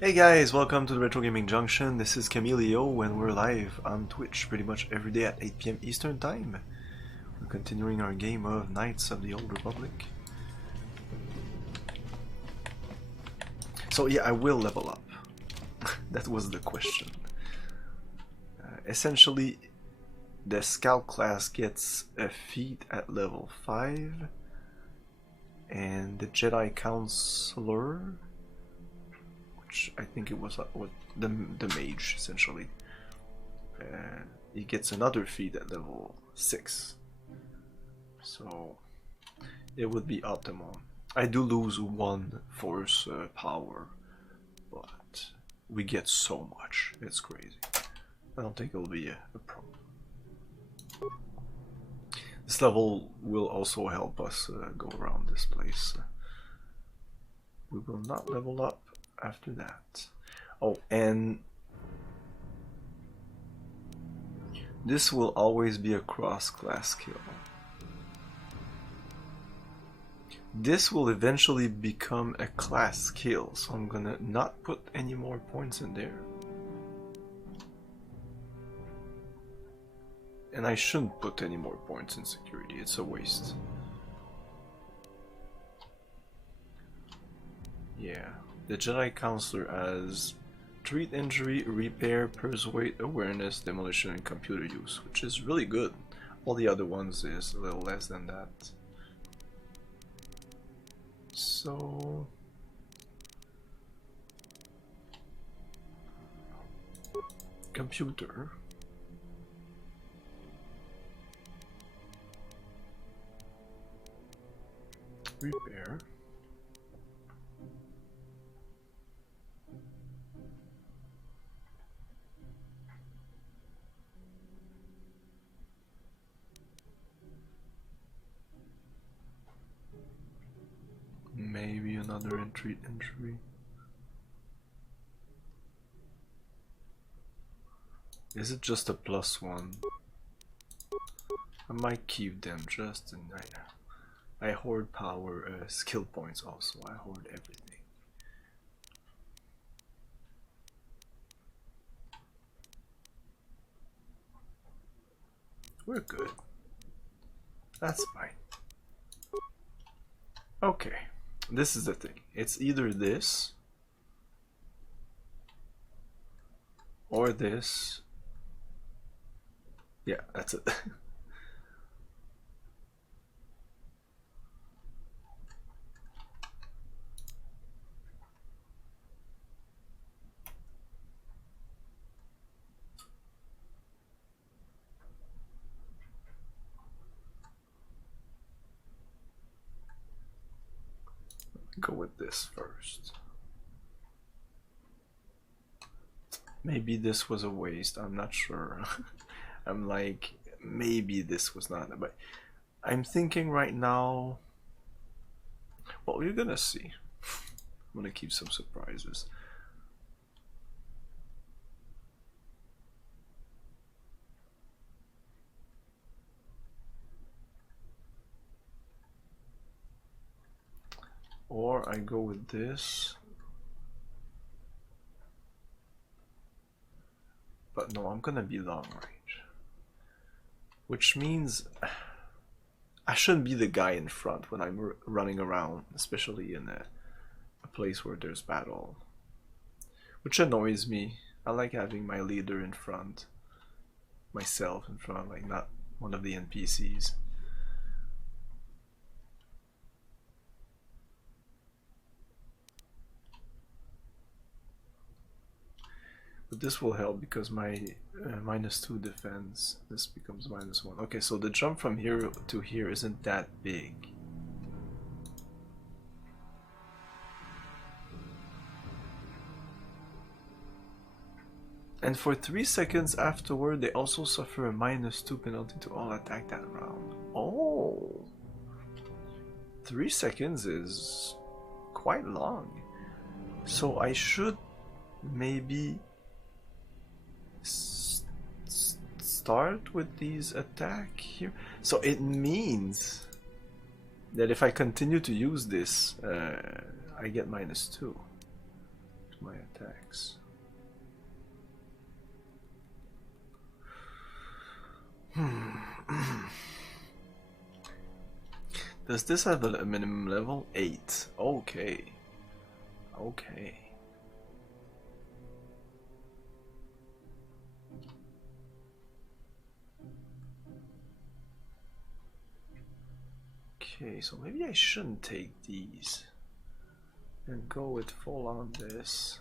Hey guys, welcome to the Retro Gaming Junction. This is Camilio and we're live on Twitch pretty much every day at 8 PM Eastern Time. We're continuing our game of Knights of the Old Republic. So yeah, I will level up. That was the question. Essentially, the Scout class gets a feat at level 5 and the Jedi Counselor, which I think it was what the mage essentially. He gets another feat at level 6, so it would be optimal. I do lose one force power, but we get so much, it's crazy. I don't think it'll be a problem. This level will also help us go around this place. We will not level up after that. Oh, and this will always be a cross-class skill. This will eventually become a class skill, so I'm gonna not put any more points in there. And I shouldn't put any more points in security, it's a waste. Yeah, the Jedi Counselor has treat injury, repair, persuade, awareness, demolition, and computer use, which is really good. All the other ones is a little less than that. So computer. Repair. Maybe another entry injury. Is it just a +1? I might keep them just in I hoard power, skill points also. I hoard everything. We're good. That's fine. Okay, this is the thing. It's either this or this. Yeah, that's it. Go with this first. Maybe this was a waste, I'm not sure. I'm like, maybe this was not, but I'm thinking right now, well, you're gonna see. I'm gonna keep some surprises. Or I go with this. But no, I'm gonna be long range. Which means I shouldn't be the guy in front when I'm running around, especially in a place where there's battle. Which annoys me. I like having my leader in front. Myself in front, like not one of the NPCs. But this will help because my -2 defense, this becomes -1. Okay, so the jump from here to here isn't that big. And for 3 seconds afterward, they also suffer a -2 penalty to all attack that round. Oh! 3 seconds is quite long. So I should maybe start with these attack here. So it means that if I continue to use this, I get -2. my attacks. Does this have a minimum level? 8. Okay. Okay. Okay, so maybe I shouldn't take these and go with full on this.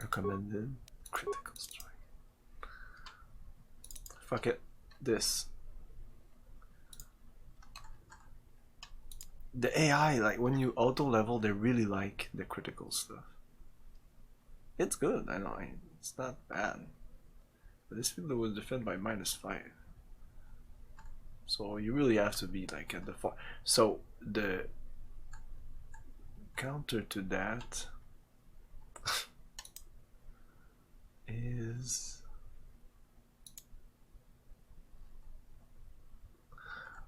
Recommended critical strike. Fuck it. This. The AI, like when you auto level, they really like the critical stuff. It's good, I know, it's not bad. But this people will defend by -5. So you really have to be like at the far. So the counter to that is,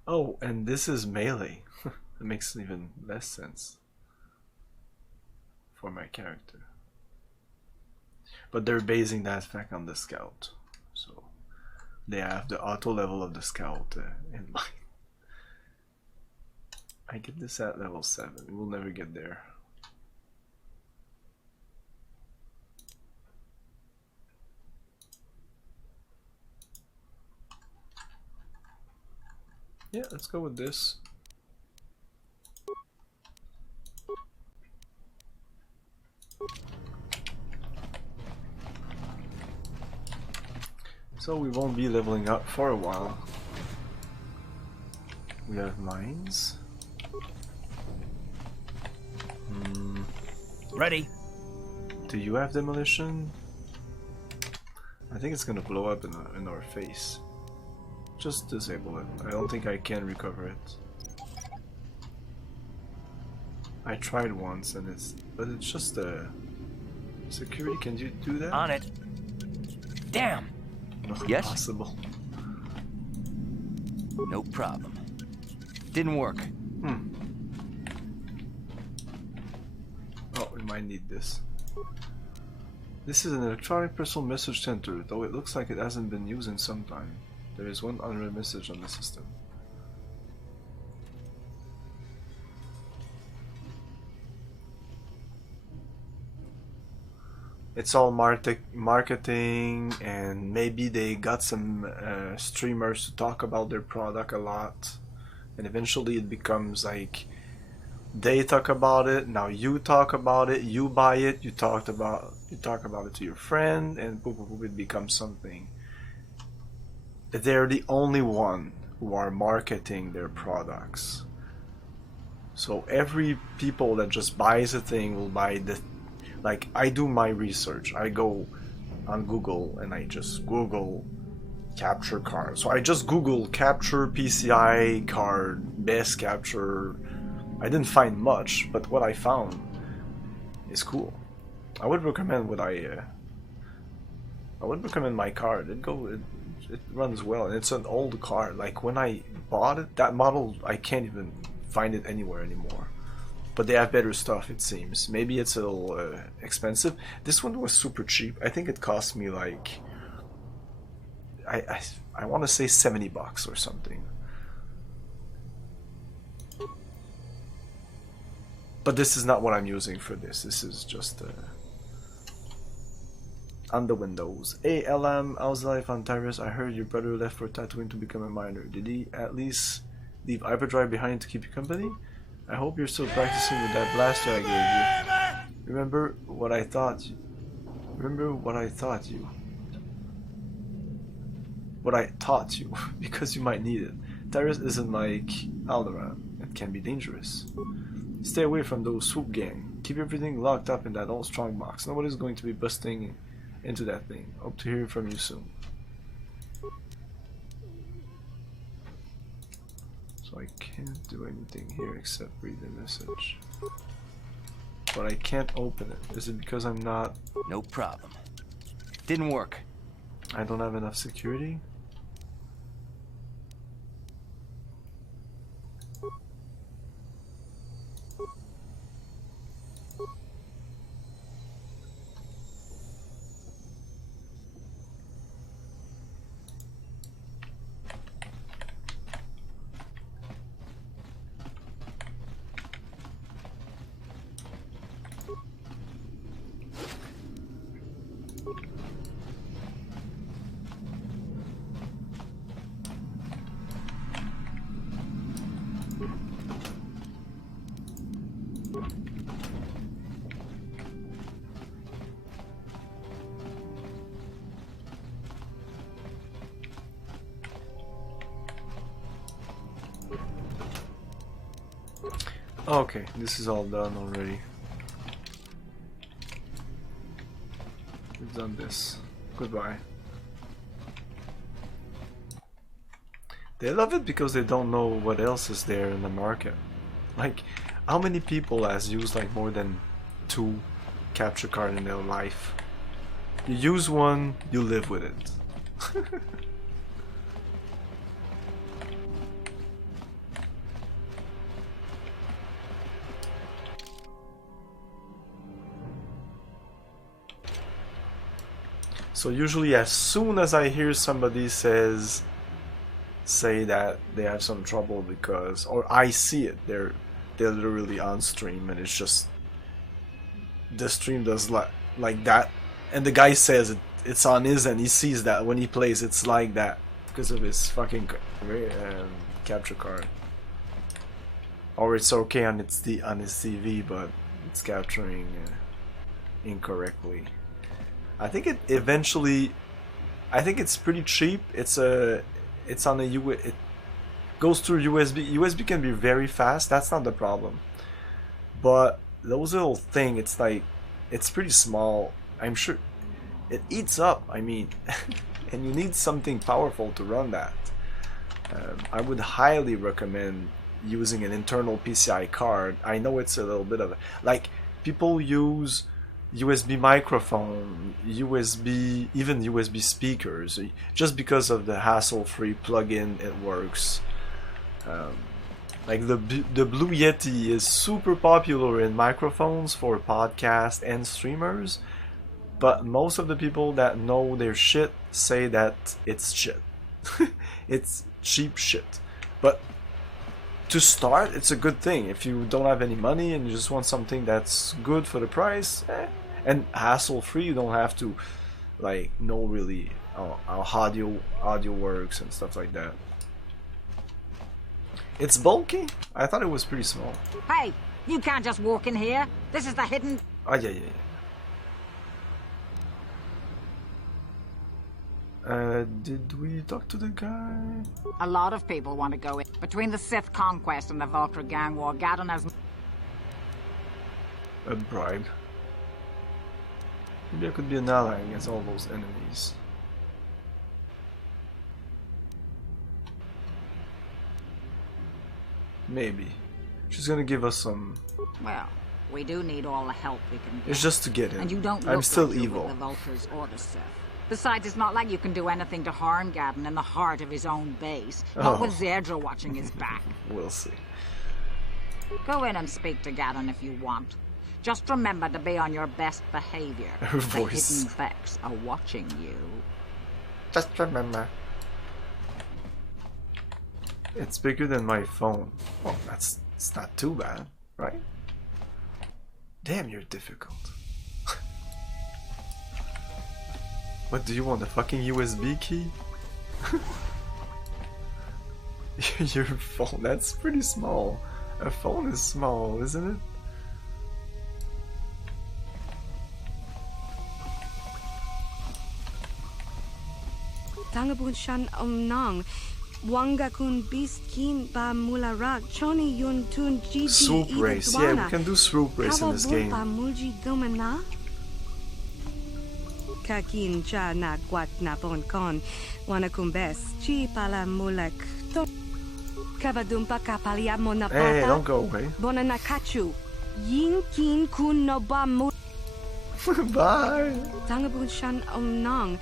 oh, and this is melee. It makes even less sense for my character. But they're basing that fact on the scout, so they have the auto level of the scout in mind. I get this at level 7. We'll never get there. Yeah, let's go with this. So we won't be leveling up for a while. We have mines. Ready. Do you have demolition? I think it's gonna blow up in our face. Just disable it. I don't think I can recover it. I tried once and but it's just a security. Can you do that? On it. Damn. Not yes. Possible. No problem. Didn't work. Oh, we might need this. This is an electronic personal message center, though it looks like it hasn't been used in some time. There is one unread message on the system. It's all marketing, and maybe they got some streamers to talk about their product a lot, and eventually it becomes like they talk about it, now you talk about it, you buy it, you talk about it to your friend, and boom, boom, boom, it becomes something. They're the only one who are marketing their products. So every people that just buys a thing will buy the, like I do my research. I go on Google and I just Google capture card. So I just Google capture PCI card, best capture. I didn't find much, but what I found is cool. I would recommend I would recommend my card. It runs well, and it's an old card. Like when I bought it, that model, I can't even find it anywhere anymore. But they have better stuff, it seems. Maybe it's a little expensive. This one was super cheap. I think it cost me like I want to say $70 or something. But this is not what I'm using for this. This is just on the Windows. Hey LM, how's life on Tyrus? I heard your brother left for Tatooine to become a miner. Did he at least leave hyperdrive behind to keep you company? I hope you're still practicing with that blaster I gave you. Remember what I taught you. What I taught you, because you might need it. Tyrus isn't like Alderaan. It can be dangerous. Stay away from those swoop gang. Keep everything locked up in that old strong box. Nobody's going to be busting into that thing. Hope to hear from you soon. So I can't do anything here except read the message. But I can't open it. Is it because I'm not... No problem. Didn't work. I don't have enough security? Okay, this is all done already. We've done this. Goodbye. They love it because they don't know what else is there in the market. Like, how many people has used like more than 2 capture card in their life? You use one, you live with it. So usually as soon as I hear somebody say that they have some trouble because, or I see it, they're literally on stream and it's just the stream does like that, and the guy says it's on his end, he sees that when he plays it's like that because of his fucking capture card, or it's okay on his TV but it's capturing incorrectly. I think it eventually, I think it's pretty cheap. It's on a it goes through USB. USB can be very fast. That's not the problem. But those little thing, it's like, it's pretty small. I'm sure it eats up. I mean, and you need something powerful to run that. I would highly recommend using an internal PCI card. I know it's a little bit of like people use USB microphone, USB, even USB speakers, just because of the hassle-free plug-in. It works. Like the Blue Yeti is super popular in microphones for podcasts and streamers, but most of the people that know their shit say that it's shit. It's cheap shit. But to start, it's a good thing. If you don't have any money and you just want something that's good for the price, and hassle-free, you don't have to like know really how audio works and stuff like that. It's bulky? I thought it was pretty small. Hey, you can't just walk in here. This is the hidden... Oh, yeah. Did we talk to the guy? A lot of people want to go in. Between the Sith conquest and the Vulture gang war, Gadon has... A bribe. Maybe I could be an ally against all those enemies. Maybe. She's gonna give us some... Well, we do need all the help we can get. It's just to get in. And you don't look I'm still like evil. The Vulture's or the Sith. Besides, it's not like you can do anything to harm Gadon in the heart of his own base. Not with Zedra watching his back. We'll see. Go in and speak to Gadon if you want. Just remember to be on your best behavior. Her voice. The hidden Vex are watching you. Just remember. It's bigger than my phone. Oh, it's not too bad, right? Damn, you're difficult. What do you want, a fucking USB key? Your phone, that's pretty small. A phone is small, isn't it? Tangabun shan nang. Wanga kun beast kin ba mularak choni yun tun gg. Swoop race, yeah, we can do swoop race in this game. Mulji gumana. Kakin cha na kwat na pon kon. Wana kumbes chi pala mulak. Kavadumpa kapalia monapata. Hey, don't go away. Bonanakachu. Yinkin kun no ba mu. Bye. Tangabun shan nang.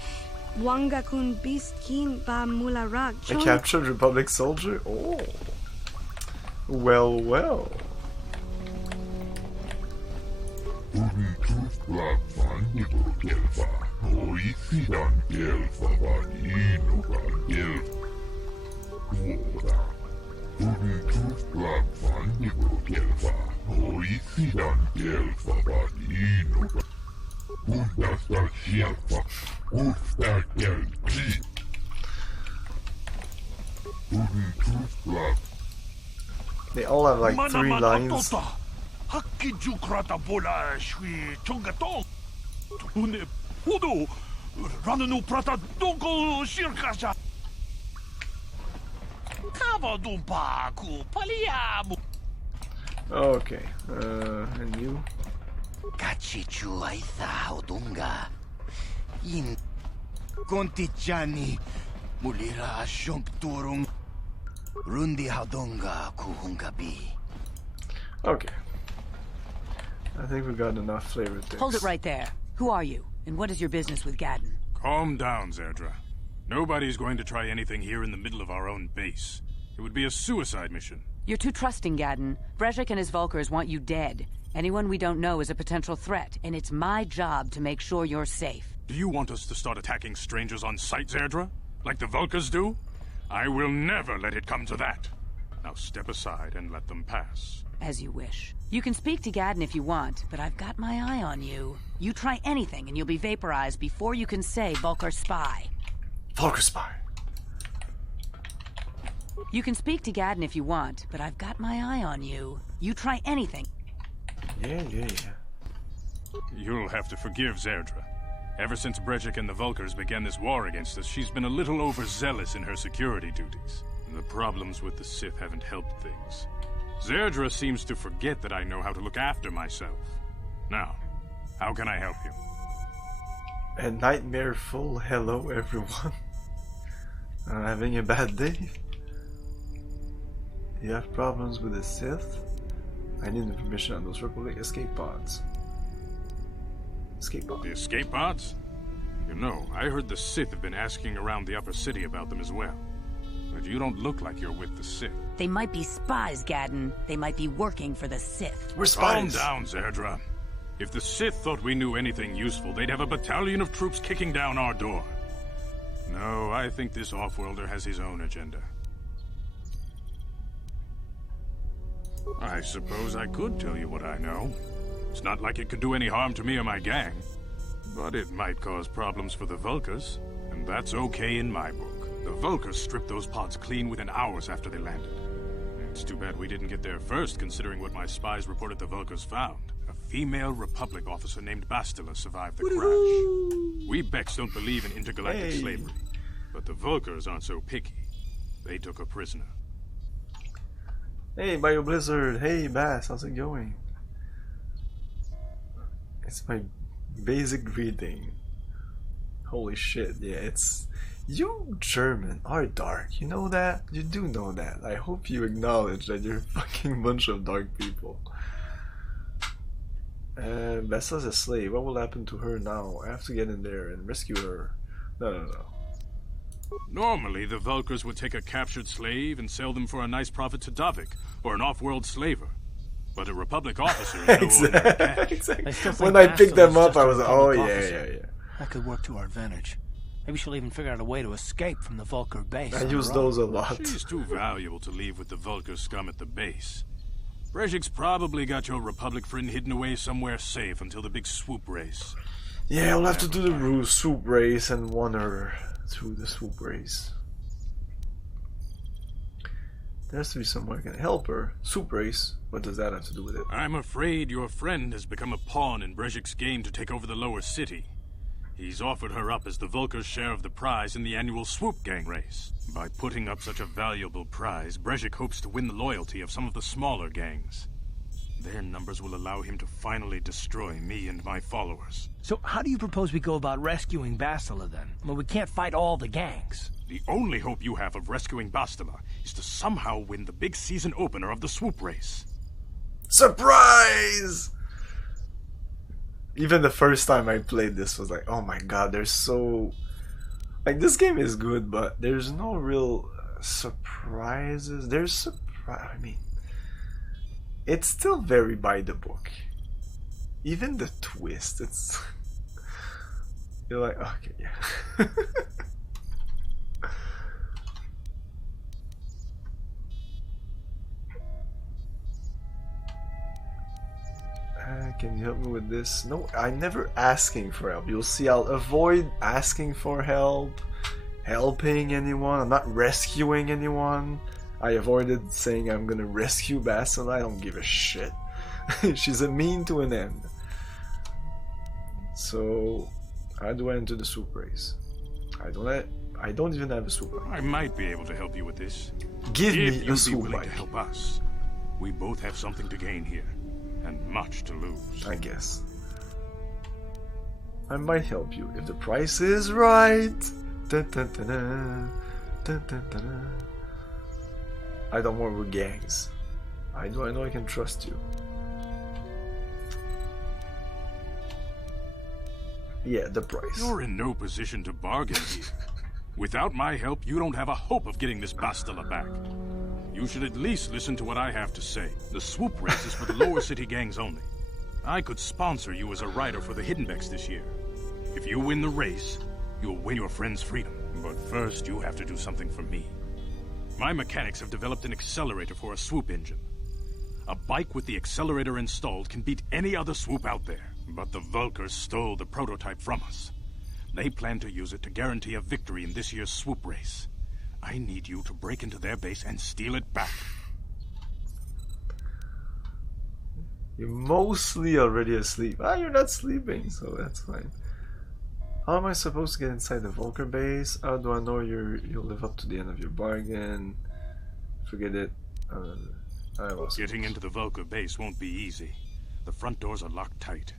Wanga kun beast kin ba mularag. A captured Republic soldier? Oh. Well, well. They all have like 3 lines. Okay, and you? Kachichu aitha odunga. In Contichani mulira shonkturung. Rundi haudonga kuhungabi. Okay. I think we got enough flavor text. Hold it right there. Who are you? And what is your business with Gadden? Calm down, Zerdra. Nobody's going to try anything here in the middle of our own base. It would be a suicide mission. You're too trusting, Gadden. Brezhik and his Vulkars want you dead. Anyone we don't know is a potential threat, and it's my job to make sure you're safe. Do you want us to start attacking strangers on sight, Zerdra? Like the Vulkars do? I will never let it come to that. Now step aside and let them pass. As you wish. You can speak to Gadden if you want, but I've got my eye on you. You try anything and you'll be vaporized before you can say Vulkar spy. Vulkar spy. You can speak to Gadden if you want, but I've got my eye on you. You try anything. Yeah. You'll have to forgive Zerdra. Ever since Brezhik and the Vulkars began this war against us, she's been a little overzealous in her security duties. The problems with the Sith haven't helped things. Zerdra seems to forget that I know how to look after myself. Now, how can I help you? A nightmare full hello everyone. Having a bad day? You have problems with the Sith? I need information on those Republic escape pods. Escape pods. The escape pods? You know, I heard the Sith have been asking around the upper city about them as well. But you don't look like you're with the Sith. They might be spies, Gadden. They might be working for the Sith. We're spies. Calm down, Zerdra. If the Sith thought we knew anything useful, they'd have a battalion of troops kicking down our door. No, I think this off-worlder has his own agenda. I suppose I could tell you what I know. It's not like it could do any harm to me or my gang. But it might cause problems for the Vulkars, and that's okay in my book. The Vulkars stripped those pods clean within hours after they landed. It's too bad we didn't get there first, considering what my spies reported the Vulkars found. A female Republic officer named Bastila survived the crash. We Becks don't believe in intergalactic slavery, but the Vulkars aren't so picky. They took her prisoner. Hey, BioBlizzard. Hey, Bass. How's it going? It's my basic reading. Holy shit, yeah, it's... You German are dark, you know that? You do know that. I hope you acknowledge that you're a fucking bunch of dark people. Bessa's a slave. What will happen to her now? I have to get in there and rescue her. No. Normally, the Vulkars would take a captured slave and sell them for a nice profit to Davik, or an off-world slaver. But a Republic officer is no owner of cash. Exactly. When I picked them up, I was like, oh yeah. That could work to our advantage. Maybe she'll even figure out a way to escape from the Vulkar base. I use those a lot. She's too valuable to leave with the Vulkar scum at the base. Brezhik's probably got your Republic friend hidden away somewhere safe until the big swoop race. Yeah, we'll have to do the swoop race and wander her through the swoop race. There has to be some way I can help her. Swoop race? What does that have to do with it? I'm afraid your friend has become a pawn in Brezhik's game to take over the lower city. He's offered her up as the Vulkar's share of the prize in the annual Swoop Gang race. By putting up such a valuable prize, Brezhik hopes to win the loyalty of some of the smaller gangs. Their numbers will allow him to finally destroy me and my followers. So how do you propose we go about rescuing Bastila then? Well, we can't fight all the gangs. The only hope you have of rescuing Bastila is to somehow win the big season opener of the swoop race. Surprise! Even the first time I played this was like, oh my god, there's so... Like, this game is good, but there's no real surprises. There's I mean, it's still very by the book. Even the twist, it's... You're like, okay, yeah. Can you help me with this? No, I'm never asking for help. You'll see I'll avoid asking for help, helping anyone. I'm not rescuing anyone. I avoided saying I'm gonna rescue Basil. I don't give a shit. She's a mean to an end. So, how do I enter the swoop race? I don't even have a swoop bike. I might be able to help you with this. Give me if a swoop willing bike. to help us. We both have something to gain here, and much to lose. I guess. I might help you if the price is right. Dun, dun, dun, dun. Dun, dun, dun, dun. I don't work with gangs. I know I can trust you. Yeah, the price. You're in no position to bargain here. Without my help, you don't have a hope of getting this Bastila back. You should at least listen to what I have to say. The swoop race is for the lower city gangs only. I could sponsor you as a rider for the Hiddenbecks this year. If you win the race, you'll win your friend's freedom. But first, you have to do something for me. My mechanics have developed an accelerator for a swoop engine. A bike with the accelerator installed can beat any other swoop out there. But the Vulkars stole the prototype from us. They plan to use it to guarantee a victory in this year's swoop race. I need you to break into their base and steal it back. You're mostly already asleep. Ah, you're not sleeping, so that's fine. How am I supposed to get inside the Vulkar base? How do I know you'll live up to the end of your bargain? Forget it. I lost. Getting into the Vulkar base won't be easy. The front doors are locked tight.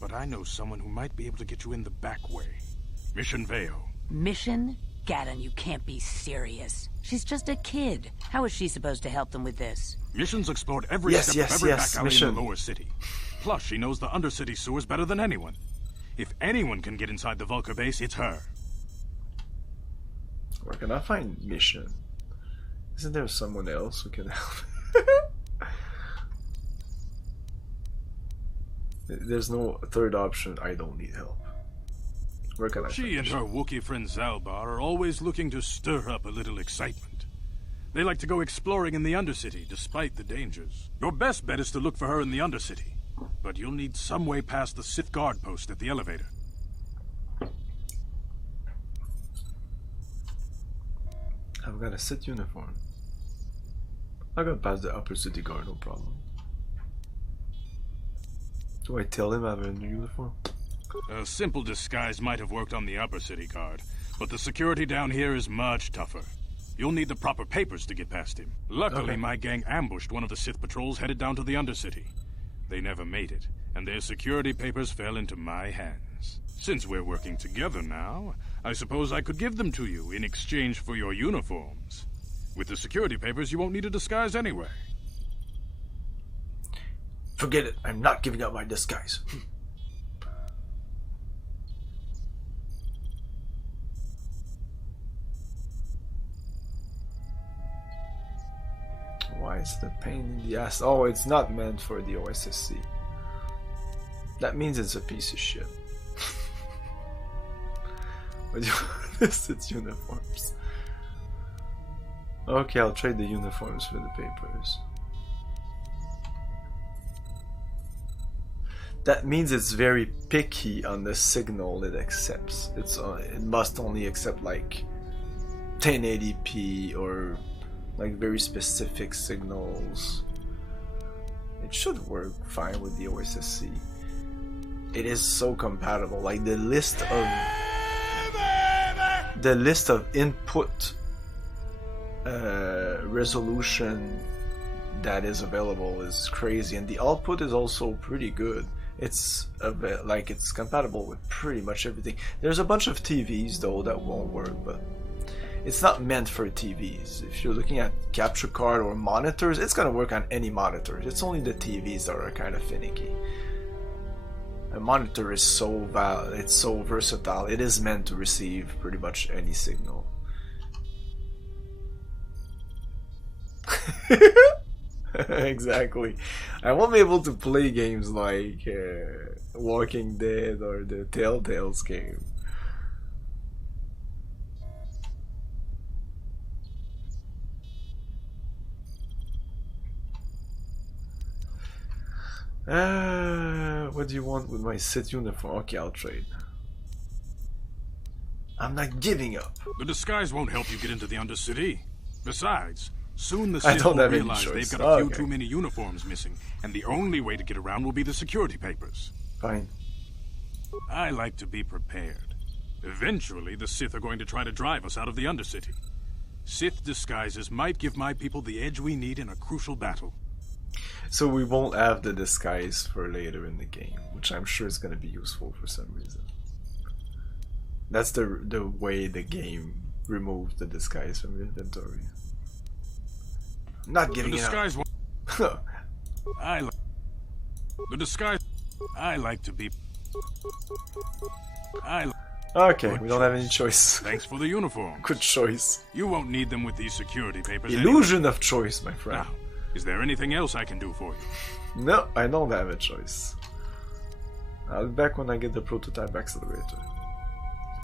But I know someone who might be able to get you in the back way. Mission Veo. Mission? Gaddon, you can't be serious. She's just a kid. How is she supposed to help them with this? Mission's explored every step of every back alley Mission. in the lower city. Plus, she knows the undercity sewers better than anyone. If anyone can get inside the Vulkar base, it's her. Where can I find Mission? Isn't there someone else who can help? There's no third option. I don't need help. Where can I find She and Mission? her Wookiee friend Zalbar are always looking to stir up a little excitement. They like to go exploring in the Undercity, despite the dangers. Your best bet is to look for her in the Undercity. But you'll need some way past the Sith guard post at the elevator. I've got a Sith uniform. I got past the upper city guard, no problem. Do I tell him I have a new uniform? A simple disguise might have worked on the upper city guard, but the security down here is much tougher. You'll need the proper papers to get past him. Luckily, my gang ambushed one of the Sith patrols headed down to the Undercity. They never made it, and their security papers fell into my hands. Since we're working together now, I suppose I could give them to you in exchange for your uniforms. With the security papers, you won't need a disguise anyway. Forget it. I'm not giving up my disguise. Why is the pain in the ass? Oh, it's not meant for the OSSC. That means it's a piece of shit. But it's uniforms. Okay, I'll trade the uniforms for the papers. That means it's very picky on the signal it accepts. It must only accept like 1080p or like very specific signals. It should work fine with the OSSC. It is so compatible. Like the list of input resolution that is available is crazy, and the output is also pretty good. It's compatible with pretty much everything. There's a bunch of TVs though that won't work, but it's not meant for TVs. If you're looking at capture card or monitors, it's gonna work on any monitors. It's only the TVs that are kind of finicky. A monitor is it's so versatile. It is meant to receive pretty much any signal. Exactly. I won't be able to play games like Walking Dead or the Telltale's game. What do you want with my Sith uniform? Okay, I'll trade. I'm not giving up. The disguise won't help you get into the Undercity. Besides, soon the I Sith don't will have any realize choice. they've got a few Okay. too many uniforms missing, and the only way to get around will be the security papers. Fine. I like to be prepared. Eventually, the Sith are going to try to drive us out of the Undercity. Sith disguises might give my people the edge we need in a crucial battle. So we won't have the disguise for later in the game, which I'm sure is going to be useful for some reason. That's the way the game removes the disguise from your inventory. I'm not giving The it up. disguise won't. The disguise. I like to be. Okay, we don't have any choice. Thanks for the uniform. Good choice. You won't need them with these security papers. Illusion of choice, my friend. Now, is there anything else I can do for you? No, I don't have a choice. I'll be back when I get the prototype accelerator.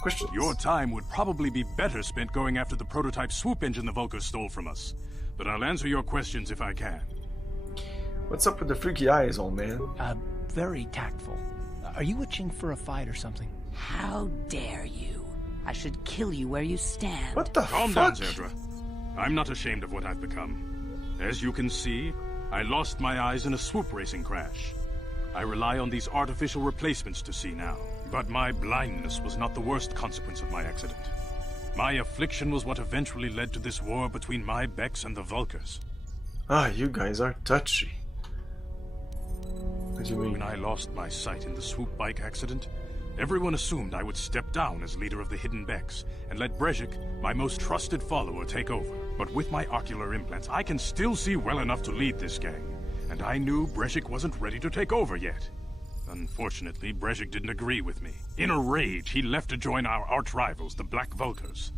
Questions? Your time would probably be better spent going after the prototype swoop engine the Vulkars stole from us. But I'll answer your questions if I can. What's up with the freaky eyes, old man? Very tactful. Are you itching for a fight or something? How dare you? I should kill you where you stand. What the Calm fuck? down, Zerdra. I'm not ashamed of what I've become. As you can see, I lost my eyes in a swoop racing crash. I rely on these artificial replacements to see now. But my blindness was not the worst consequence of my accident. My affliction was what eventually led to this war between my Becks and the Vulkars. Ah, you guys are touchy. What do you mean? When I lost my sight in the swoop bike accident, everyone assumed I would step down as leader of the Hidden Becks and let Brezhik, my most trusted follower, take over. But with my ocular implants, I can still see well enough to lead this gang, and I knew Brezhik wasn't ready to take over yet. Unfortunately, Brezhik didn't agree with me. In a rage, he left to join our arch-rivals, the Black Vulkars.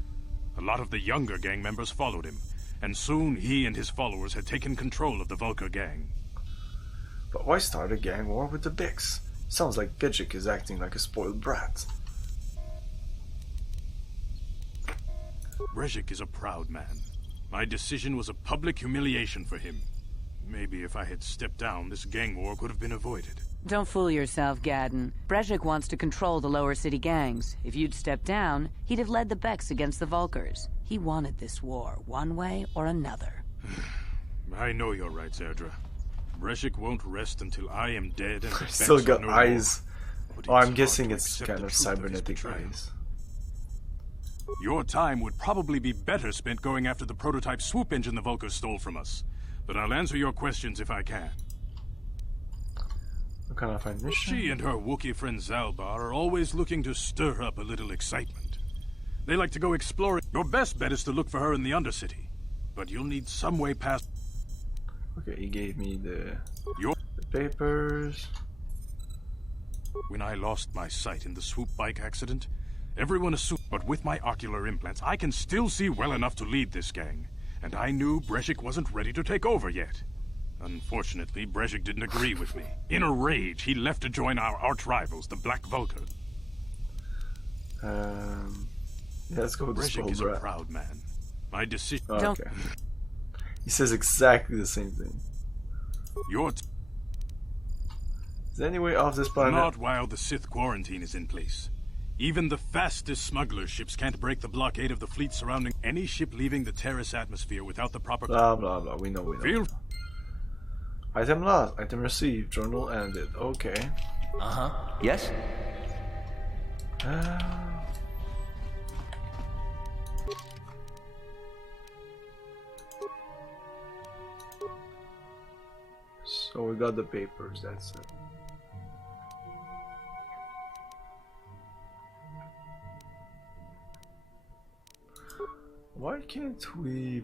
A lot of the younger gang members followed him, and soon he and his followers had taken control of the Vulkar gang. But why start a gang war with the Bix? Sounds like Brezhik is acting like a spoiled brat. Brezhik is a proud man. My decision was a public humiliation for him. Maybe if I had stepped down, this gang war could have been avoided. Don't fool yourself, Gadden. Brezhik wants to control the lower city gangs. If you'd stepped down, he'd have led the Becks against the Vulkars. He wanted this war, one way or another. I know you're right, Zerdra. Brezhik won't rest until I am dead and the Becks Still are got no eyes. more. But Oh, I'm hard guessing to it's accept kind the of truth his cybernetic betrayal. eyes. Your time would probably be better spent going after the prototype swoop engine the Vulkars stole from us. But I'll answer your questions if I can. What kind of find mission? She and her Wookiee friend Zalbar are always looking to stir up a little excitement. They like to go exploring. Your best bet is to look for her in the Undercity. But you'll need some way past... Okay, he gave me the Your... papers. When I lost my sight in the swoop bike accident, everyone assumed... But with my ocular implants, I can still see well enough to lead this gang. And I knew Brezhik wasn't ready to take over yet. Unfortunately, Brezhik didn't agree with me. In a rage, he left to join our arch-rivals, the Black Vulkar. Yeah, let's go with the Brezhik spoiled is a brat. proud man. My decision... Oh, Don't- okay. He says exactly the same thing. Your... Is there any way off this planet? Not while the Sith quarantine is in place. Even the fastest smuggler ships can't break the blockade of the fleet surrounding any ship leaving the Terrace atmosphere without the proper... Blah blah blah. We know. Feel... Item lost. Item received. Journal ended. Okay. Yes? So we got the papers. That's it. Why can't we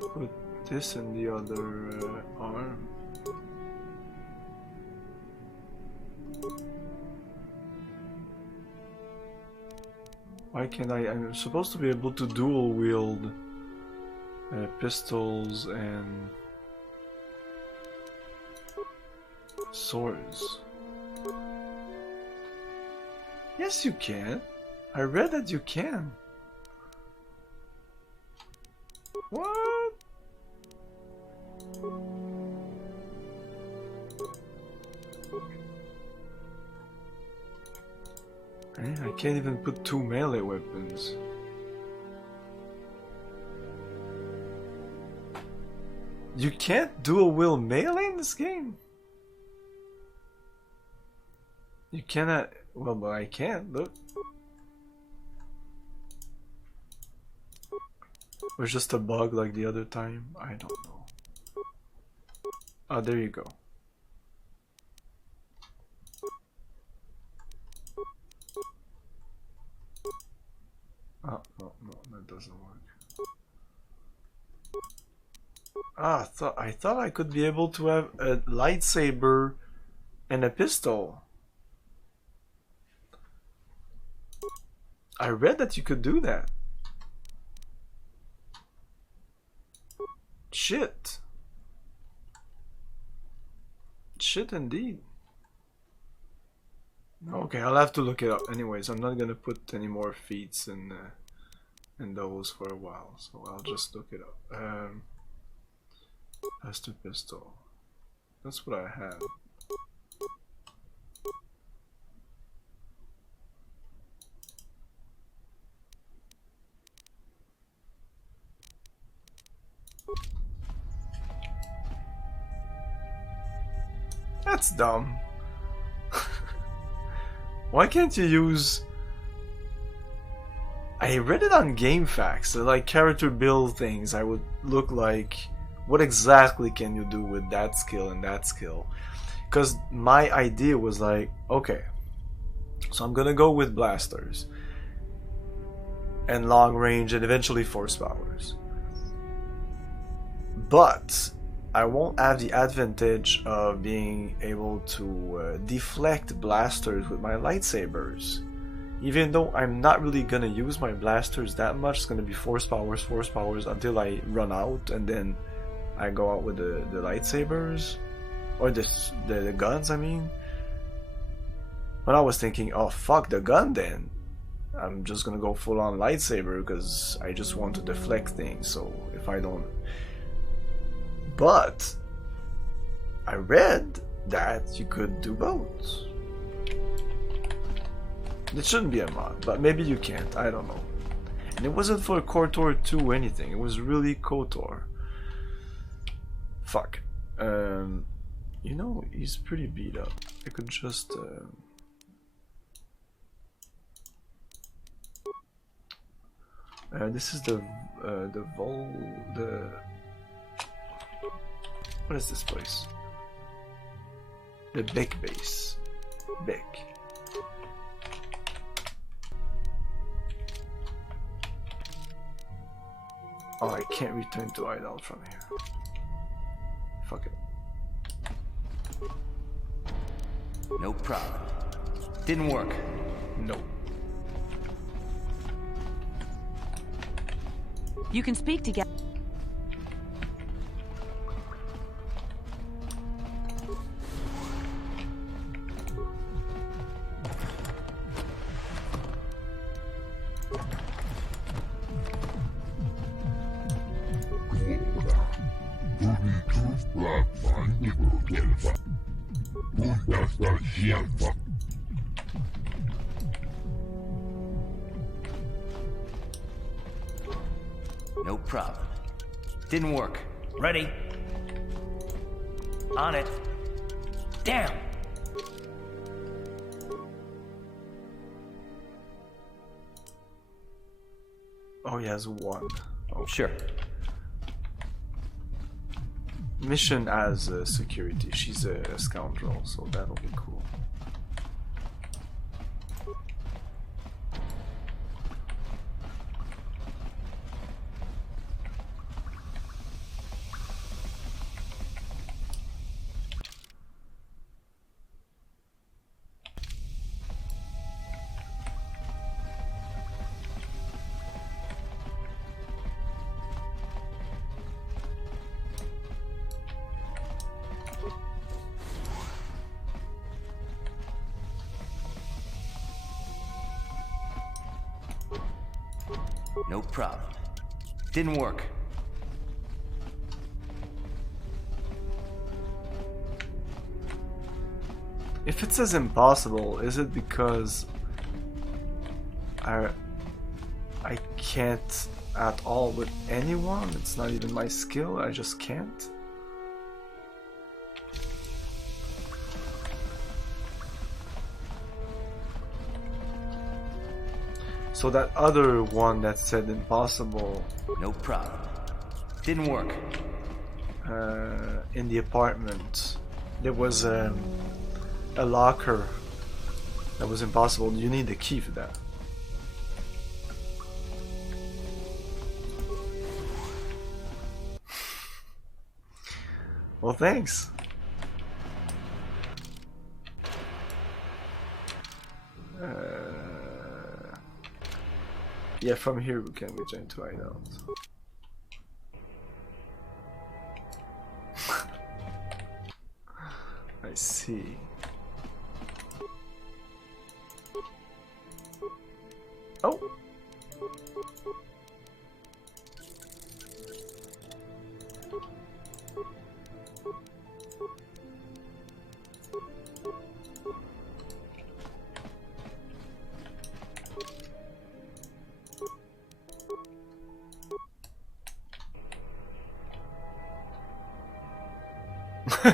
put this in the other arm? Why can't I? I'm supposed to be able to dual wield pistols and swords. Yes, you can. I read that you can. What? I can't even put 2 melee weapons. You can't dual wield melee in this game? You cannot. Well, but I can, look. Or it's just a bug like the other time? I don't know. Oh, there you go. Oh, no, that doesn't work. Ah, I thought I could be able to have a lightsaber and a pistol. I read that you could do that. Shit. Shit indeed. Okay, I'll have to look it up. Anyways, I'm not gonna put any more feats in those for a while, so I'll just look it up. Master pistol. That's what I have. That's dumb. Why can't you use... I read it on GameFAQs, like character build things. I would look like, what exactly can you do with that skill and that skill? Because my idea was like, okay, so I'm gonna go with blasters and long range and eventually force powers. But I won't have the advantage of being able to deflect blasters with my lightsabers. Even though I'm not really gonna use my blasters that much, it's gonna be force powers until I run out, and then I go out with the lightsabers. Or the guns, I mean. But I was thinking, oh fuck the gun then. I'm just gonna go full on lightsaber because I just want to deflect things, so if I don't... But I read that you could do both. It shouldn't be a mod, but maybe you can't, I don't know. And it wasn't for KOTOR 2 anything, it was really KOTOR. Fuck. You know, he's pretty beat up. I could just... this is the what is this place? The Beck base. Beck. Oh, I can't return to Idle from here. Fuck it. No problem. Didn't work. No. You can speak together. No problem. Didn't work. Ready? On it. Damn! Oh, he has one. Oh. Sure. Mission as security. She's a scoundrel, so that'll be cool. No problem. Didn't work. If it says impossible, is it because I can't at all with anyone? It's not even my skill, I just can't? So that other one that said impossible... No problem. Didn't work. In the apartment, there was a locker that was impossible. You need the key for that. Well, thanks. Yeah, from here we can return to hideout. I see. Oh.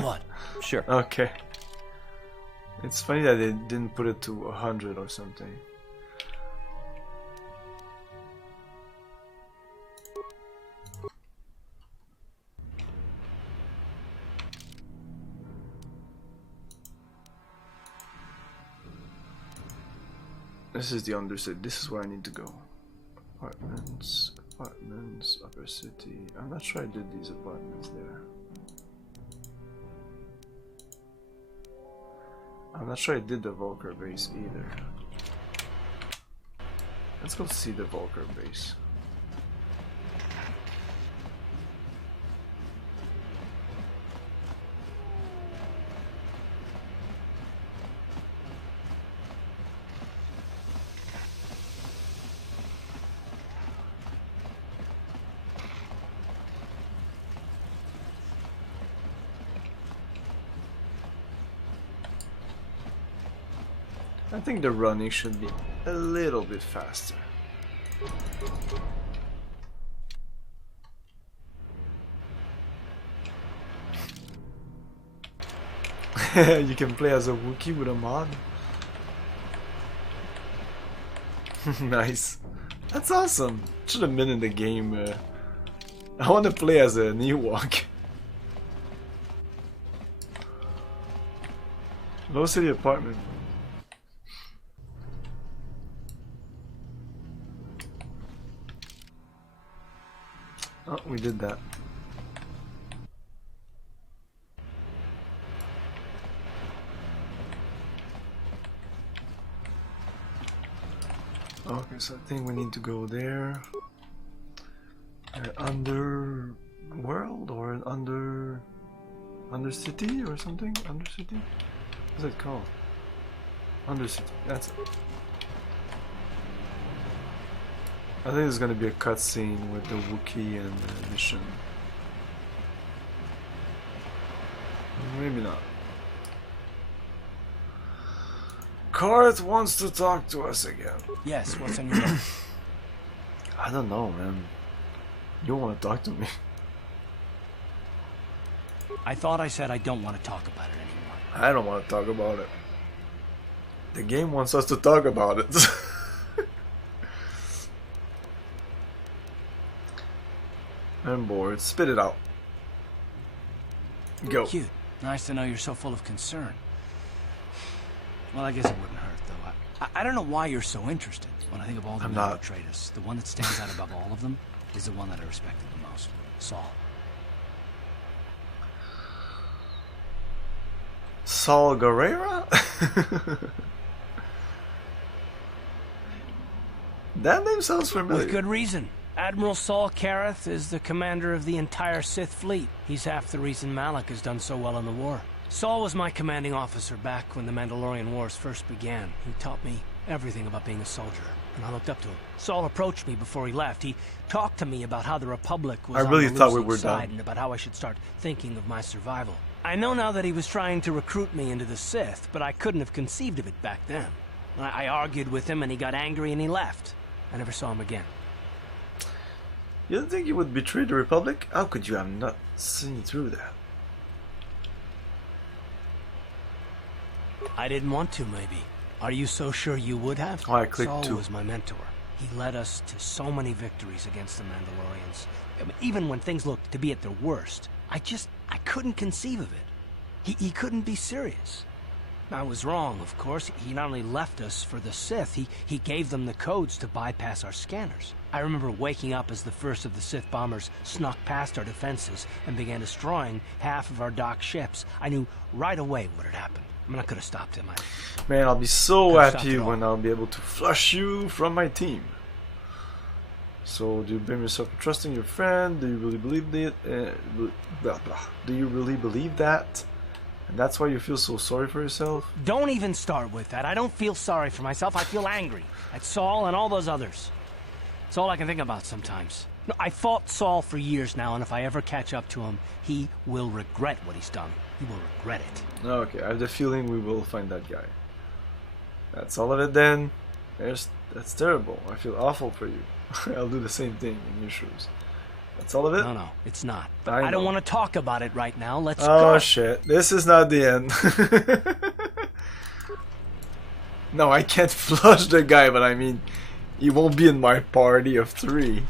What? Sure. Okay. It's funny that they didn't put it to 100 or something. This is the undercity. This is where I need to go. Apartments, apartments, upper city. I'm not sure I did these apartments there. I'm not sure I did the Volker base either. Let's go see the Volker base. I think the running should be a little bit faster. You can play as a Wookiee with a mod. Nice. That's awesome. Should have been in the game. I want to play as an Ewok. Low city apartment. Oh, we did that. Okay, so I think we need to go there. Underworld or an Undercity or something? Undercity? What's it called? Undercity, that's it. I think there's gonna be a cutscene with the Wookiee and the mission. Maybe not. Cart wants to talk to us again. Yes, what's on your mind? I don't know, man. You want to talk to me? I thought I said I don't want to talk about it anymore. I don't want to talk about it. The game wants us to talk about it. I'm bored. Spit it out. Go. Cute. Nice to know you're so full of concern. Well, I guess it wouldn't hurt, though. I don't know why you're so interested. When I think of all the men who betrayed us, the one that stands out above all of them is the one that I respected the most. Saul. Saul Guerrera? That name sounds familiar. With good reason. Admiral Saul Kareth is the commander of the entire Sith fleet. He's half the reason Malak has done so well in the war. Saul was my commanding officer back when the Mandalorian Wars first began. He taught me everything about being a soldier, and I looked up to him. Saul approached me before he left. He talked to me about how the Republic was I really on the thought we losing were side done. and about how I should start thinking of my survival. I know now that he was trying to recruit me into the Sith, but I couldn't have conceived of it back then. I argued with him and he got angry and he left. I never saw him again. You didn't think you would betray the Republic? How could you have not seen through that? I didn't want to, maybe. Are you so sure you would have? Oh, I clicked Saul too. was my mentor. He led us to so many victories against the Mandalorians. I mean, even when things looked to be at their worst, I couldn't conceive of it. He couldn't be serious. I was wrong, of course. He not only left us for the Sith, he gave them the codes to bypass our scanners. I remember waking up as the first of the Sith bombers snuck past our defenses and began destroying half of our docked ships. I knew right away what had happened. I mean, I could have stopped him. Man, I'll be so Could've stopped happy it all. when I'll be able to flush you from my team. So, do you blame yourself for trusting your friend? Do you really believe it? Blah, blah. Do you really believe that? And that's why you feel so sorry for yourself? Don't even start with that. I don't feel sorry for myself. I feel angry at Saul and all those others. It's all I can think about sometimes. No, I fought Saul for years now, and if I ever catch up to him, he will regret what he's done. He will regret it. Okay, I have the feeling we will find that guy. That's all of it then. That's terrible. I feel awful for you. I'll do the same thing in your shoes. That's all of it? No, it's not. But I I don't know. want to talk about it right now. Let's Oh go. shit, this is not the end. No, I can't flush the guy, but I mean, he won't be in my party of 3.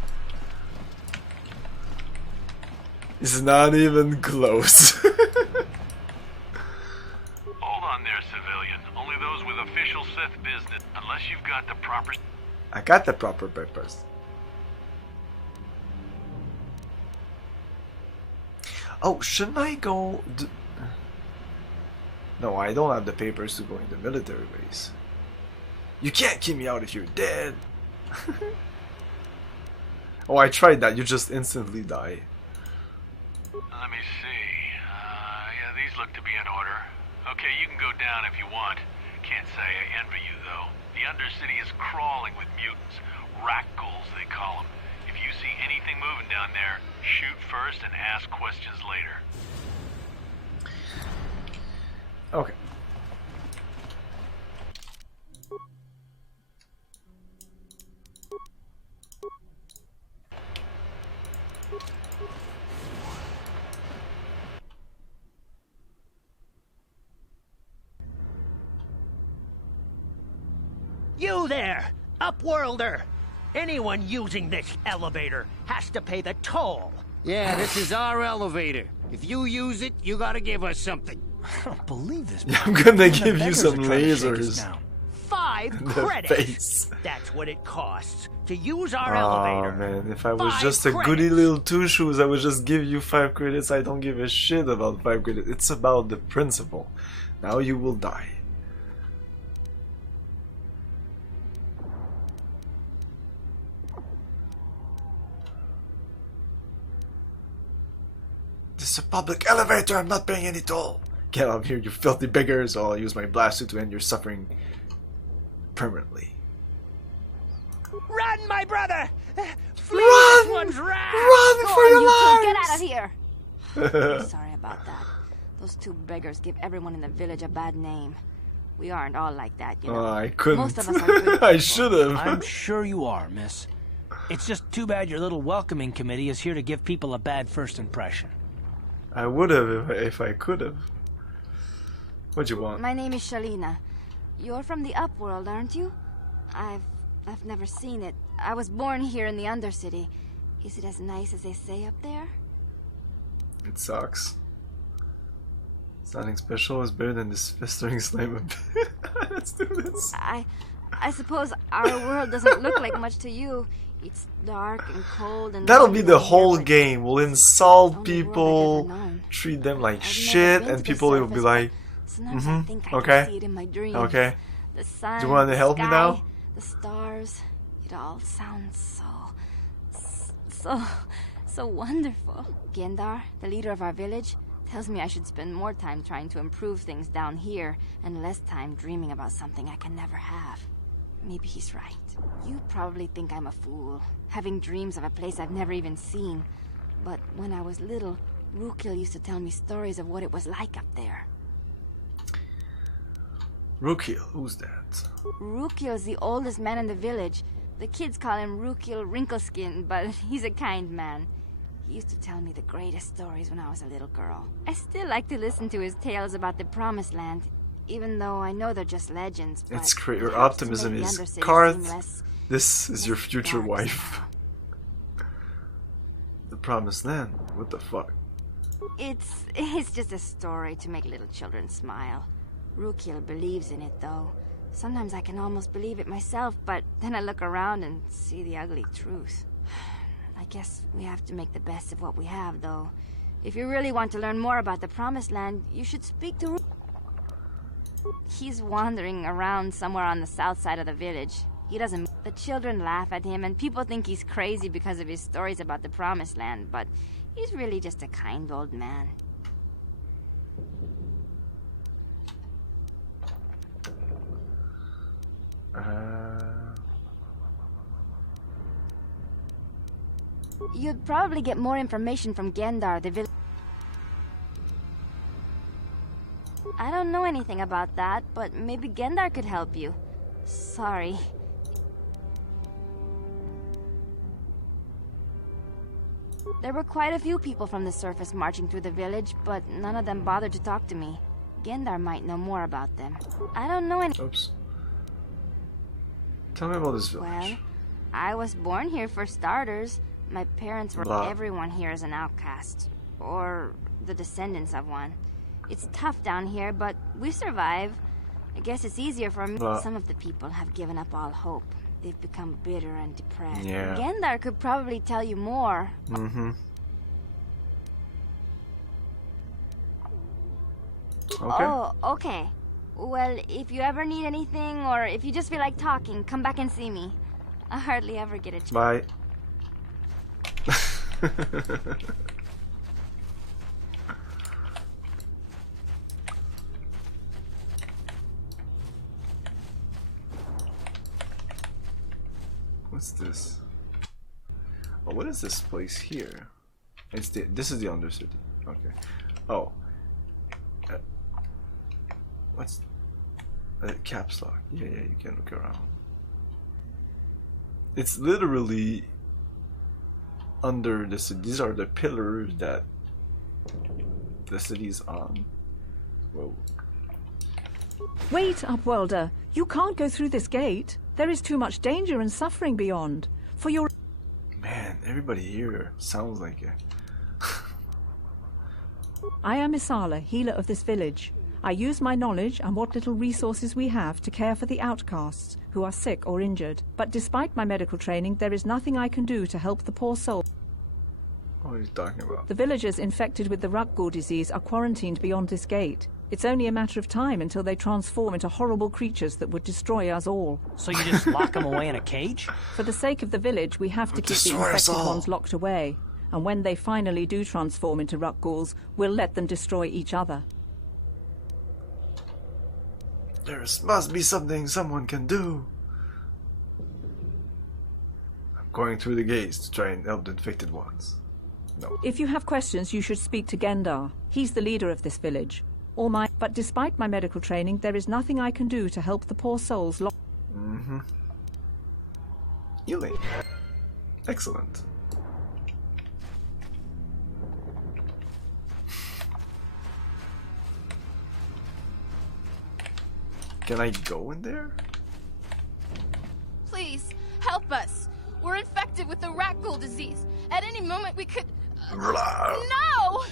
It's not even close. Hold on there, civilian. Only those with official Sith business, unless you've got the proper... I got the proper papers. Oh, shouldn't I go... No, I don't have the papers to go in the military base. You can't keep me out if you're dead. Oh, I tried that. You just instantly die. Let me see. Yeah, these look to be in order. Okay, you can go down if you want. Can't say I envy you, though. The Undercity is crawling with mutants. Rat ghouls, they call them. If you see anything moving down there, shoot first and ask questions later. Okay. You there, Upworlder! Anyone using this elevator has to pay the toll. Yeah, this is our elevator. If you use it, you gotta give us something. I don't believe this. Yeah, I'm gonna The give you beggars some are trying to shake us lasers. down. 5 In the credits. face. That's what it costs to use our Oh elevator. man, if I was 5 just a credits. goody little two shoes, I would just give you 5 credits. I don't give a shit about 5 credits. It's about the principle. Now you will die. This is a public elevator. I'm not paying any toll. Get out of here, you filthy beggars, or I'll use my blaster to end your suffering permanently. Run, my brother! Flee, Run! this one's rad! Run for your You two, get lives! out of here! I'm sorry about that. Those 2 beggars give everyone in the village a bad name. We aren't all like that, you know. Oh, I couldn't. Most of us are good I people. should have. I'm sure you are, miss. It's just too bad your little welcoming committee is here to give people a bad first impression. I would have if I could have. What'd you want? My name is Shalina. You're from the Upworld, aren't you? I've never seen it. I was born here in the Undercity. Is it as nice as they say up there? It sucks. It's nothing special. It's better than this festering slime of... Let's do this. I suppose our world doesn't look like much to you. It's dark and cold and... That'll be the lonely whole here, game. We'll insult Only world I've people, ever known. treat them like I've never shit, been to and the people will be surface, like, but sometimes I think I okay, can see it in my dreams. okay. The sun, Do you want to the help me sky, now? The stars. It all sounds so wonderful. Gendar, the leader of our village, tells me I should spend more time trying to improve things down here and less time dreaming about something I can never have. maybe he's right. You probably think I'm a fool, having dreams of a place I've never even seen. But when I was little, Rukil used to tell me stories of what it was like up there. Rukil, who's that? Rukil's the oldest man in the village. The kids call him Rukil Wrinkleskin, but he's a kind man. He used to tell me the greatest stories when I was a little girl. I still like to listen to his tales about the Promised Land, even though I know they're just legends. It's great. Your optimism is Karth. This is your future wife. The Promised Land. What the fuck? It's just a story to make little children smile. Rukil believes in it, though. Sometimes I can almost believe it myself, but then I look around and see the ugly truth. I guess we have to make the best of what we have, though. If you really want to learn more about the Promised Land, you should speak to Rukil. He's wandering around somewhere on the south side of the village. He doesn't... The children laugh at him, and people think he's crazy because of his stories about the Promised Land, but he's really just a kind old man. You'd probably get more information from Gendar, the village. I don't know anything about that, but maybe Gendar could help you. Sorry. There were quite a few people from the surface marching through the village, but none of them bothered to talk to me. Gendar might know more about them. I don't know any- Oops. Tell me about this village. Well, I was born here for starters. My parents were... Blah. Everyone here is an outcast. Or the descendants of one. It's tough down here, but we survive. I guess it's easier for me. Blah. Some of the people have given up all hope. They've become bitter and depressed. Yeah. Gendar could probably tell you more. Mm-hmm. Okay. Oh, okay. Well, if you ever need anything, or if you just feel like talking, come back and see me. I hardly ever get a chance. Bye. What's this? Oh, what is this place here? It's this is the Undercity. Okay. Oh. What's caps lock? Yeah, you can look around. It's literally under the city. These are the pillars that the city's on. Whoa. Wait, Upworlder. You can't go through this gate. There is too much danger and suffering beyond. For your... Man, everybody here sounds like it. I am Isala, healer of this village. I use my knowledge and what little resources we have to care for the outcasts who are sick or injured. But despite my medical training, there is nothing I can do to help the poor soul. What are you talking about? The villagers infected with the Rukgul disease are quarantined beyond this gate. It's only a matter of time until they transform into horrible creatures that would destroy us all. So you just lock them away in a cage? For the sake of the village, we have to keep the infected ones locked away. And when they finally do transform into Rukguls, we'll let them destroy each other. There must be something someone can do. I'm going through the gates to try and help the infected ones. No. If you have questions, you should speak to Gendar. He's the leader of this village. But despite my medical training, there is nothing I can do to help the poor souls. Mm-hmm. Healing. Excellent. Can I go in there? Please, help us. We're infected with the Rukgul disease. At any moment we could... No!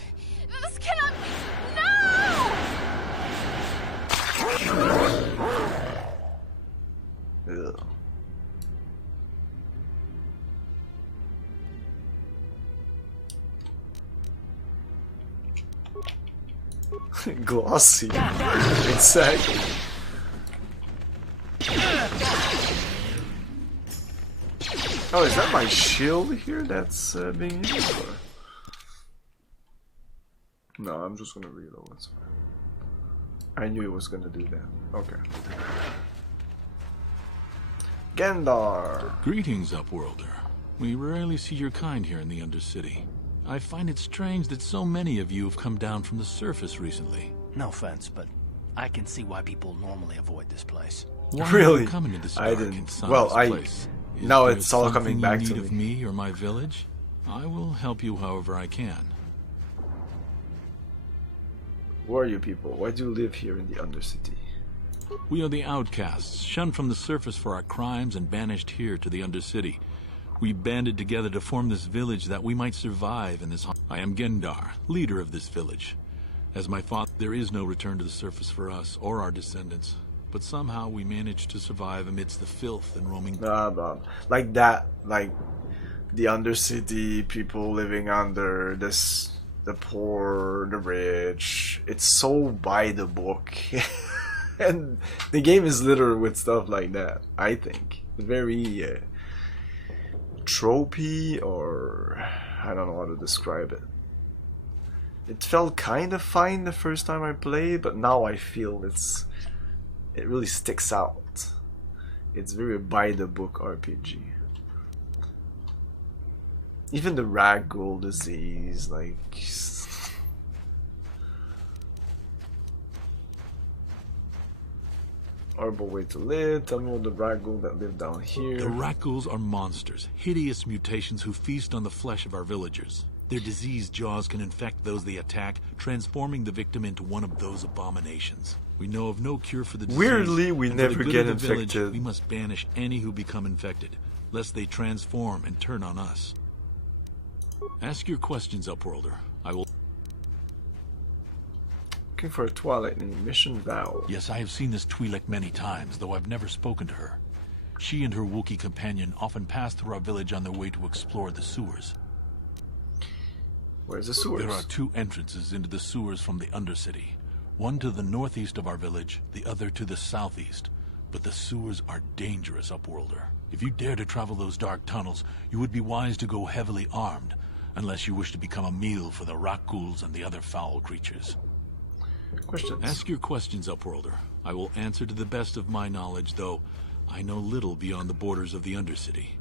This cannot be... No! Ugh. Glossy. Exactly. Oh, is that my shield here that's being used? Or? No, I'm just gonna reload. That's fine. I knew it was gonna do that. Okay. Gendar. Greetings, Upworlder. We rarely see your kind here in the Undercity. I find it strange that so many of you have come down from the surface recently. No offense, but I can see why people normally avoid this place. Why Really? are you coming to this I dark didn't. and Well, sunless place? Is now there it's all something coming you back need to of me or my village? I will help you however I can. Who are you people? Why do you live here in the Undercity? We are the outcasts, shunned from the surface for our crimes and banished here to the Undercity. We banded together to form this village that we might survive in this. I am Gendar, leader of this village. As my father, there is no return to the surface for us or our descendants. But somehow we managed to survive amidst the filth and roaming. Like that, like the Undercity, people living under this, the poor, the rich. It's so by the book. And the game is littered with stuff like that, I think. Very tropey, or I don't know how to describe it. It felt kind of fine the first time I played, but now I feel it really sticks out. It's very by the book RPG. Even the ragdoll disease, like. Horrible way to live. Tell me what the ragdoll that live down here. The ragdolls are monsters, hideous mutations who feast on the flesh of our villagers. Their diseased jaws can infect those they attack, transforming the victim into one of those abominations. We know of no cure for the disease. Weirdly, we never get infected. Village, we must banish any who become infected, lest they transform and turn on us. Ask your questions, Upworlder. I will. Looking for a Twilight mission vow. Yes, I have seen this Twi'lek many times, though I've never spoken to her. She and her Wookiee companion often pass through our village on their way to explore the sewers. Where's the sewers? There are two entrances into the sewers from the Undercity. One to the northeast of our village, the other to the southeast. But the sewers are dangerous, Upworlder. If you dare to travel those dark tunnels, you would be wise to go heavily armed, unless you wish to become a meal for the Rakghouls and the other foul creatures. Questions? Ask your questions, Upworlder. I will answer to the best of my knowledge, though I know little beyond the borders of the Undercity.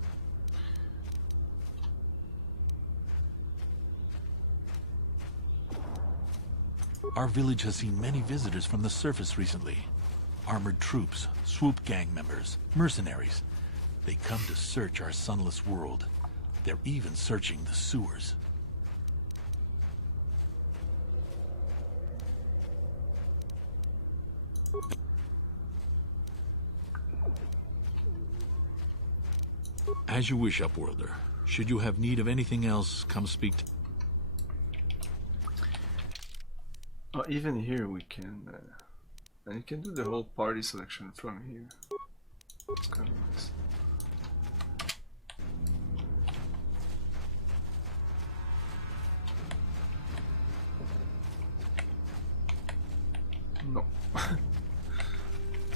Our village has seen many visitors from the surface recently. Armored troops, swoop gang members, mercenaries. They come to search our sunless world. They're even searching the sewers. As you wish, Upworlder. Should you have need of anything else, come speak to... Oh, even here we can... and you can do the whole party selection from here. It's kind of nice. No.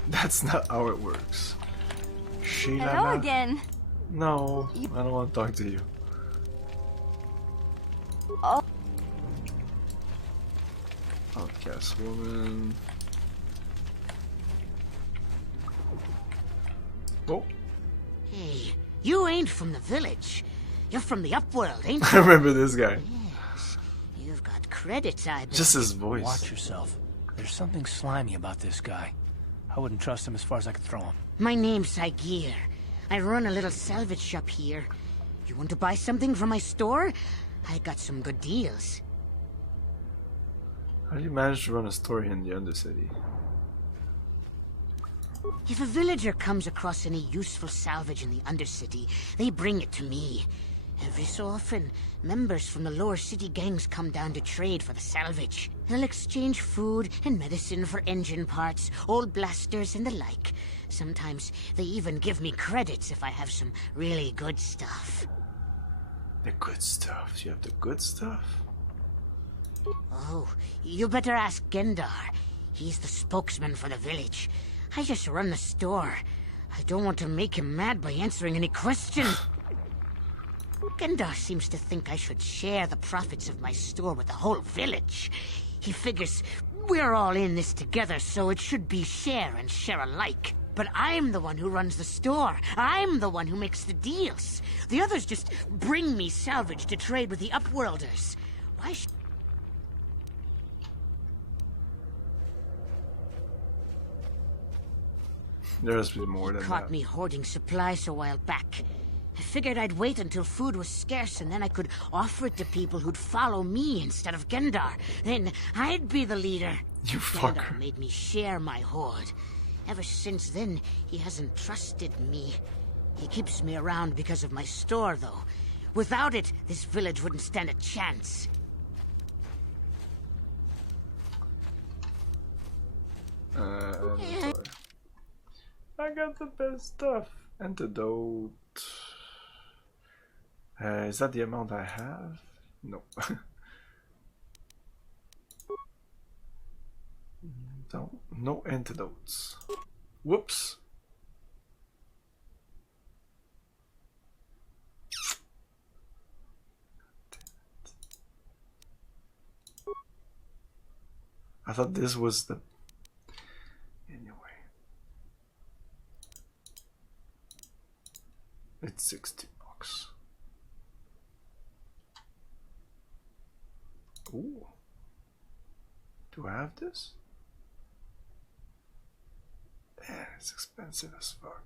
That's not how it works. Hello again. No, I don't want to talk to you. Oh. Outcast woman. Oh. Hey, you ain't from the village. You're from the Upworld, ain't I you? remember this guy. Yes. You've got credits, I bet. Just his voice. Watch yourself. There's something slimy about this guy. I wouldn't trust him as far as I could throw him. My name's Saigir. I run a little salvage shop here. You want to buy something from my store? I got some good deals. How do you manage to run a store in the Undercity? If a villager comes across any useful salvage in the Undercity, they bring it to me. Every so often, members from the lower city gangs come down to trade for the salvage. They'll exchange food and medicine for engine parts, old blasters and the like. Sometimes they even give me credits if I have some really good stuff. The good stuff? You have the good stuff? Oh, you better ask Gendar. He's the spokesman for the village. I just run the store. I don't want to make him mad by answering any questions. Gendar seems to think I should share the profits of my store with the whole village. He figures we're all in this together, so it should be share and share alike. But I'm the one who runs the store. I'm the one who makes the deals. The others just bring me salvage to trade with the Upworlders. Why sh- There has to be more than that. Caught me hoarding supplies a while back. I figured I'd wait until food was scarce and then I could offer it to people who'd follow me instead of Gendar. Then I'd be the leader. You fucker. Gendar made me share my hoard. Ever since then, he hasn't trusted me. He keeps me around because of my store, though. Without it, this village wouldn't stand a chance. I got the best stuff. Antidote. Is that the amount I have? No. No antidotes. Whoops. I thought this was the... Anyway. It's $60. Ooh. Do I have this? Yeah, it's expensive as fuck.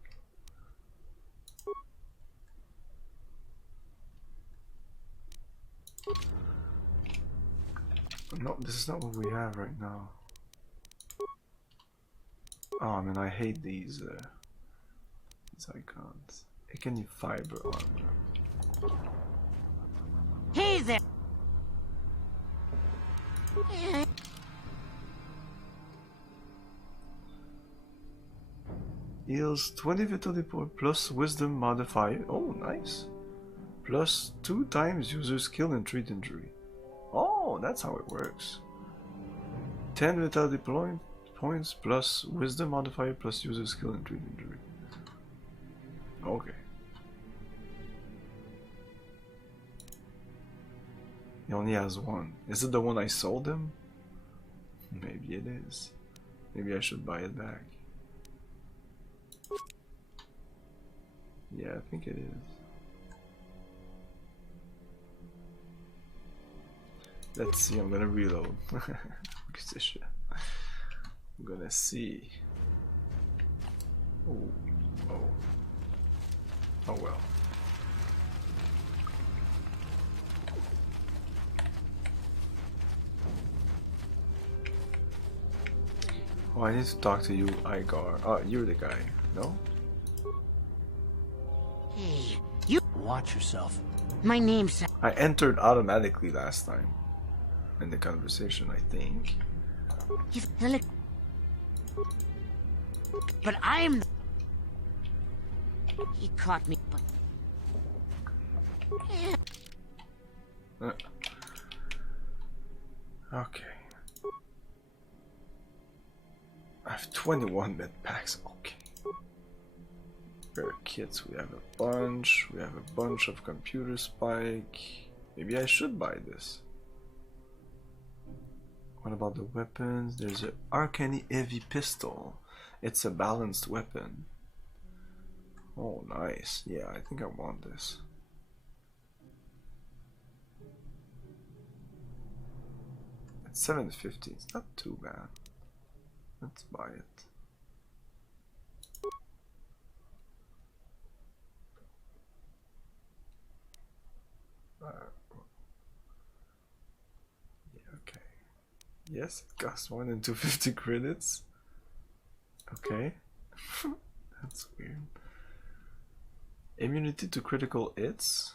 No, this is not what we have right now. Oh man, I hate these icons. It can need fiber armor. Hey there! Heals 20 vitality point plus wisdom modifier. Oh, nice. Plus 2 times user skill and treat injury. Oh, that's how it works. 10 vitality points plus wisdom modifier plus user skill and treat injury. Okay. He only has one. Is it the one I sold him? Maybe it is. Maybe I should buy it back. Yeah, I think it is. Let's see, I'm gonna reload. I'm gonna see. Oh, oh. Oh well. Oh, I need to talk to you, Igar. Oh, you're the guy, no? Hey, you... Watch yourself. My name's... I entered automatically last time. In the conversation, I think. But I'm... He caught me, but... Okay. I have 21 med packs. Okay. Rare kits, we have a bunch. We have a bunch of computer spike. Maybe I should buy this. What about the weapons? There's an Arcane heavy pistol. It's a balanced weapon. Oh, nice. Yeah, I think I want this. It's $7.50. It's not too bad. Let's buy it. Yeah, okay. Yes, it costs more than 250 credits. Okay. That's weird. Immunity to critical hits.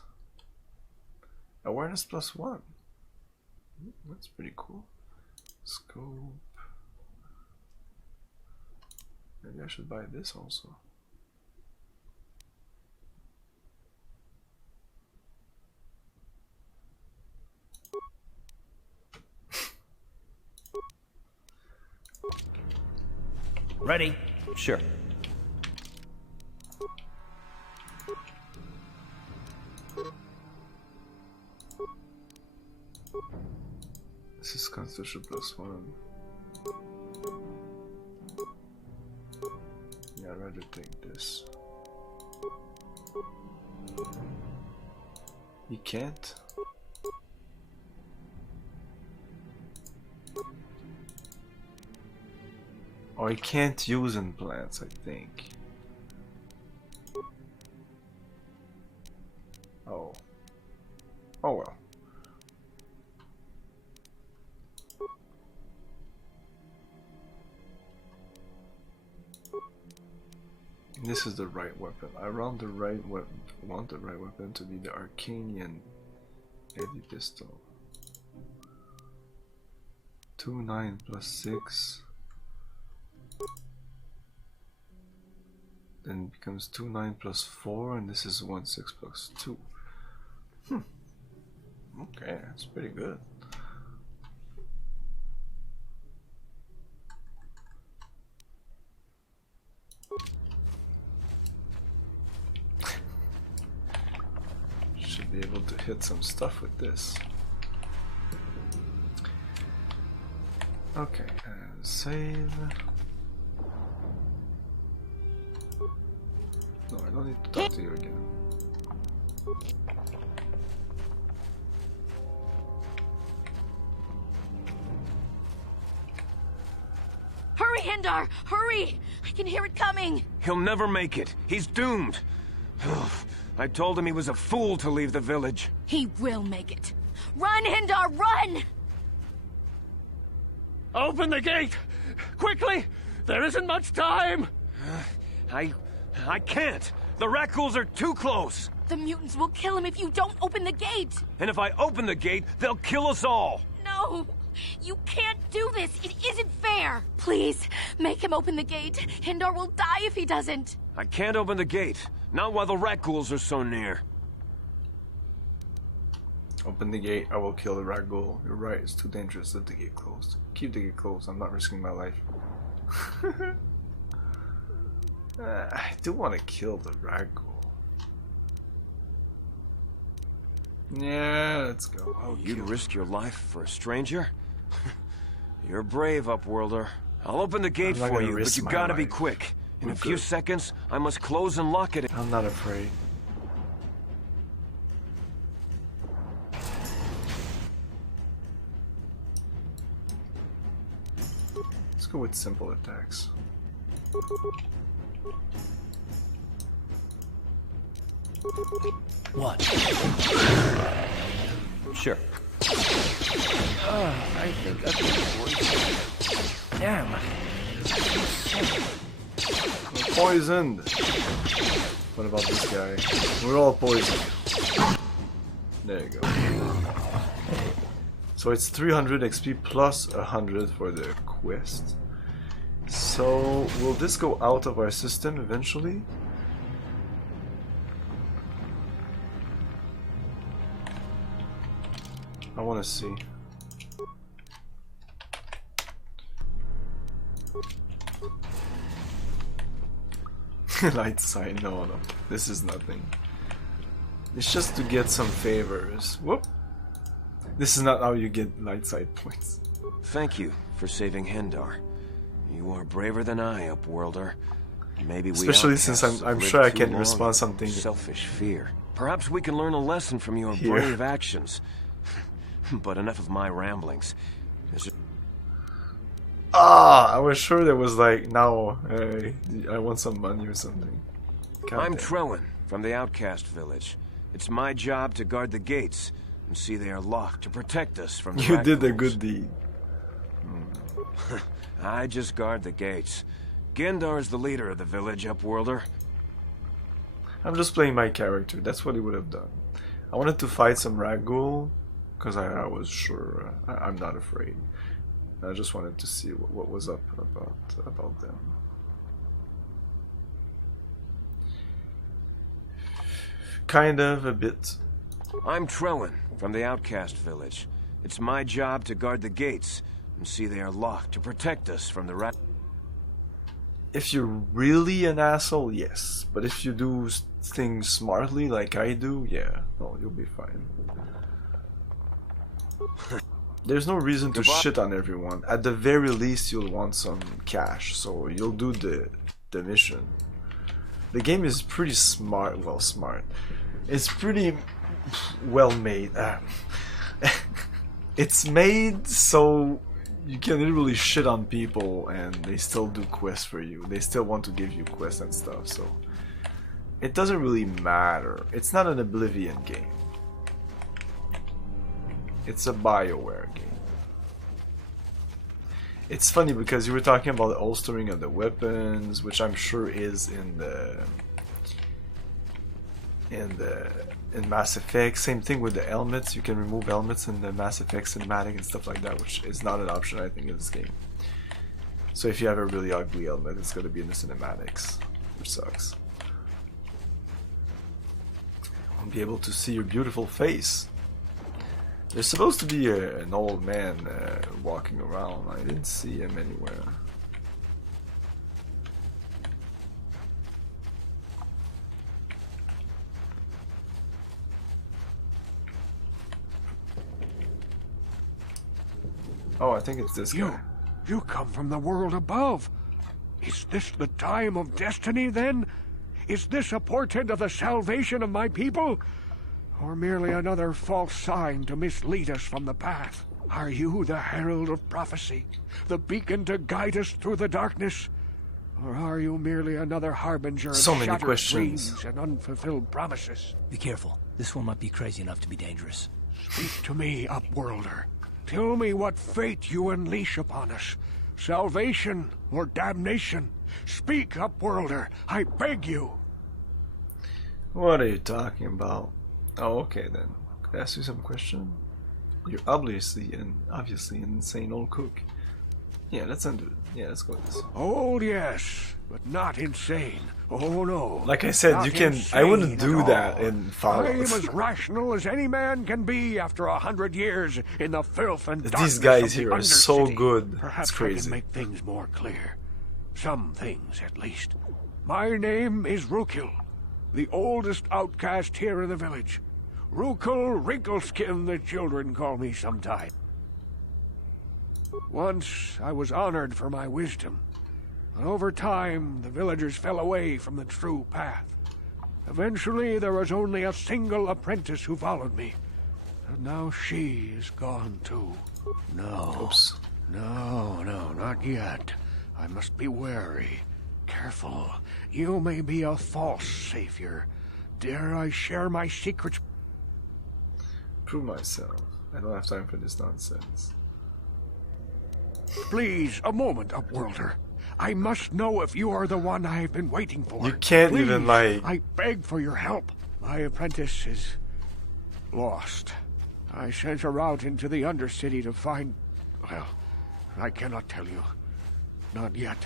Awareness +1. That's pretty cool. Scope. Maybe I should buy this also. Ready? Sure. This is Constitution +1. Yeah, ready. rather take this. You can't? Or I can't use implants, I think. Oh. Oh well. This is the right weapon. I want the right weapon to be the Arcanian heavy pistol. 2-9 plus 6. Then it becomes 2-9 plus 4, and this is 1-6 plus 2. Okay, that's pretty good. Should be able to hit some stuff with this. Okay, save. No, I don't need to talk to you again. Hurry, Hindar! Hurry! I can hear it coming! He'll never make it. He's doomed. I told him he was a fool to leave the village. He will make it. Run, Hindar, run! Open the gate! Quickly! There isn't much time! I can't. The Rakghouls are too close. The mutants will kill him if you don't open the gate! And if I open the gate, they'll kill us all. No! You can't do this! It isn't fair! Please, make him open the gate. Hindar will die if he doesn't. I can't open the gate. Not while the Rakghouls are so near. Open the gate, I will kill the Rakghoul. You're right, it's too dangerous. Let the gate closed. Keep the gate closed, I'm not risking my life. I do want to kill the Rakghoul. Yeah, let's go. You'd risk your life for a stranger? You're brave, Upworlder. I'll open the gate for you, but you gotta be quick. In a few seconds, I must close and lock it. I'm not afraid. Let's go with simple attacks. What? Sure. I think I can. Damn. We're poisoned. What about this guy? We're all poisoned. There you go. So it's 300 XP plus 100 for the quest. So will this go out of our system eventually? I want to see. Light side, no, this is nothing. It's just to get some favors. Whoop! This is not how you get light side points. Thank you for saving Hindar. You are braver than I, Upworlder. Maybe we especially since I'm sure I can respond something. Selfish fear. Perhaps we can learn a lesson from your brave actions. But enough of my ramblings. I was sure there was like, now I want some money or something. I'm Trellin from the Outcast Village. It's my job to guard the gates and see they are locked to protect us from the You did a good deed. I just guard the gates. Gendar is the leader of the village, Upworlder. I'm just playing my character. That's what he would have done. I wanted to fight some Rakghoul because I was sure I'm not afraid. I just wanted to see what was up about them. Kind of, a bit. I'm Trellin from the Outcast Village. It's my job to guard the gates and see they are locked to protect us from the rat. If you're really an asshole, yes. But if you do things smartly like I do, yeah, no, you'll be fine. There's no reason to shit on everyone. At the very least, you'll want some cash, so you'll do the mission. The game is pretty smart. Well, smart. It's pretty well made. It's made so you can literally shit on people and they still do quests for you. They still want to give you quests and stuff, so it doesn't really matter. It's not an Oblivion game. It's a BioWare game. It's funny because you were talking about the holstering of the weapons, which I'm sure is in Mass Effect. Same thing with the helmets. You can remove helmets in the Mass Effect cinematic and stuff like that, which is not an option, I think, in this game. So if you have a really ugly helmet, it's going to be in the cinematics, which sucks. I'll be able to see your beautiful face. There's supposed to be an old man walking around. I didn't see him anywhere. Oh, I think it's this guy. You come from the world above. Is this the time of destiny, then? Is this a portent of the salvation of my people? Or merely another false sign to mislead us from the path? Are you the herald of prophecy? The beacon to guide us through the darkness? Or are you merely another harbinger of shattered dreams and unfulfilled promises? Be careful. This one might be crazy enough to be dangerous. Speak to me, Upworlder. Tell me what fate you unleash upon us. Salvation or damnation? Speak, Upworlder. I beg you. What are you talking about? Oh, okay then. Could I ask you some question? You're obviously an insane old cook. Yeah, let's undo it. Yeah, let's go with this. Old, yes, but not insane. Oh no. Like I said, you can. I wouldn't do that in Fallout. I am as rational as any man can be after 100 years in the filth and darkness. These guys of the here are so good. Perhaps it's crazy. I can make things more clear. Some things, at least. My name is Rukil, the oldest outcast here in the village. Rukil Wrinkleskin, the children call me sometimes. Once I was honored for my wisdom, but over time the villagers fell away from the true path. Eventually there was only a single apprentice who followed me, and now she is gone too. No. Oops. No, not yet. I must be wary. Careful. You may be a false savior. Dare I share my secrets? Prove myself. I don't have time for this nonsense. Please, a moment, Upworlder. I must know if you are the one I have been waiting for. You can't Please, even, like... I beg for your help. My apprentice is... lost. I sent her out into the Undercity to find... well, I cannot tell you. Not yet.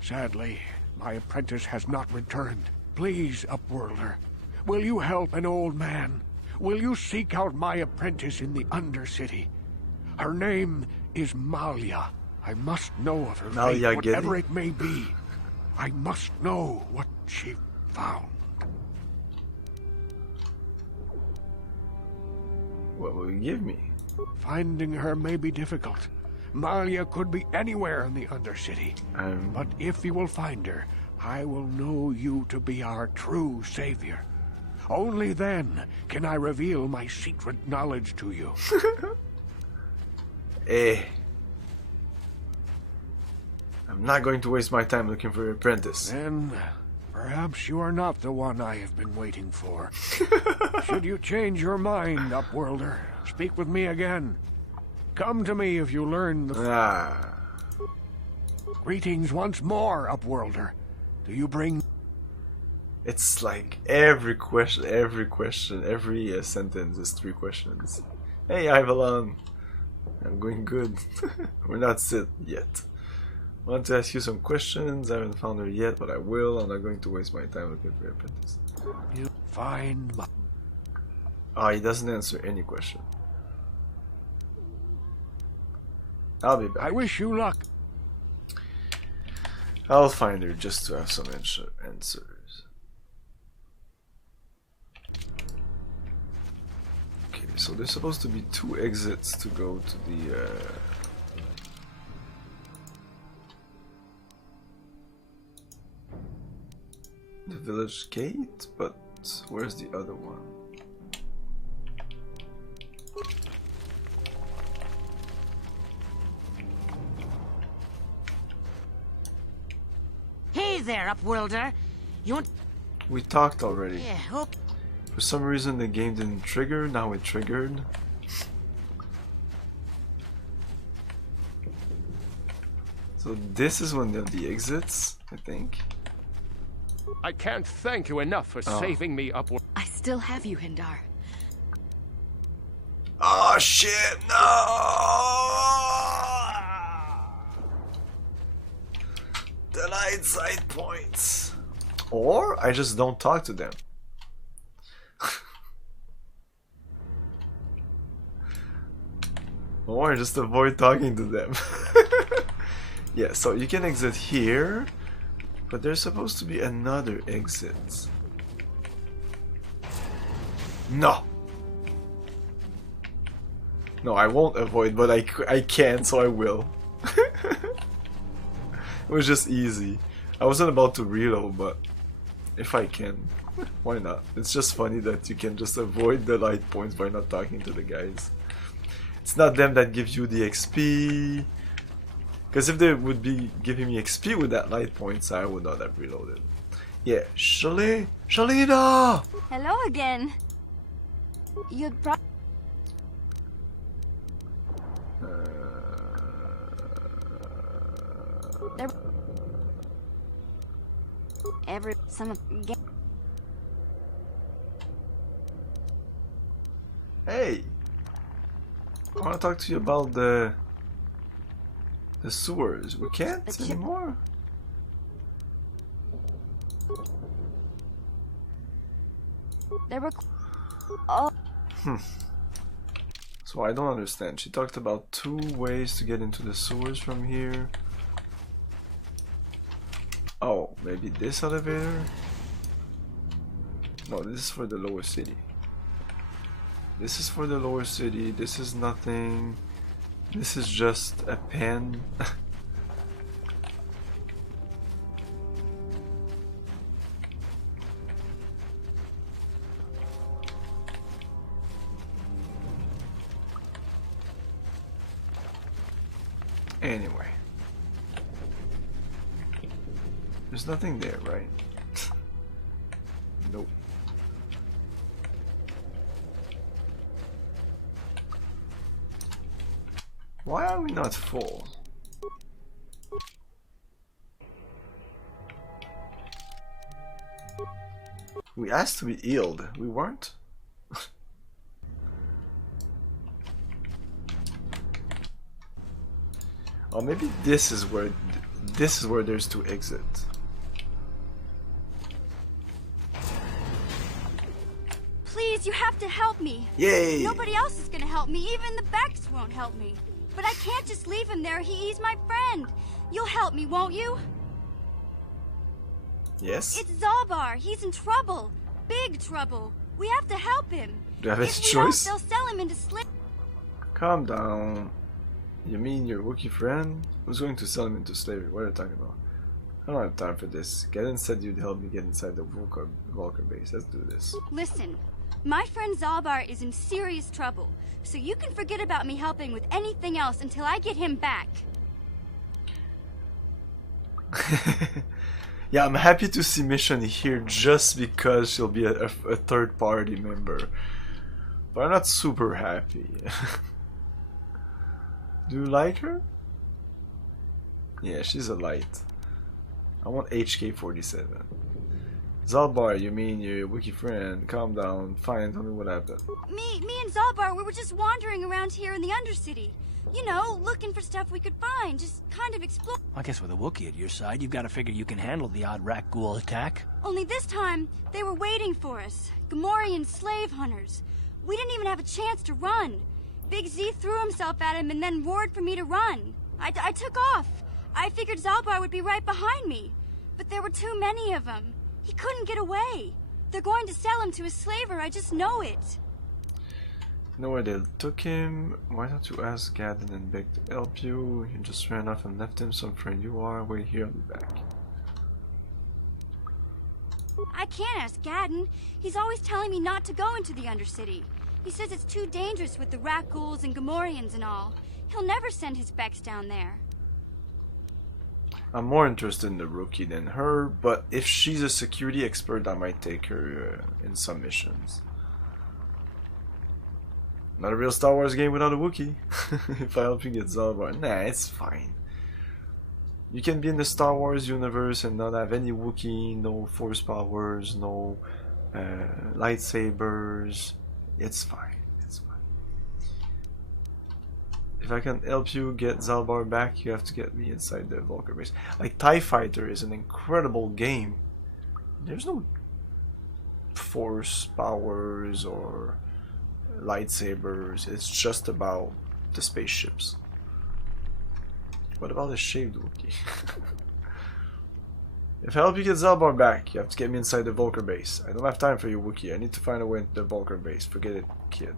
Sadly, my apprentice has not returned. Please, Upworlder, will you help an old man? Will you seek out my apprentice in the Undercity? Her name is Malia. I must know of her fate, whatever it may be. I must know what she found. What will you give me? Finding her may be difficult. Malia could be anywhere in the Undercity. But if you will find her, I will know you to be our true savior. Only then can I reveal my secret knowledge to you. I'm not going to waste my time looking for your apprentice. Then, perhaps you are not the one I have been waiting for. Should you change your mind, Upworlder, speak with me again. Come to me if you learn the... Greetings once more, Upworlder. Do you bring... It's like every sentence is 3 questions. Hey, Ivalon. I'm going good. We're not set yet. I want to ask you some questions. I haven't found her yet, but I will. I'm not going to waste my time looking for your apprentice. You find... Oh, he doesn't answer any question. I'll be back. I wish you luck. I'll find her just to have some answers. Okay, so there's supposed to be 2 exits to go to the... The village gate, but where's the other one? Hey there, Upworlder. You want... We talked already. Yeah, okay. For some reason the game didn't trigger, now it triggered. So this is one of the exits, I think. I can't thank you enough for saving me, Upward. I still have you, Hindar. Oh shit, no! Denied side points. Or I just don't talk to them. Or I just avoid talking to them. Yeah, so you can exit here, but there's supposed to be another exit. No! No, I won't avoid, but I can, so I will. It was just easy. I wasn't about to reload, but if I can, why not? It's just funny that you can just avoid the light points by not talking to the guys. It's not them that gives you the XP. Because if they would be giving me XP with that light points, I would not have reloaded. Yeah, Shalina! Hello again. You'd probably... Hey! I want to talk to you about the sewers. We can't anymore? There were... Oh. So I don't understand. She talked about 2 ways to get into the sewers from here. Oh, maybe this elevator? No, this is for the lower city. This is for the lower city. This is nothing. This is just a pen. Anyway. There's nothing there, right? Nope. Why are we not full? We asked to be healed. We weren't? Oh, maybe this is where there's 2 exits. Please, you have to help me. Yay! Nobody else is gonna help me. Even the Becks won't help me. But I can't just leave him there. He's my friend. You'll help me, won't you? Yes? It's Zalbar. He's in trouble. Big trouble. We have to help him. Do I have a If we choice? don't, they'll sell him into slavery. Calm down. You mean your Wookiee friend? Who's going to sell him into slavery? What are you talking about? I don't have time for this. Gaden said you'd help me get inside the Vulcan base. Let's do this. Listen, my friend Zalbar is in serious trouble, so you can forget about me helping with anything else until I get him back. Yeah, I'm happy to see Mission here just because she'll be a third party member. But I'm not super happy. Do you like her? Yeah, she's a light. I want HK-47. Zalbar, you mean your Wookiee friend? Calm down. Fine, tell me what happened. Me and Zalbar, we were just wandering around here in the Undercity. You know, looking for stuff we could find, just kind of explore. I guess with a Wookiee at your side, you've got to figure you can handle the odd rat ghoul attack. Only this time, they were waiting for us. Gamorrean slave hunters. We didn't even have a chance to run. Big Z threw himself at him and then roared for me to run. I took off. I figured Zalbar would be right behind me. But there were too many of them. He couldn't get away. They're going to sell him to a slaver, I just know it. Know where they took him? Why don't you ask Gaden and Beck to help you? You just ran off and left him, some friend you are. Wait here, I'll be back. I can't ask Gaddon. He's always telling me not to go into the Undercity. He says it's too dangerous with the rat ghouls and Gamorreans and all. He'll never send his Becks down there. I'm more interested in the rookie than her, but if she's a security expert, I might take her in some missions. Not a real Star Wars game without a Wookiee. If I help you get Zalbar, nah, it's fine. You can be in the Star Wars universe and not have any Wookiee, no force powers, no lightsabers. It's fine. It's fine. If I can help you get Zalbar back, you have to get me inside the Vulcan base. Like, TIE Fighter is an incredible game. There's no force powers or lightsabers. It's just about the spaceships. What about a shaved Wookiee? If I help you get Zalbar back, you have to get me inside the Vulcan base. I don't have time for you, Wookiee. I need to find a way into the Vulcan base. Forget it, kid.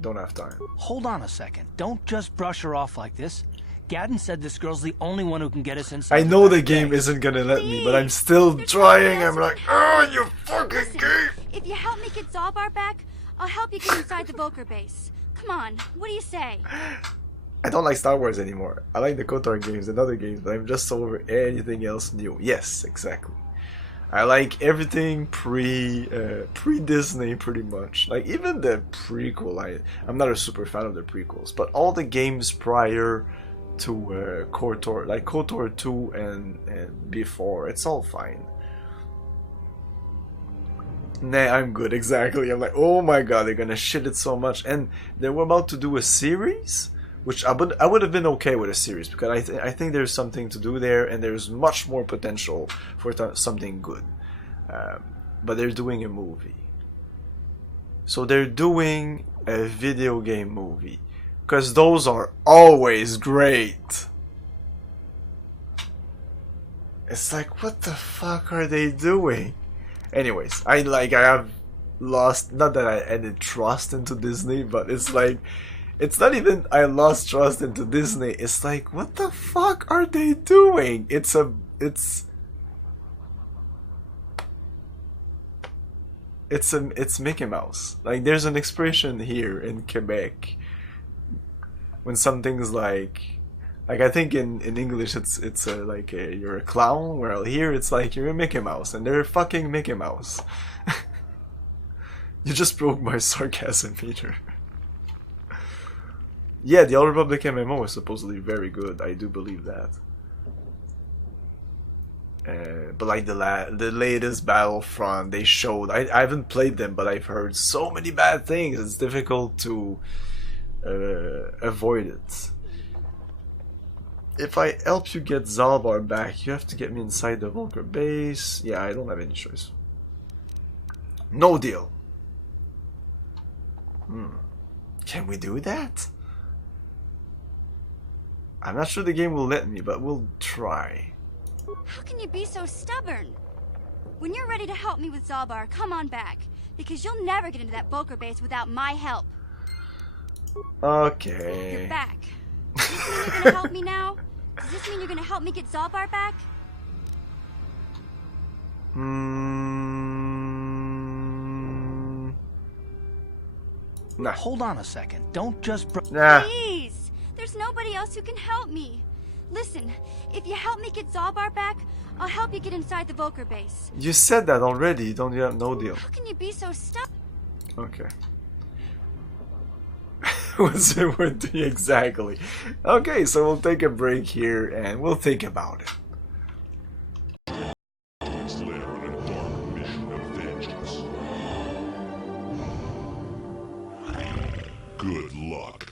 Don't have time. Hold on a second. Don't just brush her off like this. Gaddon said this girl's the only one who can get us inside. I know the game isn't gonna let me, but I'm still trying. I'm like, oh, you fucking game! If you help me get Zalbar back, I'll help you get inside the Vulcan base. Come on, what do you say? I don't like Star Wars anymore. I like the KOTOR games and other games, but I'm just so over anything else new. Yes, exactly. I like everything pre-Disney pretty much. Like even the prequel, I'm not a super fan of the prequels, but all the games prior to KOTOR, like KOTOR 2 and before, it's all fine. Nah, I'm good, exactly. I'm like, oh my god, they're gonna shit it so much. And they were about to do a series, which I would have been okay with a series, because I think there's something to do there, and there's much more potential for something good. But they're doing a movie. So they're doing a video game movie, because those are always great. It's like, what the fuck are they doing? Anyways, I have lost, not that I ended trust into Disney, but it's like, it's not even I lost trust into Disney, it's like, what the fuck are they doing? It's Mickey Mouse. Like, there's an expression here in Quebec when something's like I think in English it's like you're a clown, where here it's like you're a Mickey Mouse, and they're fucking Mickey Mouse. You just broke my sarcasm meter. Yeah, the Old Republic MMO is supposedly very good. I do believe that. But like the latest Battlefront they showed, I haven't played them, but I've heard so many bad things. It's difficult to avoid it. If I help you get Zalbar back, you have to get me inside the Vulcan base. Yeah, I don't have any choice. No deal. Can we do that? I'm not sure the game will let me, but we'll try. How can you be so stubborn? When you're ready to help me with Zalbar, come on back. Because you'll never get into that Vulcan base without my help. Okay. You're back. Does this mean you're gonna help me now? Does this mean you're gonna help me get Zalbar back? Nah. Hold on a second. Don't just... Nah. Please! There's nobody else who can help me. Listen, if you help me get Zalbar back, I'll help you get inside the Vulcan base. You said that already, don't you have no deal? How can you be so stubborn? Okay. What's it worth to you exactly? Okay, so we'll take a break here and we'll think about it. Good luck.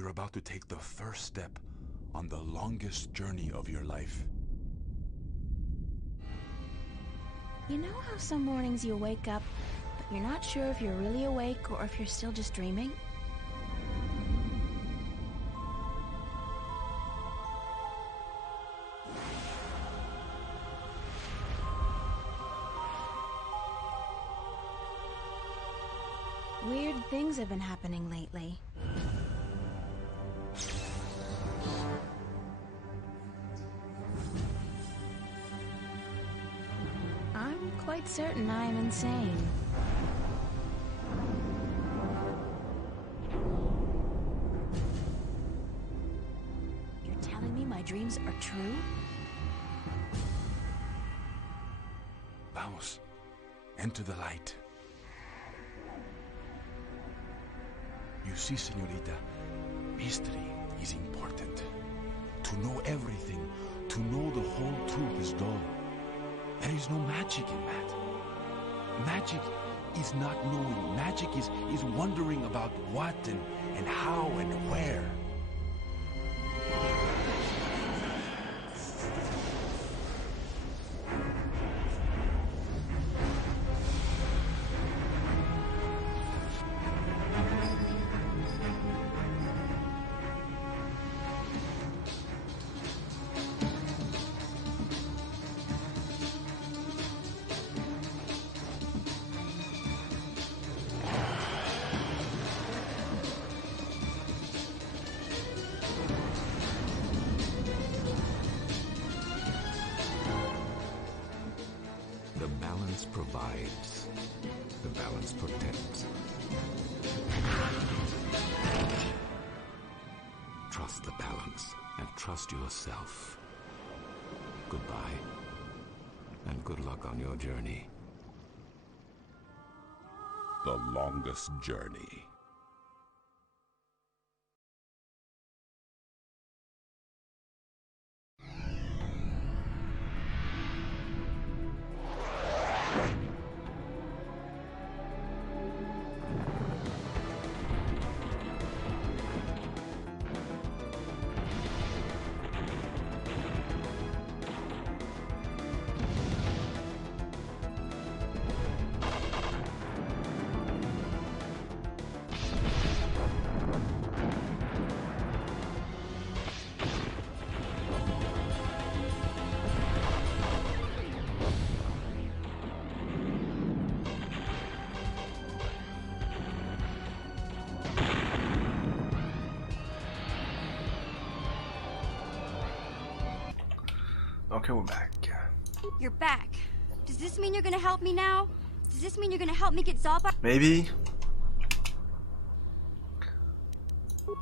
You're about to take the first step on the longest journey of your life. You know how some mornings you wake up, but you're not sure if you're really awake or if you're still just dreaming? Weird things have been happening lately. I'm quite certain I'm insane. You're telling me my dreams are true? Vamos. Enter the light. You see, señorita, mystery is important. To know everything, to know the whole truth is dull. There is no magic in that. Magic is not knowing. Magic is wondering about what and how and where. The balance provides. The balance protects. Trust the balance and trust yourself. Goodbye, and good luck on your journey. The longest journey. Okay, we're back. You're back. Does this mean you're gonna help me now? Does this mean you're gonna help me get Zalbar? Maybe.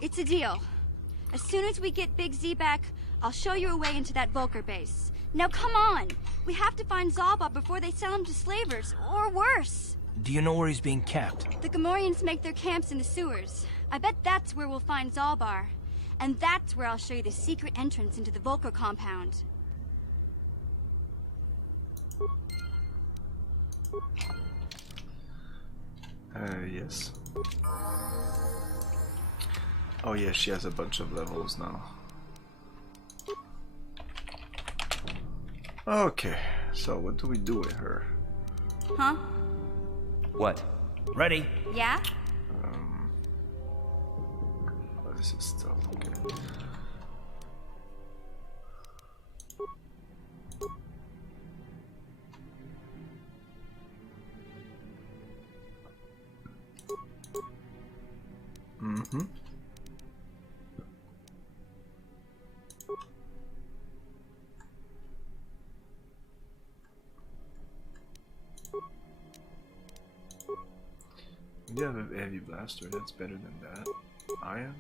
It's a deal. As soon as we get Big Z back, I'll show you a way into that Volker base. Now come on! We have to find Zalbar before they sell him to slavers, or worse. Do you know where he's being kept? The Gamorreans make their camps in the sewers. I bet that's where we'll find Zalbar. And that's where I'll show you the secret entrance into the Volker compound. Yes. Oh yeah, she has a bunch of levels now. Okay, so what do we do with her? Huh? What? Ready? Yeah? Oh, this is still okay. Mm-hmm. We have a heavy blaster, that's better than that. Iron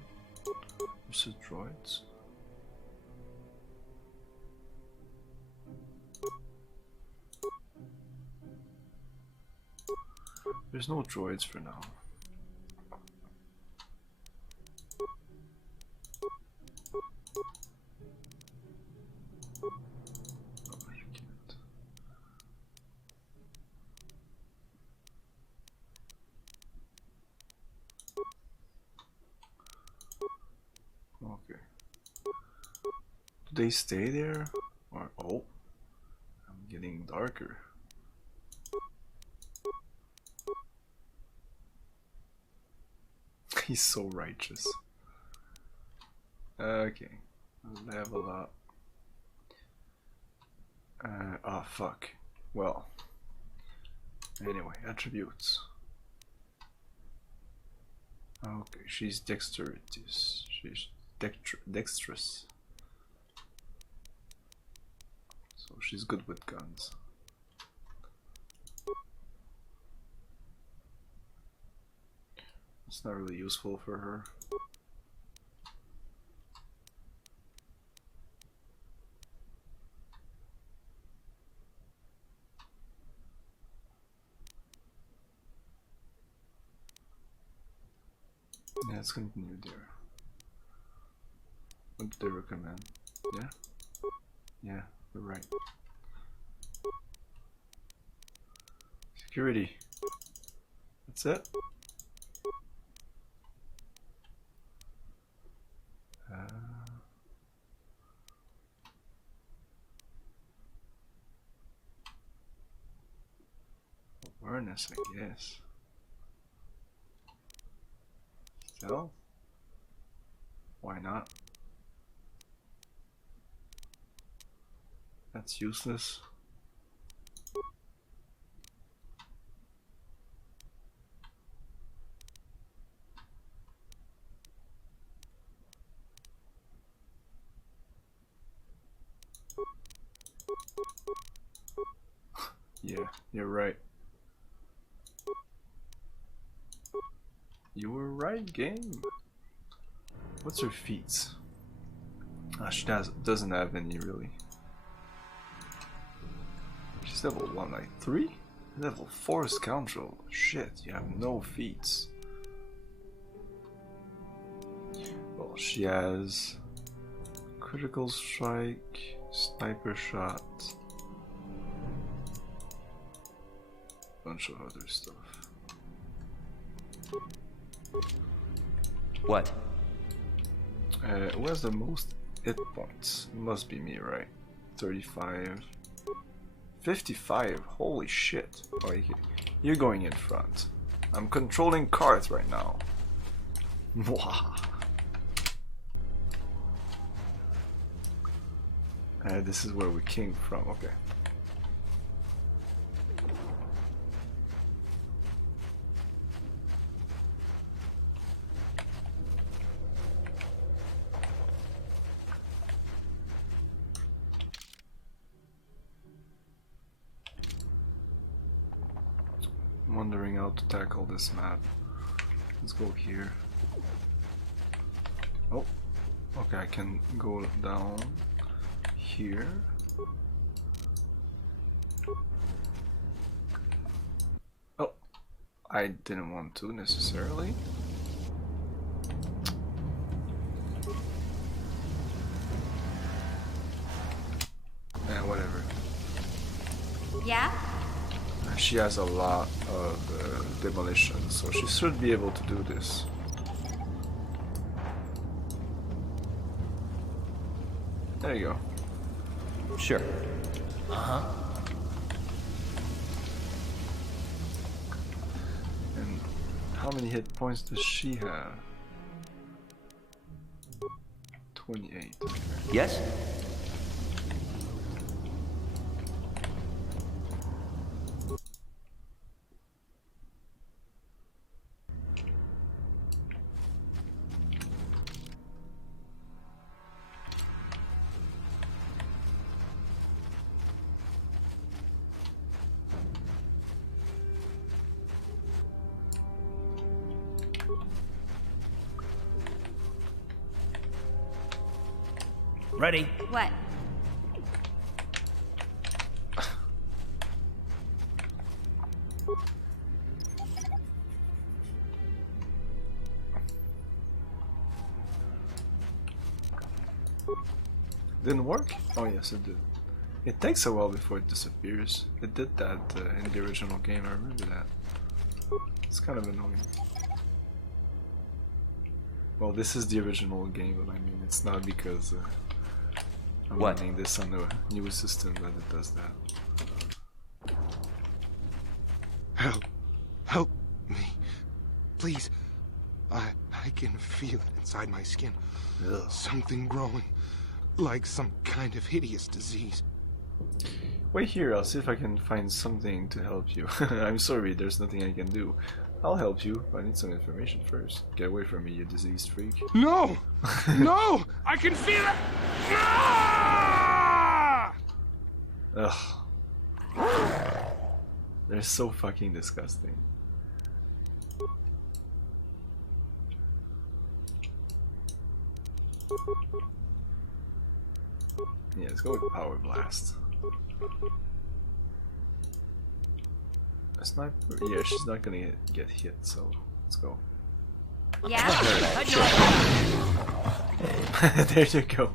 versus droids. There's no droids for now. they stay there? Or oh, I'm getting darker. He's so righteous. Okay, level up. Oh fuck. Well. Anyway, attributes. Okay, she's dexterous. She's dexterous. So she's good with guns. It's not really useful for her. Yeah, let's continue there. What do they recommend? Yeah? Yeah, you're right. Security. That's it? Awareness, I guess. Stealth? Why not? That's useless. Yeah, you're right. You were right, game. What's her feats? She doesn't have any really. She's level 1, like 3? Level 4 scoundrel. Shit, you have no feats. Well, she has critical strike, sniper shot, bunch of other stuff. What? Who has the most hit points? It must be me, right? 35. 55, holy shit. Oh, you're going in front. I'm controlling cards right now. Wow. This is where we came from, okay. I'm wondering how to tackle this map. Let's go here. Oh, okay, I can go down here. Oh, I didn't want to necessarily. Whatever. Yeah? She has a lot of demolition, so she should be able to do this. There you go. Sure. Uh-huh. And how many hit points does she have? 28. Okay. Yes? Ready? What? Didn't work? Oh yes, it did. It takes a while before it disappears. It did that in the original game, I remember that. It's kind of annoying. Well, this is the original game, but I mean, it's not because I'm running this on a new system that it does that. Help. Help me. Please. I can feel it inside my skin. Ugh. Something growing. Like some kind of hideous disease. Wait here, I'll see if I can find something to help you. I'm sorry, there's nothing I can do. I'll help you, but I need some information first. Get away from me, you diseased freak. No! No! I can feel it! Ah! Ugh. They're so fucking disgusting. Yeah, let's go with Power Blast. A sniper? Yeah, she's not gonna get hit, so let's go. Yeah. There you go.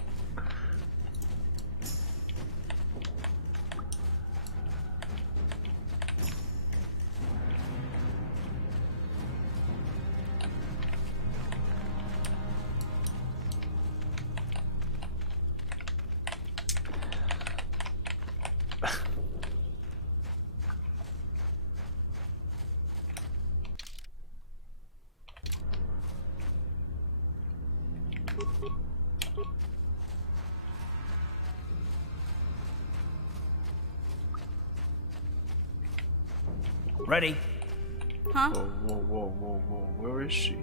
Ready? Huh? Whoa, whoa, whoa, whoa, whoa, where is she?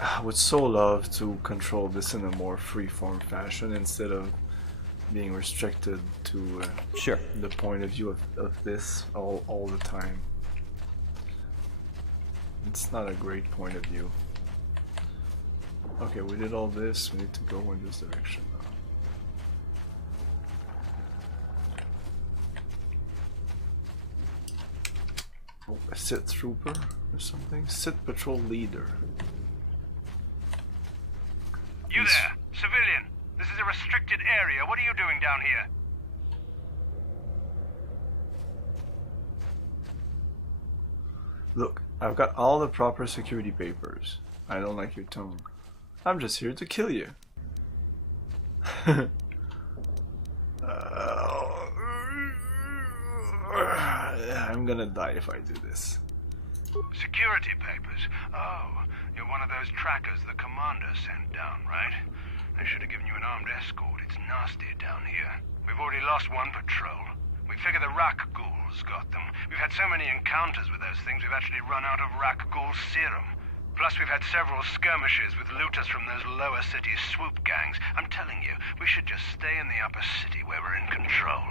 I would so love to control this in a more free-form fashion instead of being restricted to sure the point of view of this all the time. It's not a great point of view. Okay, we did all this, we need to go in this direction now. Oh, a Sith trooper or something? Sith patrol leader. You there, civilian. This is a restricted area. What are you doing down here? Look, I've got all the proper security papers. I don't like your tone. I'm just here to kill you. I'm gonna die if I do this. Security papers? Oh, you're one of those trackers the commander sent down, right? They should have given you an armed escort. It's nasty down here. We've already lost one patrol. We figure the Rak ghouls got them. We've had so many encounters with those things, we've actually run out of Rak ghoul serum. Plus, we've had several skirmishes with looters from those lower city swoop gangs. I'm telling you, we should just stay in the upper city where we're in control.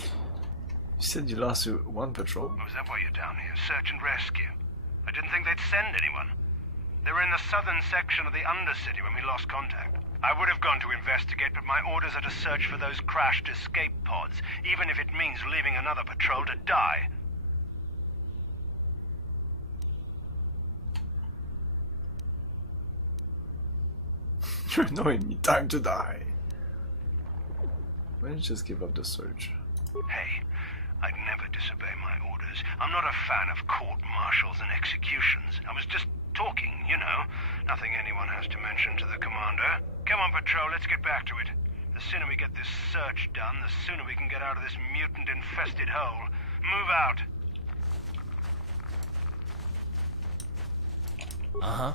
You said you lost one patrol? Oh, is that why you're down here? Search and rescue? I didn't think they'd send anyone. They were in the southern section of the Undercity when we lost contact. I would have gone to investigate, but my orders are to search for those crashed escape pods, even if it means leaving another patrol to die. You're annoying me. Time to die. Why don't you just give up the search? Hey, I'd never disobey my orders. I'm not a fan of court-martials and executions. I was just talking, you know. Nothing anyone has to mention to the commander. Come on, patrol, let's get back to it. The sooner we get this search done, the sooner we can get out of this mutant-infested hole. Move out. Uh-huh.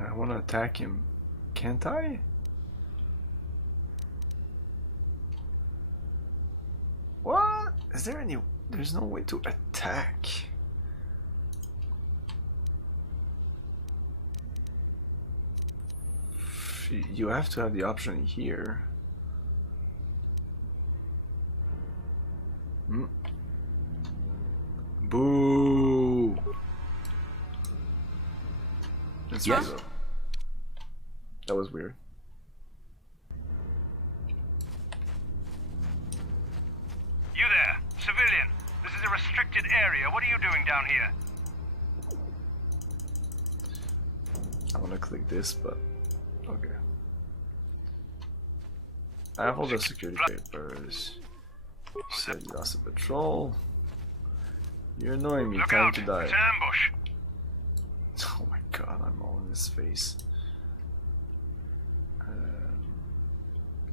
I want to attack him. Can't I? What? Is there any... There's no way to attack. You have to have the option here. Boo! That's yes. Weird. That was weird. You there, civilian. This is a restricted area. What are you doing down here? I want to click this, but okay. I have all the security papers. You said you lost a patrol. You're annoying me. Time to die. It's an ambush. Oh my god, I'm all in his face.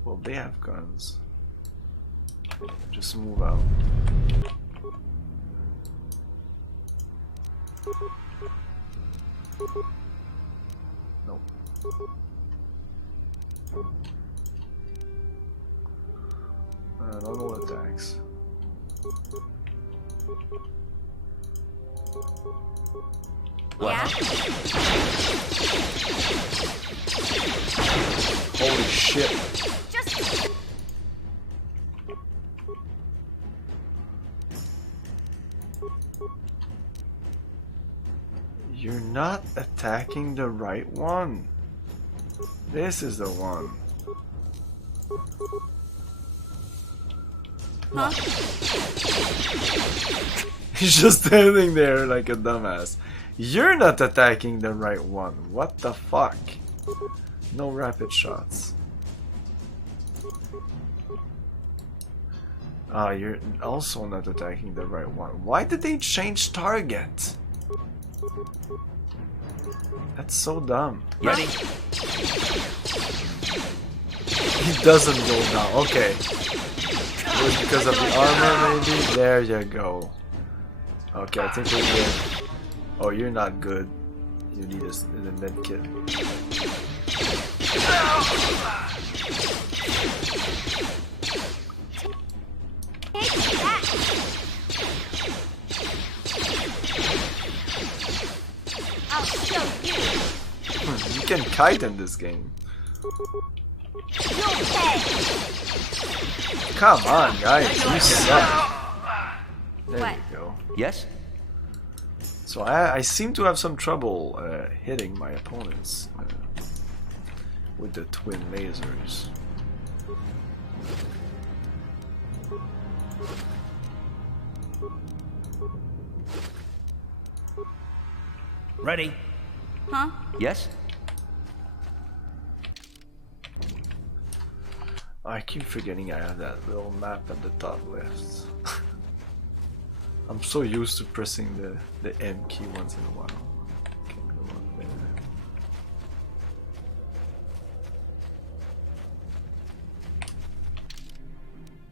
Well, they have guns. Just move out. Nope. Normal attacks. What? Holy shit. Just... You're not attacking the right one. This is the one. Huh? He's just standing there like a dumbass. You're not attacking the right one. What the fuck? No rapid shots. Ah, you're also not attacking the right one. Why did they change target? That's so dumb. Ready? He doesn't go down. Okay. It was because of the armor, maybe? There you go. Okay, I think we're good. Oh, you're not good. You need a med kit. I'll show you. You can kite in this game. You'll pay. Come on, guys. You suck. There What? we go. Yes? So I seem to have some trouble hitting my opponents with the twin lasers. Ready? Huh? Yes? I keep forgetting I have that little map at the top left. I'm so used to pressing the M key once in a while. Can't go up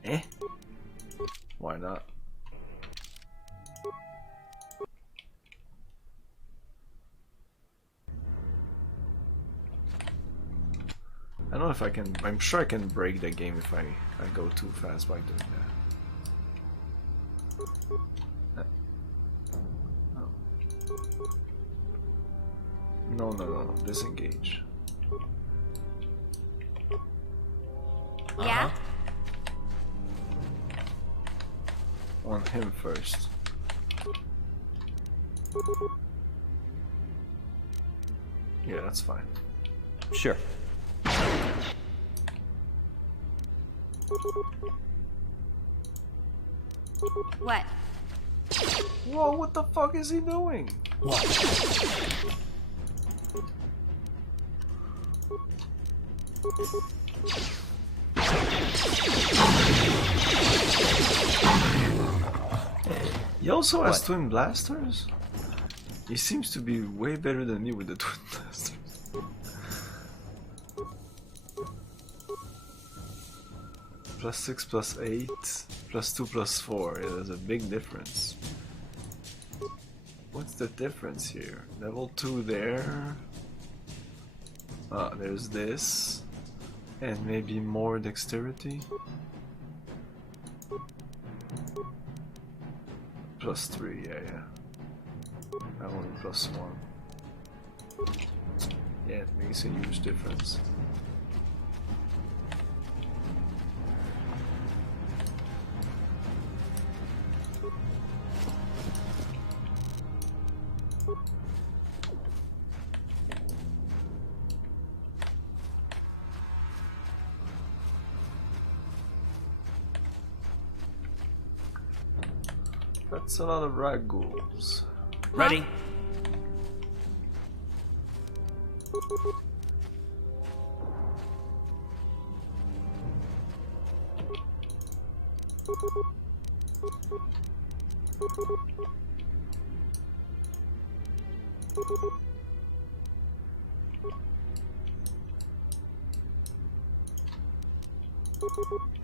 there. Eh? Why not? I don't know if I can. I'm sure I can break the game if I go too fast by doing that. No. No. Disengage. Yeah? On him first. Yeah, that's fine. Sure. What? Whoa, what the fuck is he doing? What? He also has twin blasters? He seems to be way better than me with the twin blasters. +6 +8 +2 +4. Yeah, there's a big difference. What's the difference here? Level 2 there. There's this. And maybe more dexterity. +3, yeah. That one +1. Yeah, it makes a huge difference. That's a lot of rag ghouls. Ready?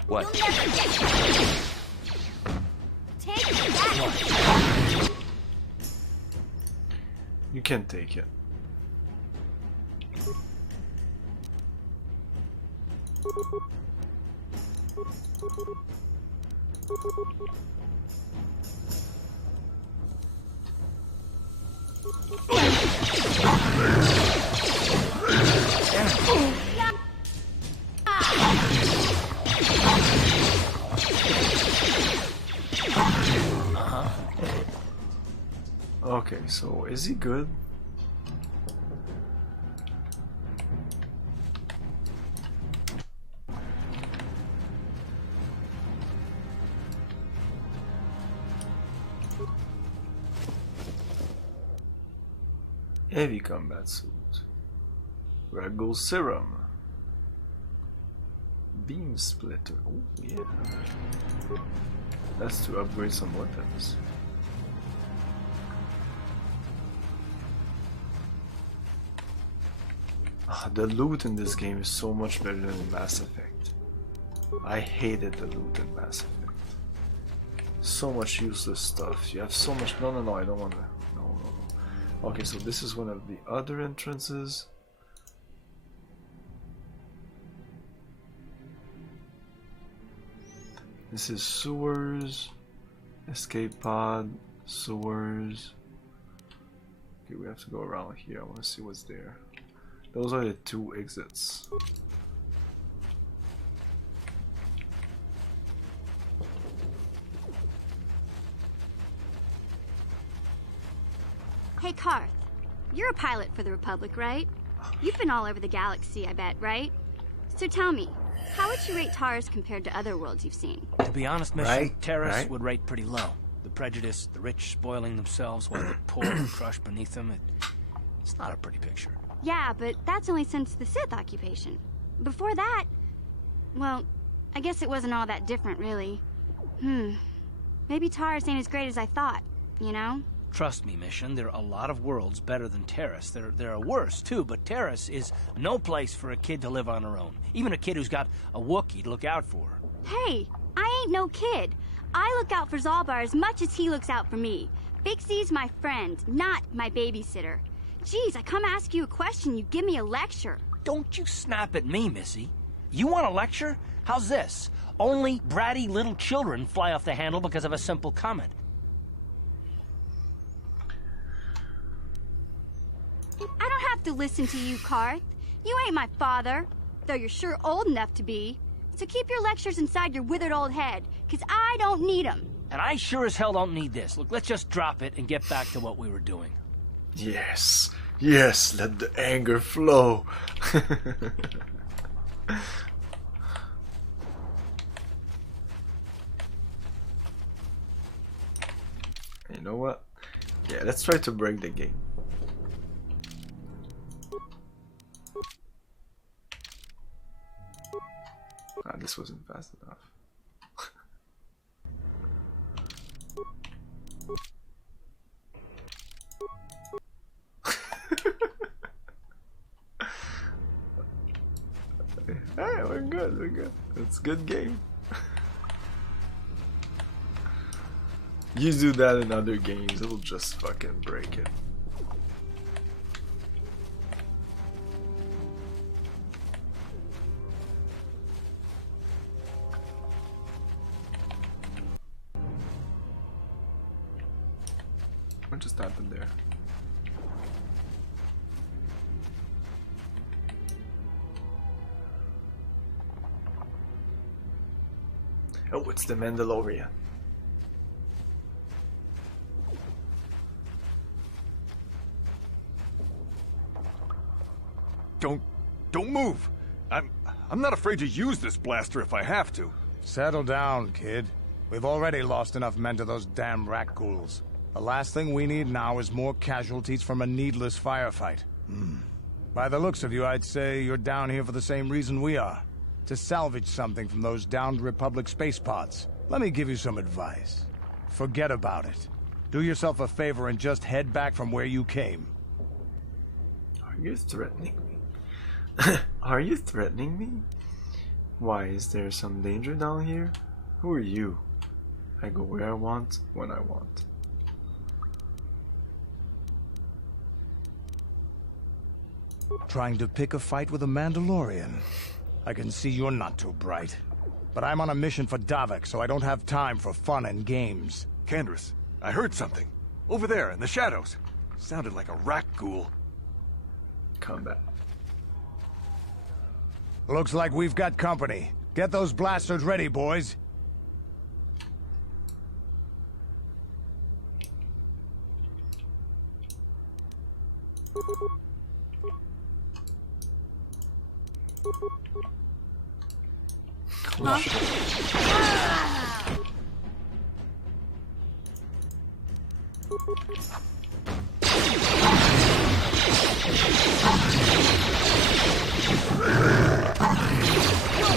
What? Take that. You can take it. Okay, so is he good? Heavy combat suit. Ragul serum. Beam splitter. Oh yeah. That's to upgrade some weapons. The loot in this game is so much better than in Mass Effect. I hated the loot in Mass Effect. So much useless stuff. You have so much. No, I don't want to. No. Okay, so this is one of the other entrances. This is sewers, escape pod, sewers. Okay, we have to go around here. I want to see what's there. Those are the two exits. Hey, Karth. You're a pilot for the Republic, right? You've been all over the galaxy, I bet, right? So tell me, how would you rate Taurus compared to other worlds you've seen? To be honest, Mission, Terrace would rate pretty low. The prejudice, the rich spoiling themselves while the poor are crushed beneath them, it's not a pretty picture. Yeah, but that's only since the Sith occupation. Before that, well, I guess it wasn't all that different, really. Maybe Taurus ain't as great as I thought, you know? Trust me, Mission, there are a lot of worlds better than Terrace. There are worse, too, but Terrace is no place for a kid to live on her own. Even a kid who's got a Wookiee to look out for. Hey, I ain't no kid. I look out for Zalbar as much as he looks out for me. Bixie's my friend, not my babysitter. Geez, I come ask you a question, you give me a lecture. Don't you snap at me, Missy. You want a lecture? How's this? Only bratty little children fly off the handle because of a simple comment. I don't have to listen to you, Karth. You ain't my father, though you're sure old enough to be. So keep your lectures inside your withered old head, because I don't need them. And I sure as hell don't need this. Look, let's just drop it and get back to what we were doing. Yes, let the anger flow. You know what? Yeah, let's try to break the game. This wasn't fast enough. Hey, we're good. It's a good game. You do that in other games, it'll just fucking break it. What just happened there? Oh, it's the Mandalorian. Don't move. I'm not afraid to use this blaster if I have to. Settle down, kid. We've already lost enough men to those damn rat ghouls. The last thing we need now is more casualties from a needless firefight. By the looks of you, I'd say you're down here for the same reason we are. To salvage something from those downed Republic space pods. Let me give you some advice. Forget about it. Do yourself a favor and just head back from where you came. Are you threatening me? Are you threatening me? Why, is there some danger down here? Who are you? I go where I want, when I want. Trying to pick a fight with a Mandalorian? I can see you're not too bright. But I'm on a mission for Davik, so I don't have time for fun and games. Candace, I heard something. Over there, in the shadows. Sounded like a rat ghoul. Combat. Looks like we've got company. Get those blasters ready, boys.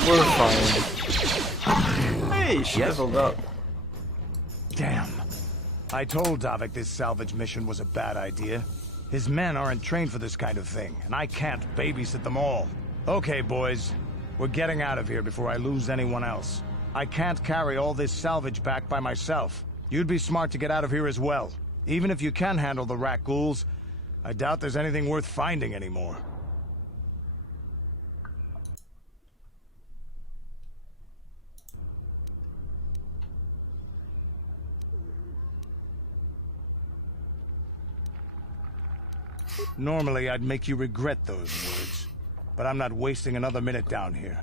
We're fine. Hey, she leveled up. Damn. I told Davik this salvage mission was a bad idea. His men aren't trained for this kind of thing, and I can't babysit them all. Okay, boys. We're getting out of here before I lose anyone else. I can't carry all this salvage back by myself. You'd be smart to get out of here as well. Even if you can handle the rat ghouls, I doubt there's anything worth finding anymore. Normally, I'd make you regret those words, but I'm not wasting another minute down here.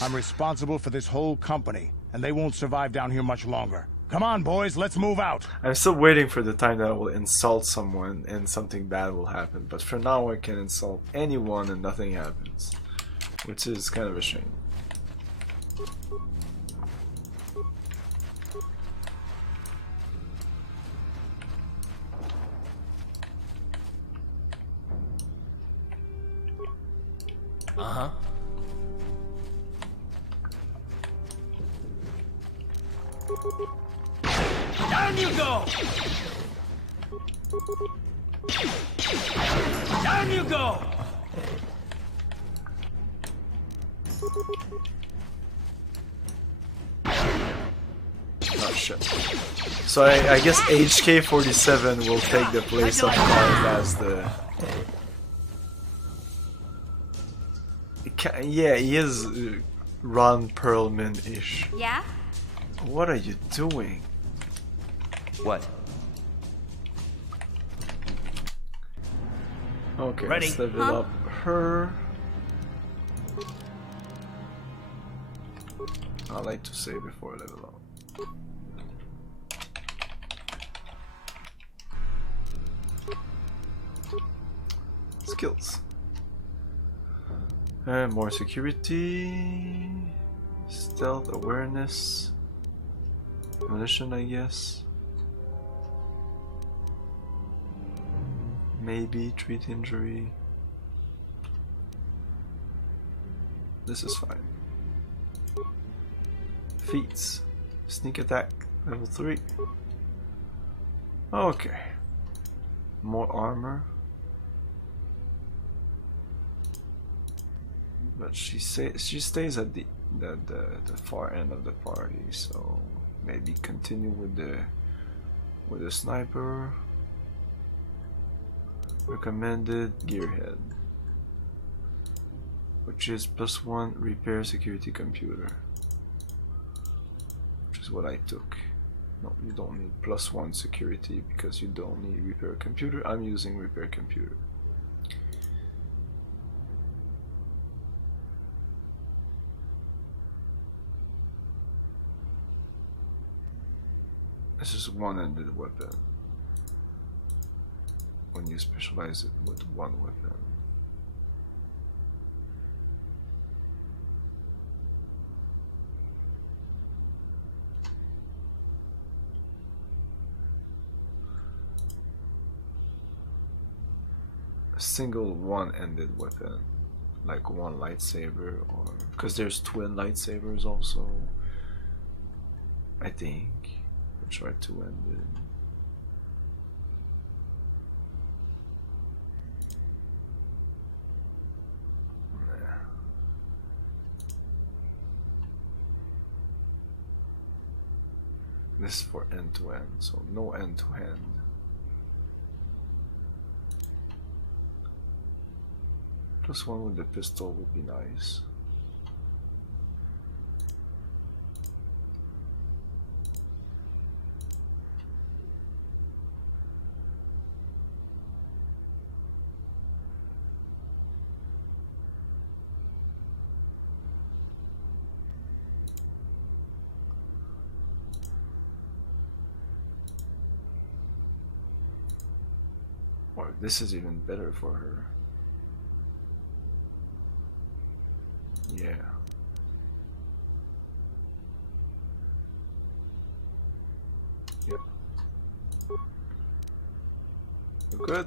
I'm responsible for this whole company, and they won't survive down here much longer. Come on, boys, let's move out! I'm still waiting for the time that I will insult someone and something bad will happen, but for now I can insult anyone and nothing happens, which is kind of a shame. Uh-huh. Down you go! Down you go! Oh shit. So I guess HK-47 will take the place of Marv as the... Yeah, he is Ron Perlman-ish. Yeah? What are you doing? What? Okay, ready? let's level up her. I like to say before I level up. Skills. More security, stealth, awareness, ammunition, I guess. Maybe treat injury. This is fine. Feats, sneak attack, level 3. Okay. More armor. But she stays at the far end of the party, so maybe continue with the sniper. Recommended gearhead, which is +1 repair security computer, which is what I took. No, you don't need +1 security because you don't need repair computer. I'm using repair computer. This is one-handed weapon. When you specialize it with one weapon. A single one-handed weapon, like one lightsaber, or because there's twin lightsabers also. I think. I'll try to end it. This is for end to end, so no end to end. Plus one with the pistol would be nice. Or this is even better for her. Yeah. Yep. We're good.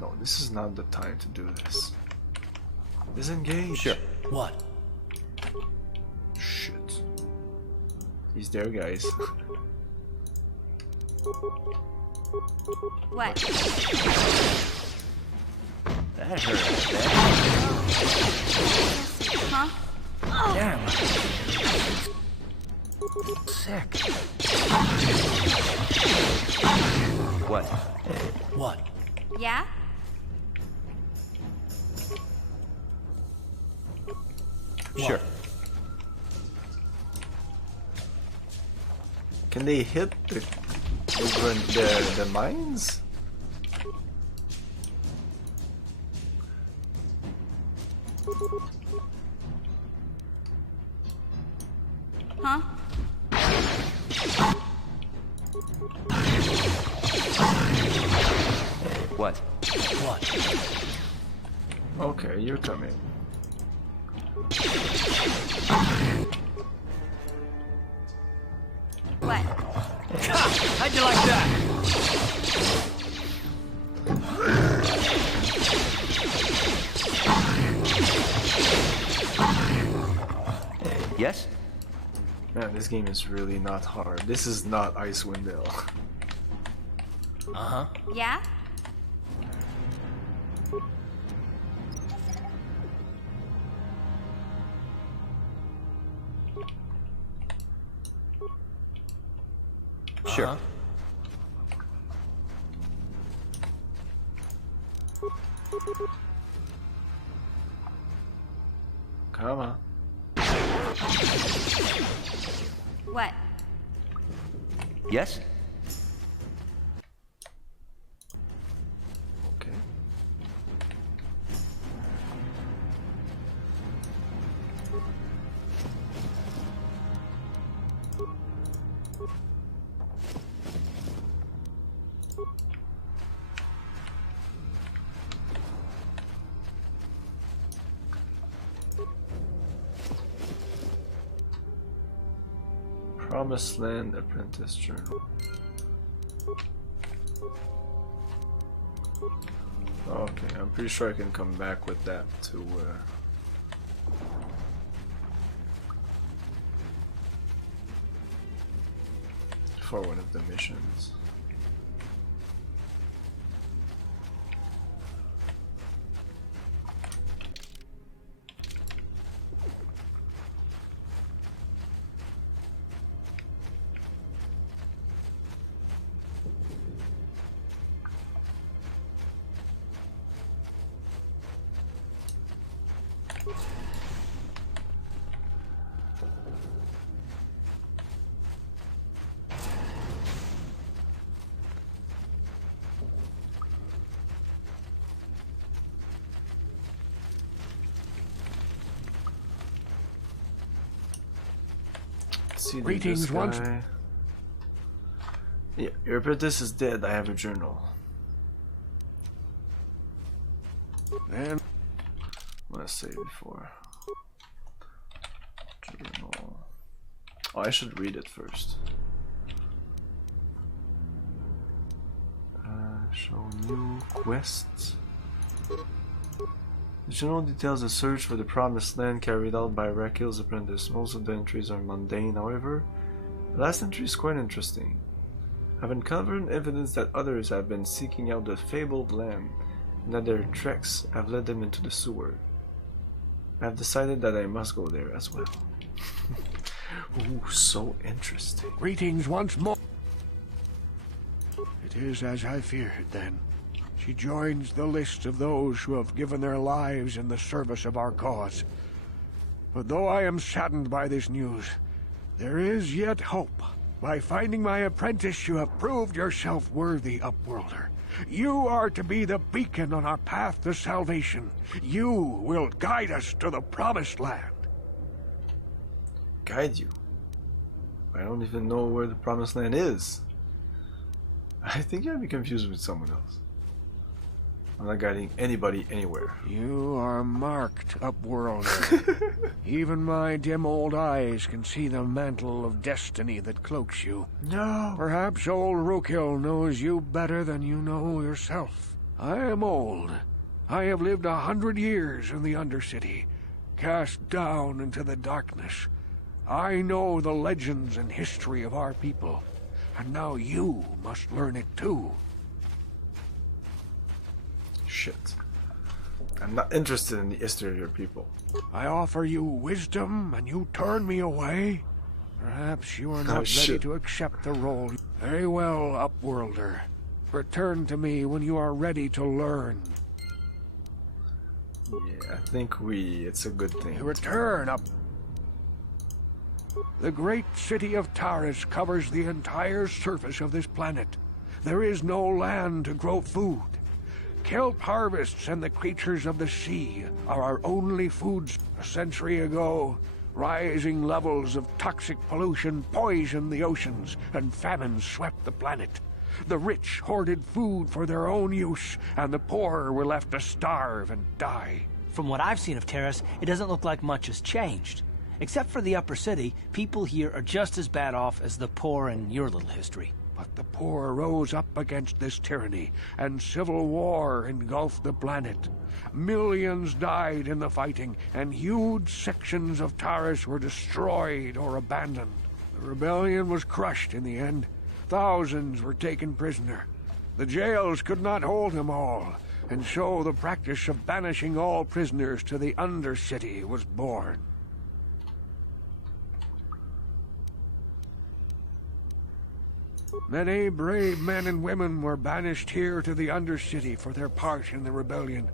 No, this is not the time to do this. Disengage. Sure. What? Shit. He's there, guys. What? That hurt. Huh? Damn. Sick. What? What? Yeah? Sure. Can they hit the mines? Huh? What? What? Okay, you're coming. What? How'd you like that? Yes? Man, this game is really not hard. This is not Icewind Dale. Uh-huh. Yeah? Sure. Come on. What? Yes? Okay. Promised Land Apprentice Journal. Okay, I'm pretty sure I can come back with that to for one of the missions. See, Greetings once. Yeah, your apprentice is dead. I have a journal. And I'm gonna say before. Journal. Oh, I should read it first. Show new quests. The journal details a search for the Promised Land carried out by Rakil's apprentice. Most of the entries are mundane, however. The last entry is quite interesting. I've uncovered evidence that others have been seeking out the fabled land, and that their treks have led them into the sewer. I have decided that I must go there as well. Ooh, so interesting. Greetings once more. It is as I feared, then. She joins the list of those who have given their lives in the service of our cause. But though I am saddened by this news, there is yet hope. By finding my apprentice, you have proved yourself worthy, Upworlder. You are to be the beacon on our path to salvation. You will guide us to the Promised Land. Guide you? I don't even know where the Promised Land is. I think I'd be confused with someone else. I'm not guiding anybody anywhere. You are marked, Upworlder. Even my dim old eyes can see the mantle of destiny that cloaks you. No. Perhaps old Rookhill knows you better than you know yourself. I am old. I have lived 100 years in the Undercity, cast down into the darkness. I know the legends and history of our people, and now you must learn it too. Shit. I'm not interested in the history of your people. I offer you wisdom, and you turn me away? Perhaps you are not ready to accept the role. Very well, Upworlder. Return to me when you are ready to learn. Yeah, I think it's a good thing. Return up. The great city of Taris covers the entire surface of this planet. There is no land to grow food. Kelp harvests and the creatures of the sea are our only foods. A century ago, rising levels of toxic pollution poisoned the oceans, and famine swept the planet. The rich hoarded food for their own use, and the poor were left to starve and die. From what I've seen of Taris, it doesn't look like much has changed. Except for the upper city, people here are just as bad off as the poor in your little history. But the poor rose up against this tyranny, and civil war engulfed the planet. Millions died in the fighting, and huge sections of Taris were destroyed or abandoned. The rebellion was crushed in the end. Thousands were taken prisoner. The jails could not hold them all, and so the practice of banishing all prisoners to the Undercity was born. Many brave men and women were banished here to the Undercity for their part in the rebellion.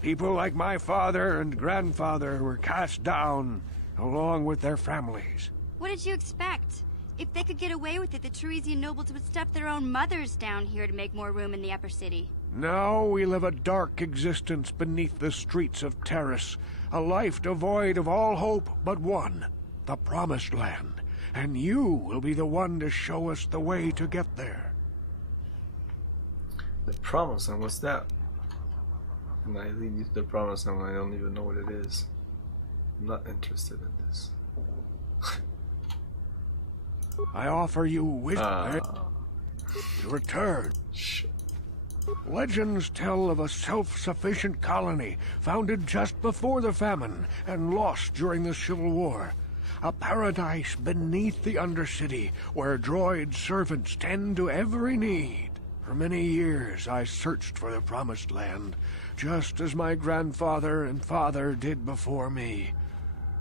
People like my father and grandfather were cast down, along with their families. What did you expect? If they could get away with it, the Teresian nobles would stuff their own mothers down here to make more room in the upper city. Now we live a dark existence beneath the streets of Taris, a life devoid of all hope but one, the Promised Land. And you will be the one to show us the way to get there. The Promised Land? What's that? And I lead you to the Promised Land when I don't even know what it is. I'm not interested in this. I offer you wisdom to return. Shit. Legends tell of a self-sufficient colony founded just before the famine and lost during the Civil War. A paradise beneath the Undercity, where droid servants tend to every need. For many years I searched for the Promised Land, just as my grandfather and father did before me.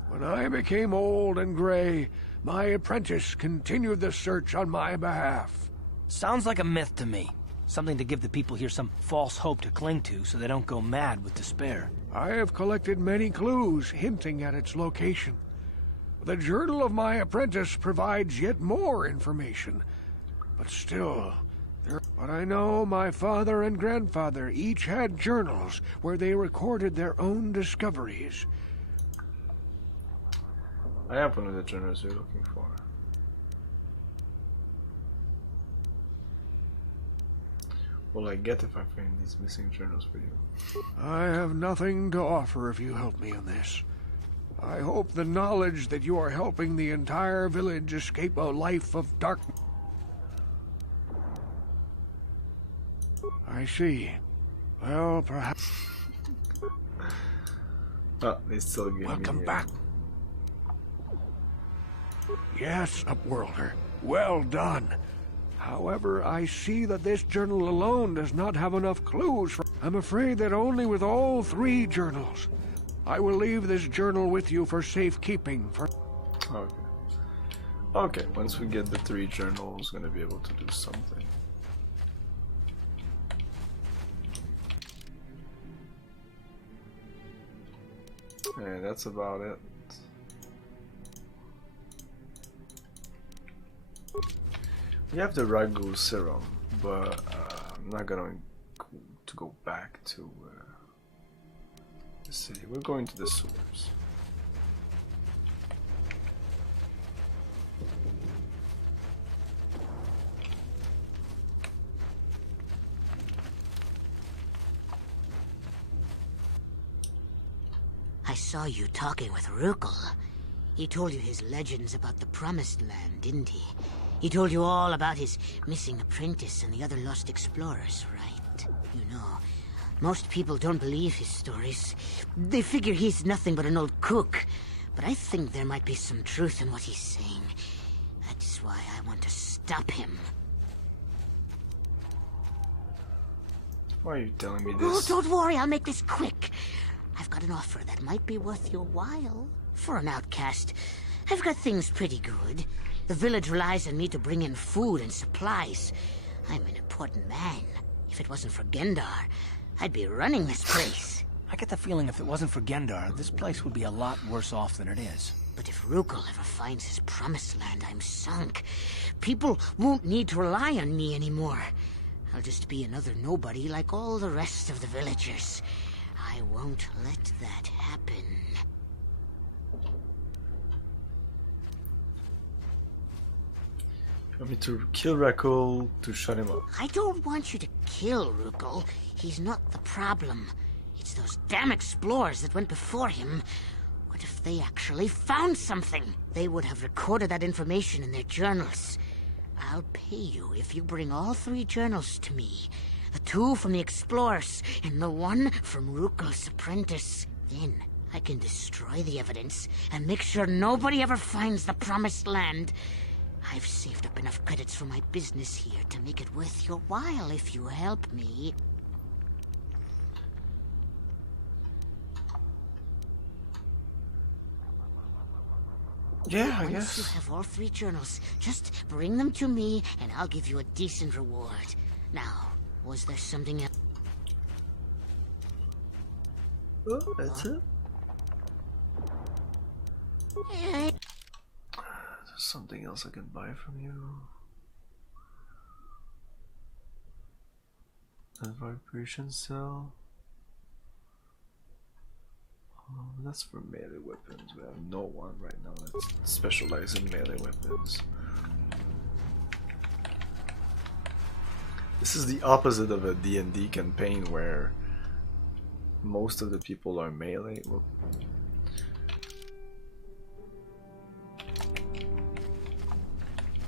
When I became old and gray, my apprentice continued the search on my behalf. Sounds like a myth to me. Something to give the people here some false hope to cling to so they don't go mad with despair. I have collected many clues hinting at its location. The journal of my apprentice provides yet more information. But still, but I know my father and grandfather each had journals where they recorded their own discoveries. I have one of the journals you're looking for. What will I get if I find these missing journals for you? I have nothing to offer if you help me in this. I hope the knowledge that you are helping the entire village escape a life of darkness. I see. Well, perhaps... Oh, they still give Welcome me back. Yes, Upworlder. Well done. However, I see that this journal alone does not have enough clues for... I'm afraid that only with all 3 journals. I will leave this journal with you for safekeeping for... Okay. Okay, once we get the 3 journals, gonna be able to do something. And that's about it. We have the ragu serum, but I'm not gonna go back to the city. We're going to the sewers. I saw you talking with Rukel. He told you his legends about the Promised Land, didn't he? He told you all about his missing apprentice and the other lost explorers, right? You know, most people don't believe his stories. They figure he's nothing but an old cook. But I think there might be some truth in what he's saying. That's why I want to stop him. Why are you telling me Oh, this? don't worry, I'll make this quick. I've got an offer that might be worth your while. For an outcast, I've got things pretty good. The village relies on me to bring in food and supplies. I'm an important man. If it wasn't for Gendar, I'd be running this place. I get the feeling if it wasn't for Gendar, this place would be a lot worse off than it is. But if Rukel ever finds his Promised Land, I'm sunk. People won't need to rely on me anymore. I'll just be another nobody like all the rest of the villagers. I won't let that happen. You want me to kill Rackle to shut him up? I don't want you to kill Rukel. He's not the problem. It's those damn explorers that went before him. What if they actually found something? They would have recorded that information in their journals. I'll pay you if you bring all 3 journals to me. The 2 from the explorers and the 1 from Rukel's apprentice. Then I can destroy the evidence and make sure nobody ever finds the Promised Land. I've saved up enough credits for my business here to make it worth your while if you help me. Yeah, I Once guess. you have all 3 journals, just bring them to me and I'll give you a decent reward. Now, was there something else? Oh, that's it? Yeah. There's something else I can buy from you. A vibration cell. That's for melee weapons. We have no one right now that's specialized in melee weapons. This is the opposite of a D&D campaign where most of the people are melee. Well,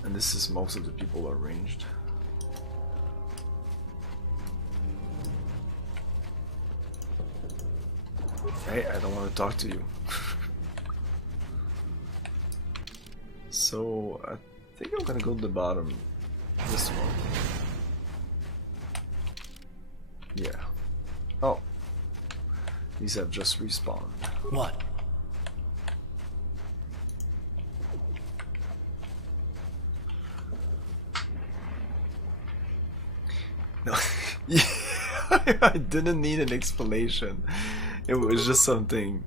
and this is most of the people are ranged. Hey, I don't want to talk to you. So, I think I'm gonna go to the bottom. This one. Yeah. Oh. These have just respawned. What? No. Yeah, I didn't need an explanation. It was just something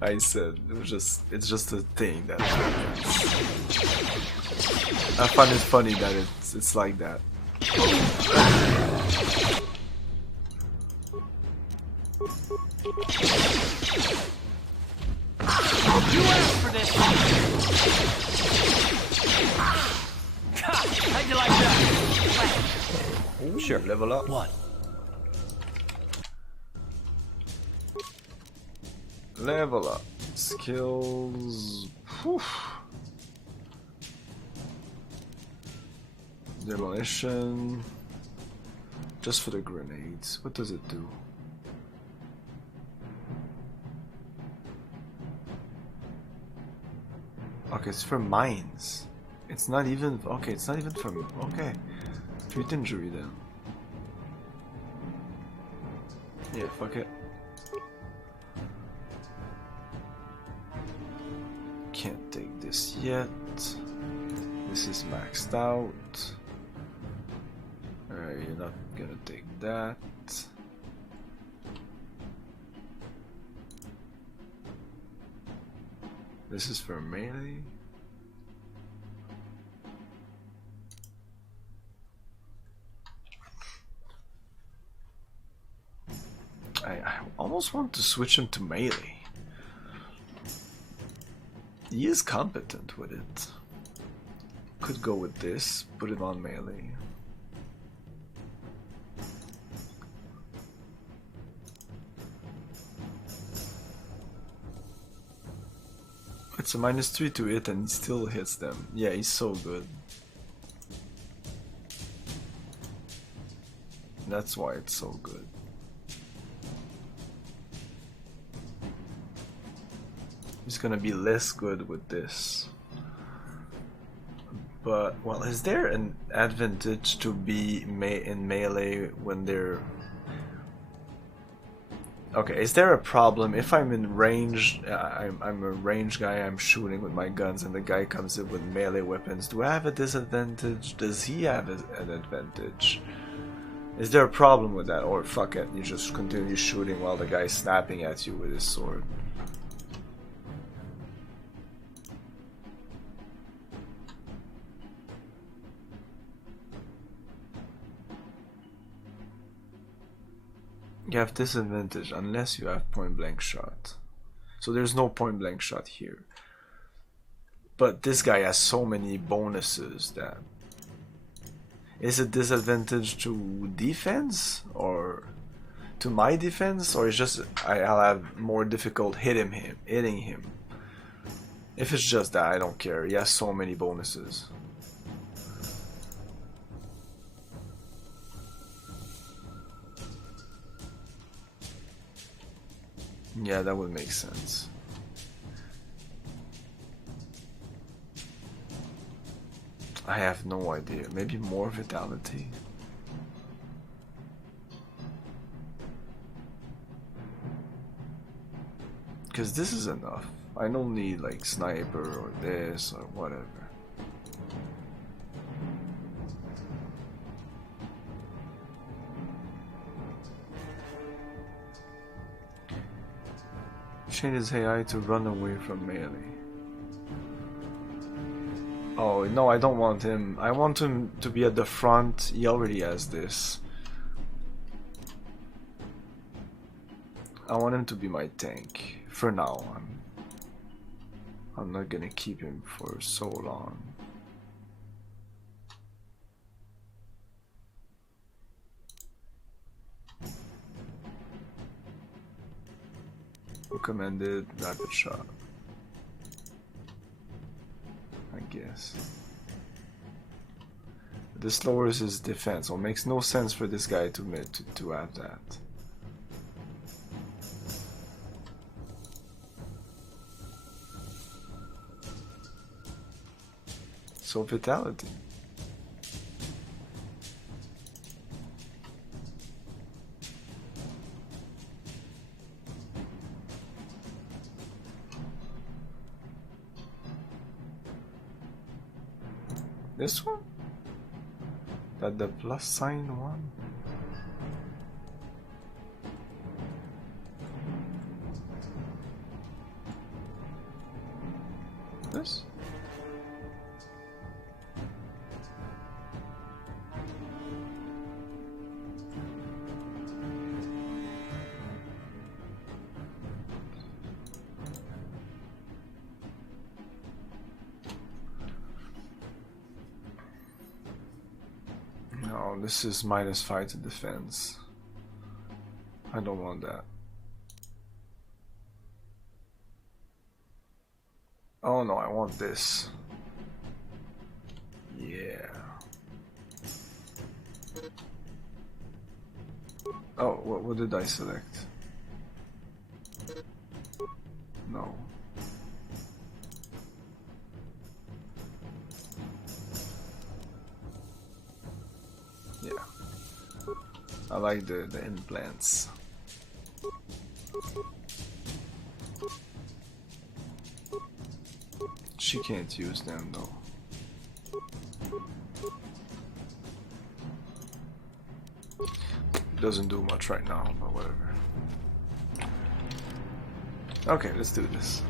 I said. It's just a thing that I find it funny that it's like that. You asked for this. How'd you like that? Ooh, sure, level up. What? Level up. Skills. Whew. Demolition. Just for the grenades. What does it do? Okay, it's for mines. It's not even... Okay, it's not even for... Okay. Treat injury then. Yeah, fuck it. Can't take this yet. This is maxed out. Alright, you're not gonna take that. This is for melee. I almost want to switch him to melee. He is competent with it. Could go with this, put it on melee. It's a -3 to hit and he still hits them. Yeah, he's so good. That's why it's so good. He's gonna be less good with this. But, well, is there an advantage to be in melee when they're... Okay, is there a problem if I'm in range, I'm a range guy, I'm shooting with my guns and the guy comes in with melee weapons, do I have a disadvantage? Does he have an advantage? Is there a problem with that? Or fuck it, you just continue shooting while the guy's snapping at you with his sword? You have disadvantage unless you have point blank shot. So there's no point blank shot here. But this guy has so many bonuses that... Is it disadvantage to defense? Or to my defense? Or it's just I'll have more difficult hitting him. If it's just that, I don't care. He has so many bonuses. Yeah, that would make sense. I have no idea. Maybe more vitality? Because this is enough. I don't need like sniper or this or whatever. Change his AI to run away from melee. Oh no, I don't want him. I want him to be at the front. He already has this. I want him to be my tank for now on. I'm not gonna keep him for so long. Recommended rapid shot, I guess. This lowers his defense, so it makes no sense for this guy to have that. So vitality. This one? That the plus sign one? This? No, this is -5 to defense. I don't want that. Oh no, I want this. Yeah. Oh, what did I select? No. I like the implants. She can't use them though. Doesn't do much right now, but whatever. Okay, let's do this.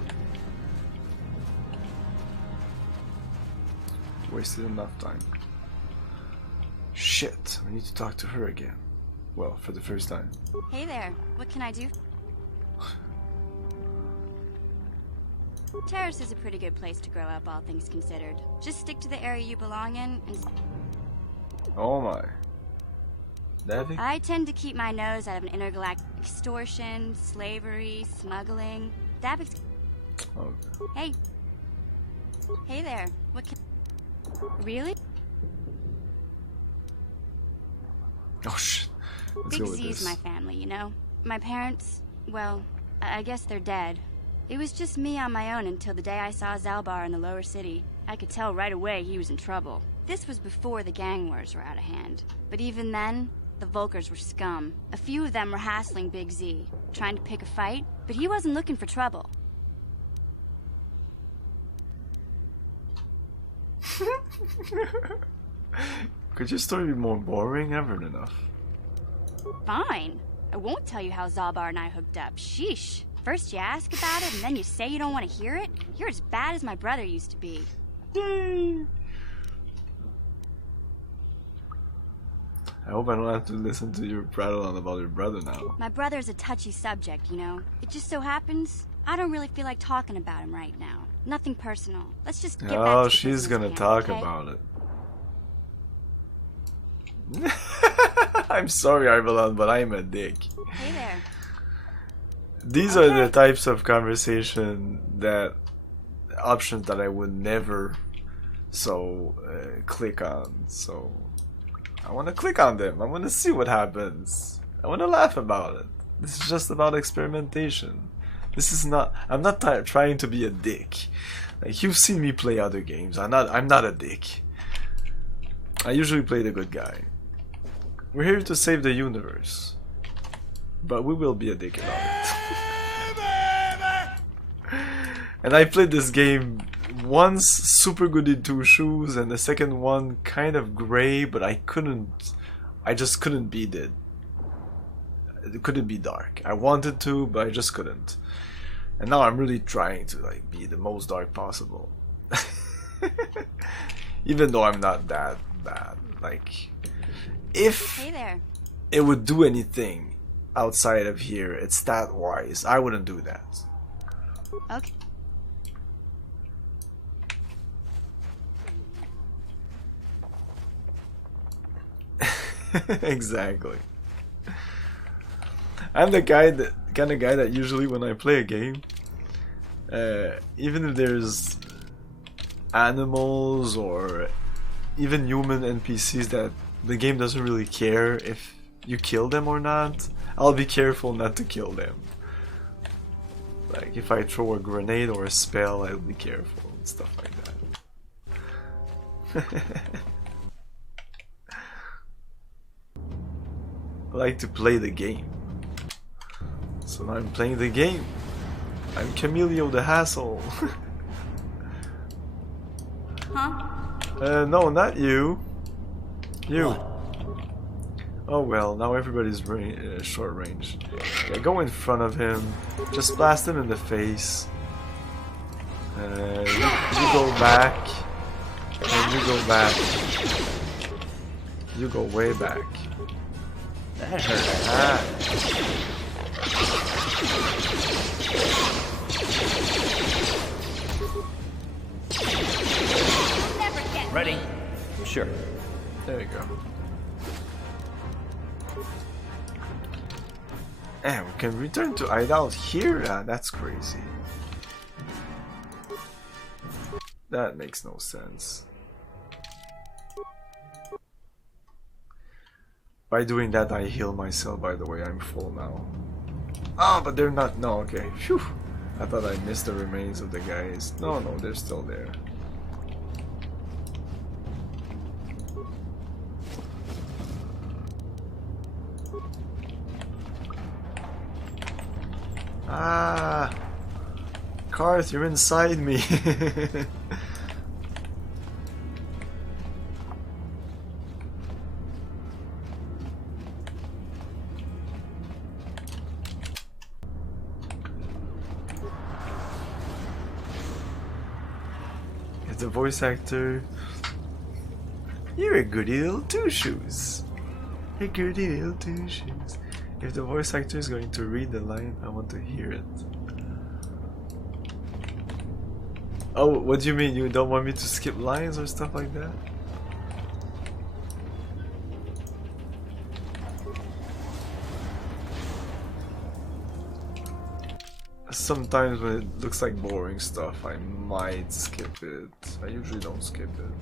Wasted enough time. Shit, we need to talk to her again. Well, for the first time. Hey there, what can I do? Terrace is a pretty good place to grow up, all things considered. Just stick to the area you belong in and... Oh my. Davic? I tend to keep my nose out of an intergalactic extortion, slavery, smuggling. Davic's... Okay. Hey. Hey there, what can... Really? Oh shit. Let's Big go with Z's this. my family, you know? My parents, well, I guess they're dead. It was just me on my own until the day I saw Zalbar in the lower city. I could tell right away he was in trouble. This was before the gang wars were out of hand. But even then, the Vulkars were scum. A few of them were hassling Big Z, trying to pick a fight, but he wasn't looking for trouble. Could your story be more boring? I've heard enough. Fine. I won't tell you how Zalbar and I hooked up. Sheesh. First you ask about it, and then you say you don't want to hear it? You're as bad as my brother used to be. Yay! I hope I don't have to listen to you prattle on about your brother now. My brother's a touchy subject, you know? It just so happens, I don't really feel like talking about him right now. Nothing personal. Let's just get back to Oh, the she's business gonna at hand, talk okay? about it. I'm sorry, Arvelon, but I'm a dick. Hey there. These are the types of conversation that options that I would never click on. So I want to click on them. I want to see what happens. I want to laugh about it. This is just about experimentation. This is not. I'm not trying to be a dick. Like, you've seen me play other games. I'm not a dick. I usually play the good guy. We're here to save the universe, but we will be a dick about it. And I played this game once super good in 2 shoes, and the second one kind of gray, but I just couldn't beat it. It couldn't be dark. I wanted to, but I just couldn't. And now I'm really trying to like be the most dark possible. Even though I'm not that bad. Like, if Hey there. it would do anything outside of here, it's stat wise, I wouldn't do that. Okay. Exactly. I'm the kind of guy that usually when I play a game, even if there's animals or even human NPCs that the game doesn't really care if you kill them or not, I'll be careful not to kill them. Like, if I throw a grenade or a spell, I'll be careful and stuff like that. I like to play the game. So now I'm playing the game. I'm Camilio the Hassle. Huh? No, not you. You. Oh well, now everybody's short range. Yeah, go in front of him. Just blast him in the face. You go back. And you go back. You go way back. That hurt. Ah. Ready? Sure. There you go. And we can return to Hideout here? That's crazy. That makes no sense. By doing that, I heal myself, by the way. I'm full now. Oh, but they're not. No, okay. Phew. I thought I missed the remains of the guys. No, they're still there. Ah, Karth, you're inside me. The voice actor. You're a goody little two shoes. A goody little two shoes. If the voice actor is going to read the line, I want to hear it. Oh, what do you mean? You don't want me to skip lines or stuff like that? Sometimes when it looks like boring stuff, I might skip it. I usually don't skip it.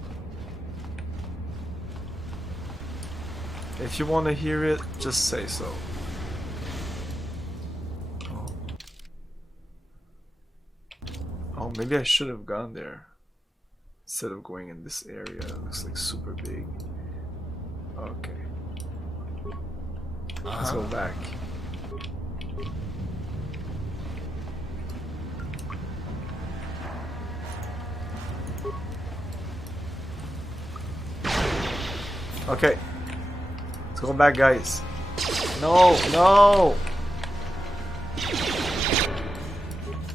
If you want to hear it, just say so. Oh, maybe I should have gone there instead of going in this area. It looks like super big. Okay. Let's go back. Okay. Let's go back, guys. No, no!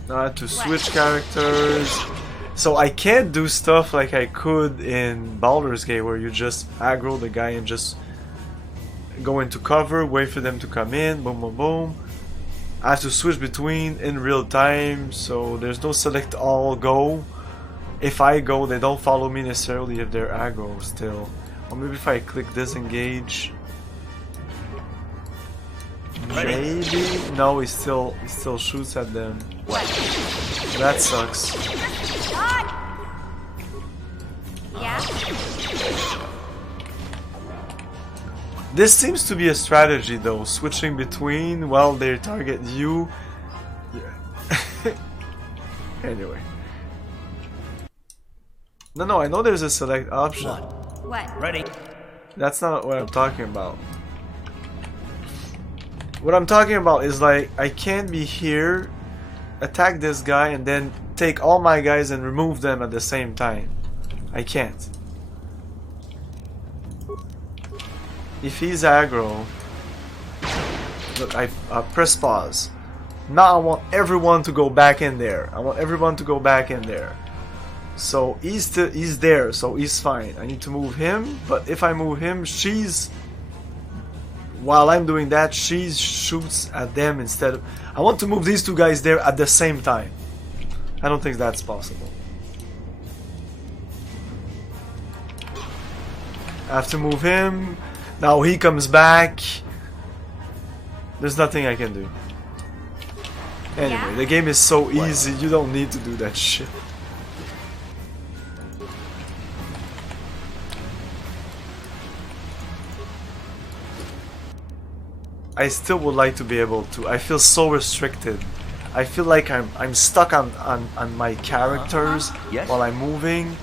Now I have to switch characters. So I can't do stuff like I could in Baldur's Gate where you just aggro the guy and just go into cover, wait for them to come in, boom boom boom. I have to switch between in real time, so there's no select all go. If I go, they don't follow me necessarily if they're aggro still. Or maybe if I click disengage. Maybe? No, he still shoots at them. That sucks. Yeah. This seems to be a strategy though, switching between while they target you. Yeah. Anyway. No, I know there's a select option. What? Ready. That's not what I'm talking about. What I'm talking about is like, I can't be here, attack this guy, and then take all my guys and remove them at the same time. I can't. If he's aggro, look, I press pause. Now I want everyone to go back in there. I want everyone to go back in there. So he's there, so he's fine. I need to move him, but if I move him, while I'm doing that, she shoots at them instead of... I want to move these two guys there at the same time. I don't think that's possible. I have to move him. Now he comes back. There's nothing I can do. Anyway, the game is so easy, you don't need to do that shit. I still would like to be able to. I feel so restricted. I feel like I'm stuck on my characters while I'm moving.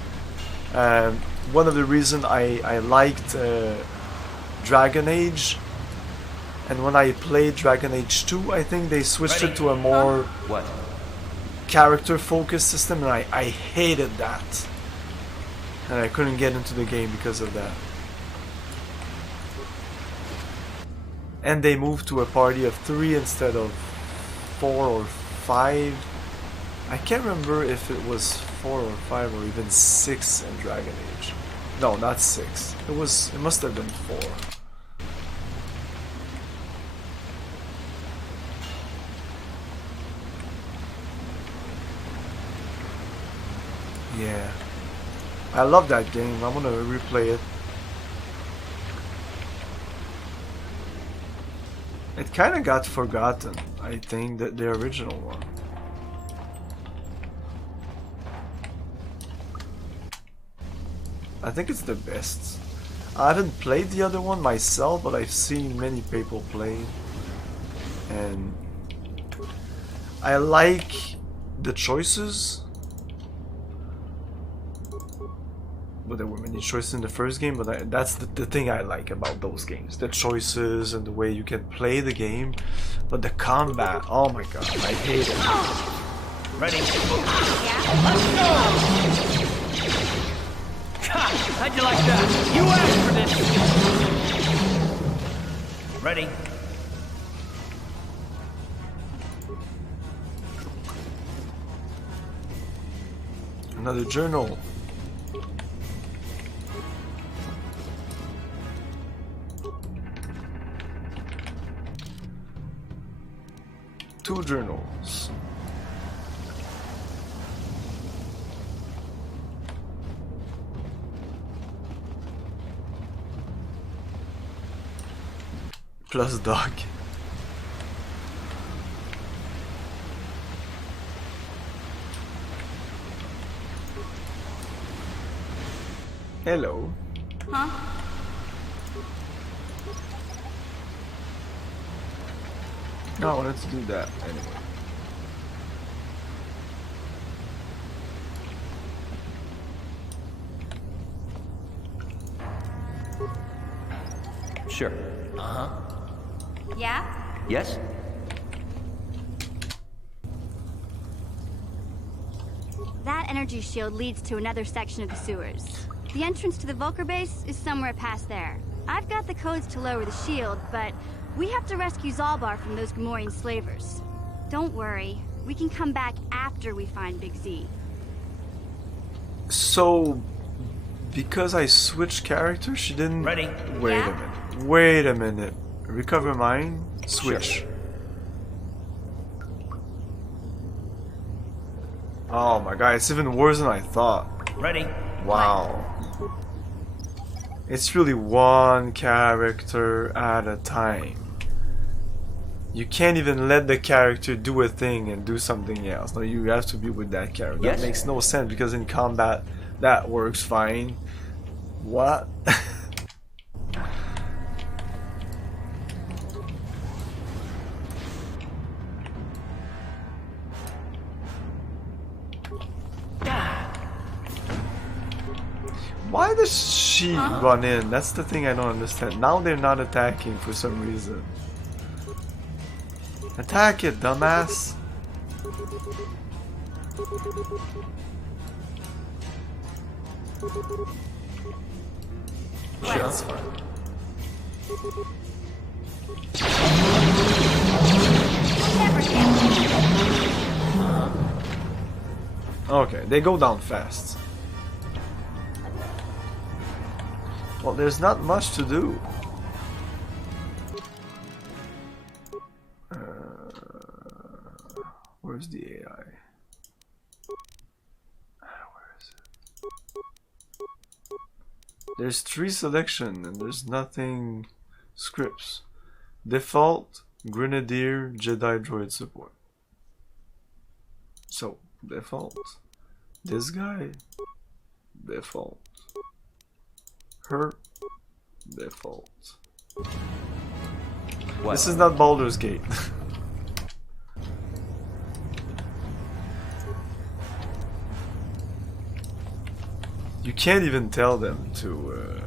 One of the reasons I liked Dragon Age, and when I played Dragon Age 2, I think they switched it to a more character-focused system, and I hated that. And I couldn't get into the game because of that. And they moved to a party of 3 instead of 4 or 5. I can't remember if it was 4 or 5 or even 6 in Dragon Age. No, not 6. It must have been 4. Yeah. I love that game. I'm gonna replay it. It kind of got forgotten, I think, the original one. I think it's the best. I haven't played the other one myself, but I've seen many people play. And I like the choices. well, there were many choices in the first game, but that's the thing I like about those games. The choices and the way you can play the game. But the combat, oh my god, I hate it. Ready? Yeah? Let's go! How'd you like that? You asked for this! Ready? Another journal. Two journals. Plus dog. Hello. Huh? No, I wanted to do that anyway. Sure. Uh-huh. Yeah? Yes? That energy shield leads to another section of the sewers. The entrance to the Vulcar base is somewhere past there. I've got the codes to lower the shield, but we have to rescue Zalbar from those Gamorrean slavers. Don't worry, we can come back after we find Big Z. So, because I switched character, she didn't... Ready? Wait a minute. Wait a minute. Recover mine? Switch. Sure. Oh my god, it's even worse than I thought. Ready? Wow. It's really one character at a time. You can't even let the character do a thing and do something else. No, you have to be with that character. Yes. That makes no sense because in combat that works fine. What? Why does she run in? That's the thing I don't understand. Now they're not attacking for some reason. Attack it, dumbass! Sure, that's fine. Okay, they go down fast. Well, there's not much to do. Where's the AI? Where is it? There's 3 selection and there's nothing scripts. Default, Grenadier, Jedi Droid support. So, default. This guy, default. Her, default. What? This is not Baldur's Gate. You can't even tell them to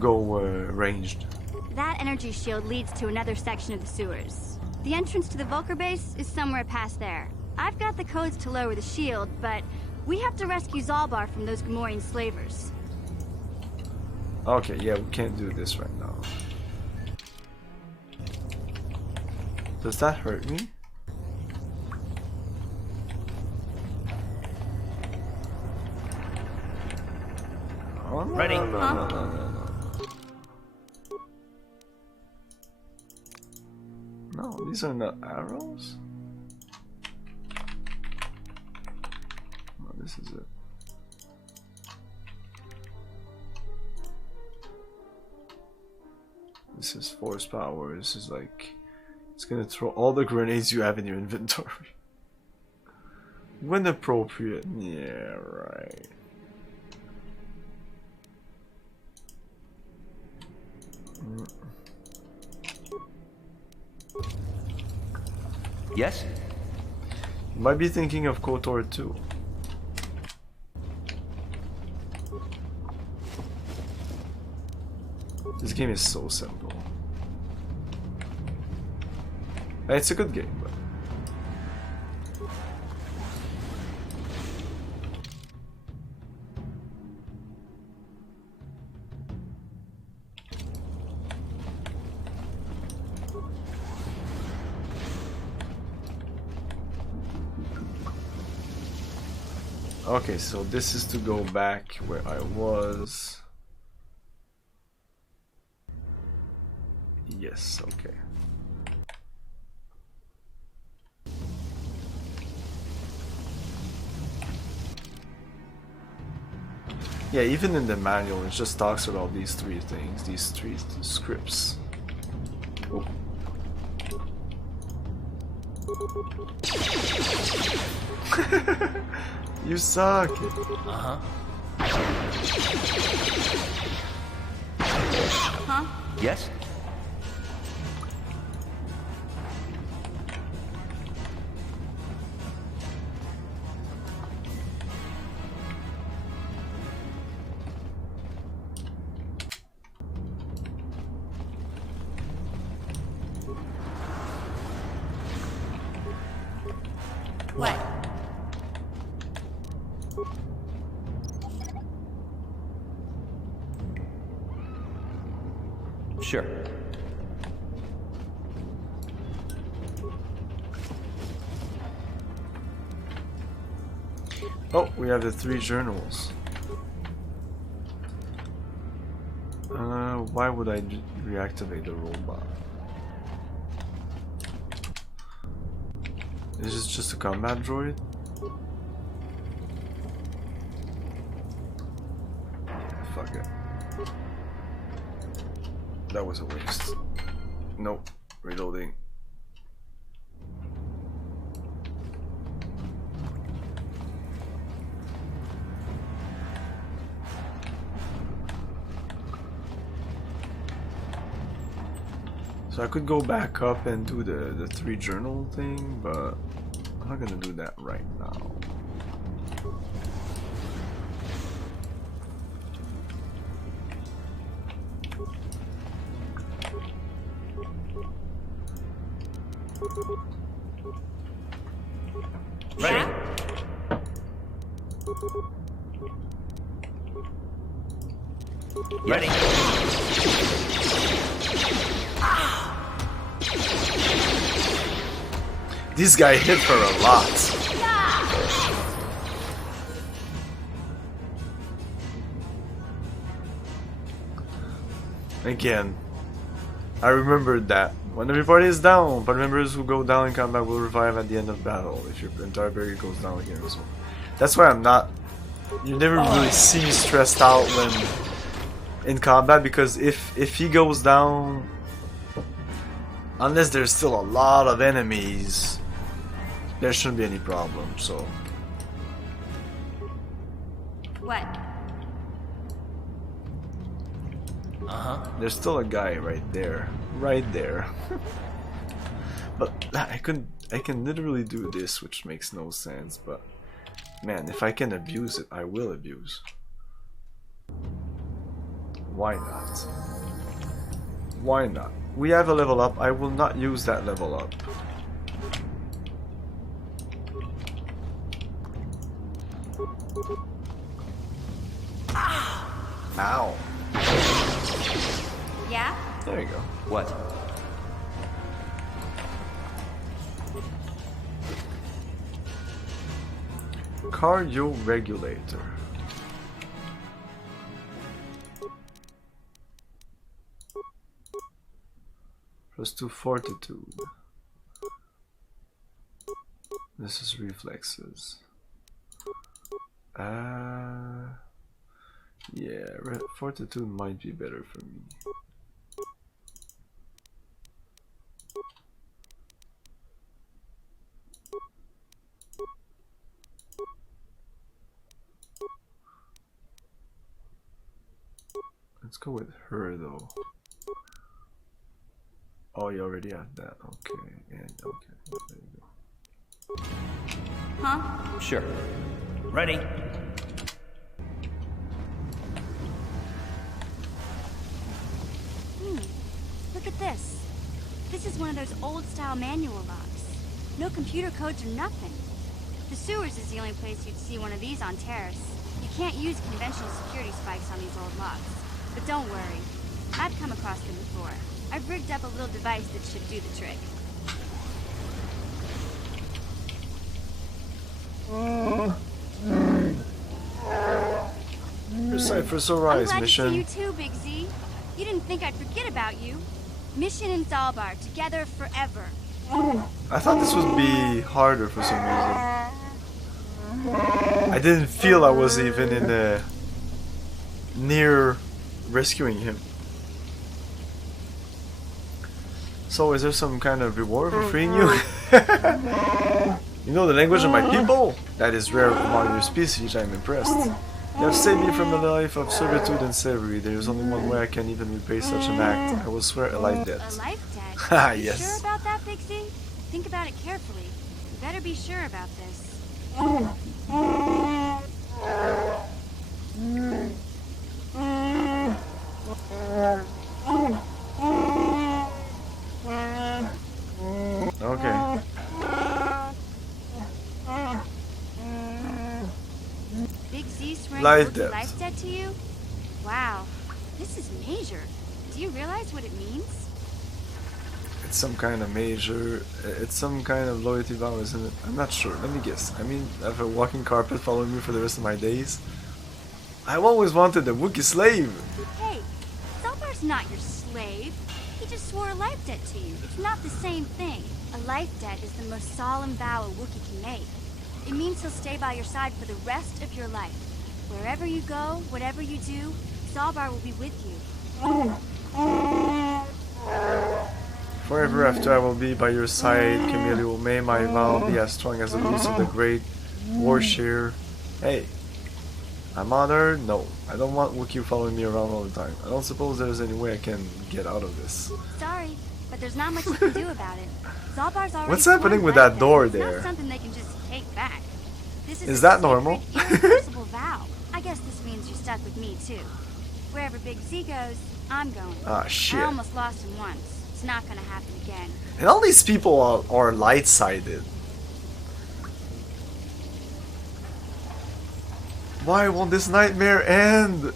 go ranged. That energy shield leads to another section of the sewers. The entrance to the Vulcar base is somewhere past there. I've got the codes to lower the shield, but we have to rescue Zalbar from those Gamorrean slavers. Okay, yeah, we can't do this right now. Does that hurt me? Oh, no, Ready? No, these are not arrows? No, this is it. This is force power. This is like... It's gonna throw all the grenades you have in your inventory. When appropriate. Yeah, right. Yes? You might be thinking of KOTOR 2. game is so simple. It's a good game, but okay, so this is to go back where I was. Yes, okay. Yeah, even in the manual, it just talks about these three things, these three scripts. Oh. You suck. Uh-huh. Huh? Yes? What? Sure. Oh, we have the 3 journals. Why would I reactivate the robot? Is this just a combat droid? Fuck it. That was a waste. Nope. Reloading. So I could go back up and do the 3 journal thing, but I'm not gonna do that right now. Ready? Ready? This guy hit her a lot. Again, I remembered that. When every party is down, but members who go down in combat will revive at the end of battle if your entire barrier goes down again as well. That's why I'm not... You never really see me stressed out when in combat, because if he goes down, unless there's still a lot of enemies, there shouldn't be any problem, so... What? Uh-huh. There's still a guy right there. Right there. But I can literally do this, which makes no sense, but... Man, if I can abuse it, I will abuse. Why not? Why not? We have a level up, I will not use that level up. Ow. Yeah? There you go. What? Cardio regulator. +2 fortitude. This is reflexes. Yeah, fortitude might be better for me. Let's go with her though. Oh, you already have that. Okay, and okay, there you go. Huh? Sure. Ready? at this. This is one of those old-style manual locks. No computer codes or nothing. The sewers is the only place you'd see one of these on Terrace. You can't use conventional security spikes on these old locks. But don't worry. I've come across them before. I've rigged up a little device that should do the trick. Cipher Sunrise I'm glad mission. to see you too, Big Z. You didn't think I'd forget about you. Mission in Zalbar, together forever. I thought this would be harder for some reason. I didn't feel I was even in the near rescuing him. So is there some kind of reward for freeing you? You know the language of my people? That is rare among your species, I am impressed. You have saved me from a life of servitude and slavery. There is only one way I can even repay such an act. I will swear a life debt. A life debt? Ah, You yes. sure about that, Big Z? Think about it carefully. You better be sure about this. Okay. Big Z swearing Life Wookiee debt. life debt to you? Wow, this is major. Do you realize what it means? It's some kind of major. It's some kind of loyalty vow, isn't it? I'm not sure. Let me guess. I mean, I have a walking carpet following me for the rest of my days. I've always wanted a Wookiee slave. Hey, Zalbar's not your slave. He just swore a life debt to you. It's not the same thing. A life debt is the most solemn vow a Wookiee can make. It means he'll stay by your side for the rest of your life. Wherever you go, whatever you do, Zalbar will be with you. Forever after I will be by your side, Camilo. May my vow be as strong as the roots of the great Warshare. Hey, I'm honored? No, I don't want Wookiee following me around all the time. I don't suppose there's any way I can get out of this. Sorry, but there's not much you can do about it. Zalbar's already What's happening sworn with life that debt. door It's there? not something they can just take back. This Is a that sacred, normal? irreversible vow. I guess this means you're stuck with me too. Wherever Big Z goes, I'm going. Ah, shit. I almost lost him once. It's not gonna happen again. And all these people are light-sided. Why won't this nightmare end?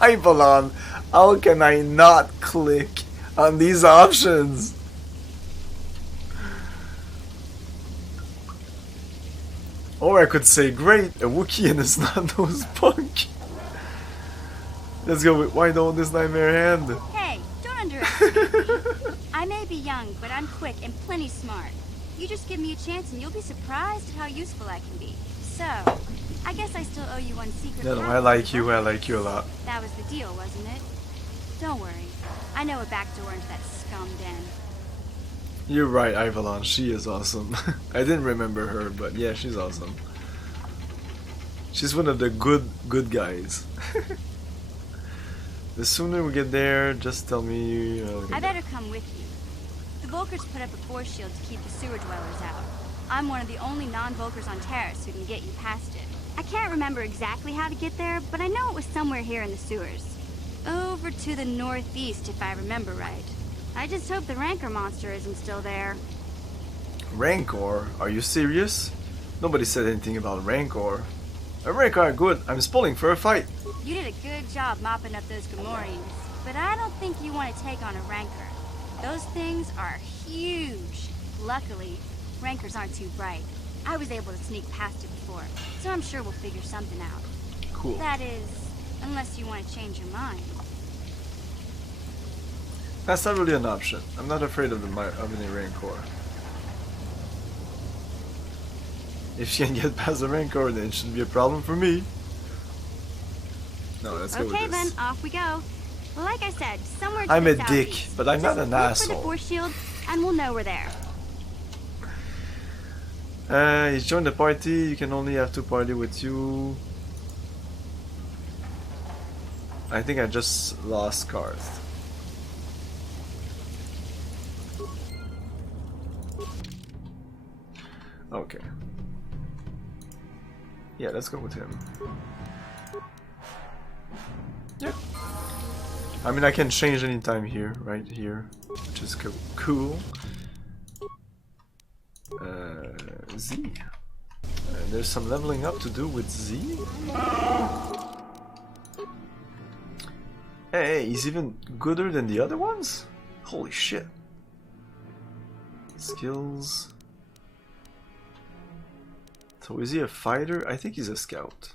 Ivalon, how can I not click on these options? Or I could say, great, a Wookiee and a snot-nosed punk. Let's go with why don't this nightmare end? Hey, don't underestimate me. I may be young, but I'm quick and plenty smart. You just give me a chance and you'll be surprised at how useful I can be. So, I guess I still owe you one secret. No, path I like you a lot. That was the deal, wasn't it? Don't worry. I know a back door into that scum den. You're right, Ivalon, she is awesome. I didn't remember her, but yeah, she's awesome. She's one of the good guys. The sooner we get there, just tell me. I better come with you. The Volkers put up a force shield to keep the sewer dwellers out. I'm one of the only non-Volkers on Terrace who can get you past it. I can't remember exactly how to get there, but I know it was somewhere here in the sewers. Over to the northeast, if I remember right. I just hope the Rancor monster isn't still there. Rancor? Are you serious? Nobody said anything about Rancor. A Rancor are good. I'm spoiling for a fight. You did a good job mopping up those Gamorreans, but I don't think you want to take on a Rancor. Those things are huge. Luckily, Rancors aren't too bright. I was able to sneak past it before, so I'm sure we'll figure something out. Cool. That is, unless you want to change your mind. That's not really an option. I'm not afraid of any Rancor. If she can get past the Rancor, then it shouldn't be a problem for me. No, let's go with Okay this. then, off we go. Well, like I said, somewhere to I'm the a dick, southeast. but I'm not Just an look for asshole. the force shield, and we'll know we're there. He's joined the party. You can only have 2 party with you. I think I just lost Karth. Okay. Yeah, let's go with him. Yeah. I mean, I can change anytime here, right here, which is cool. Z. There's some leveling up to do with Z. Hey, he's even gooder than the other ones? Holy shit. Skills. So is he a fighter? I think he's a scout.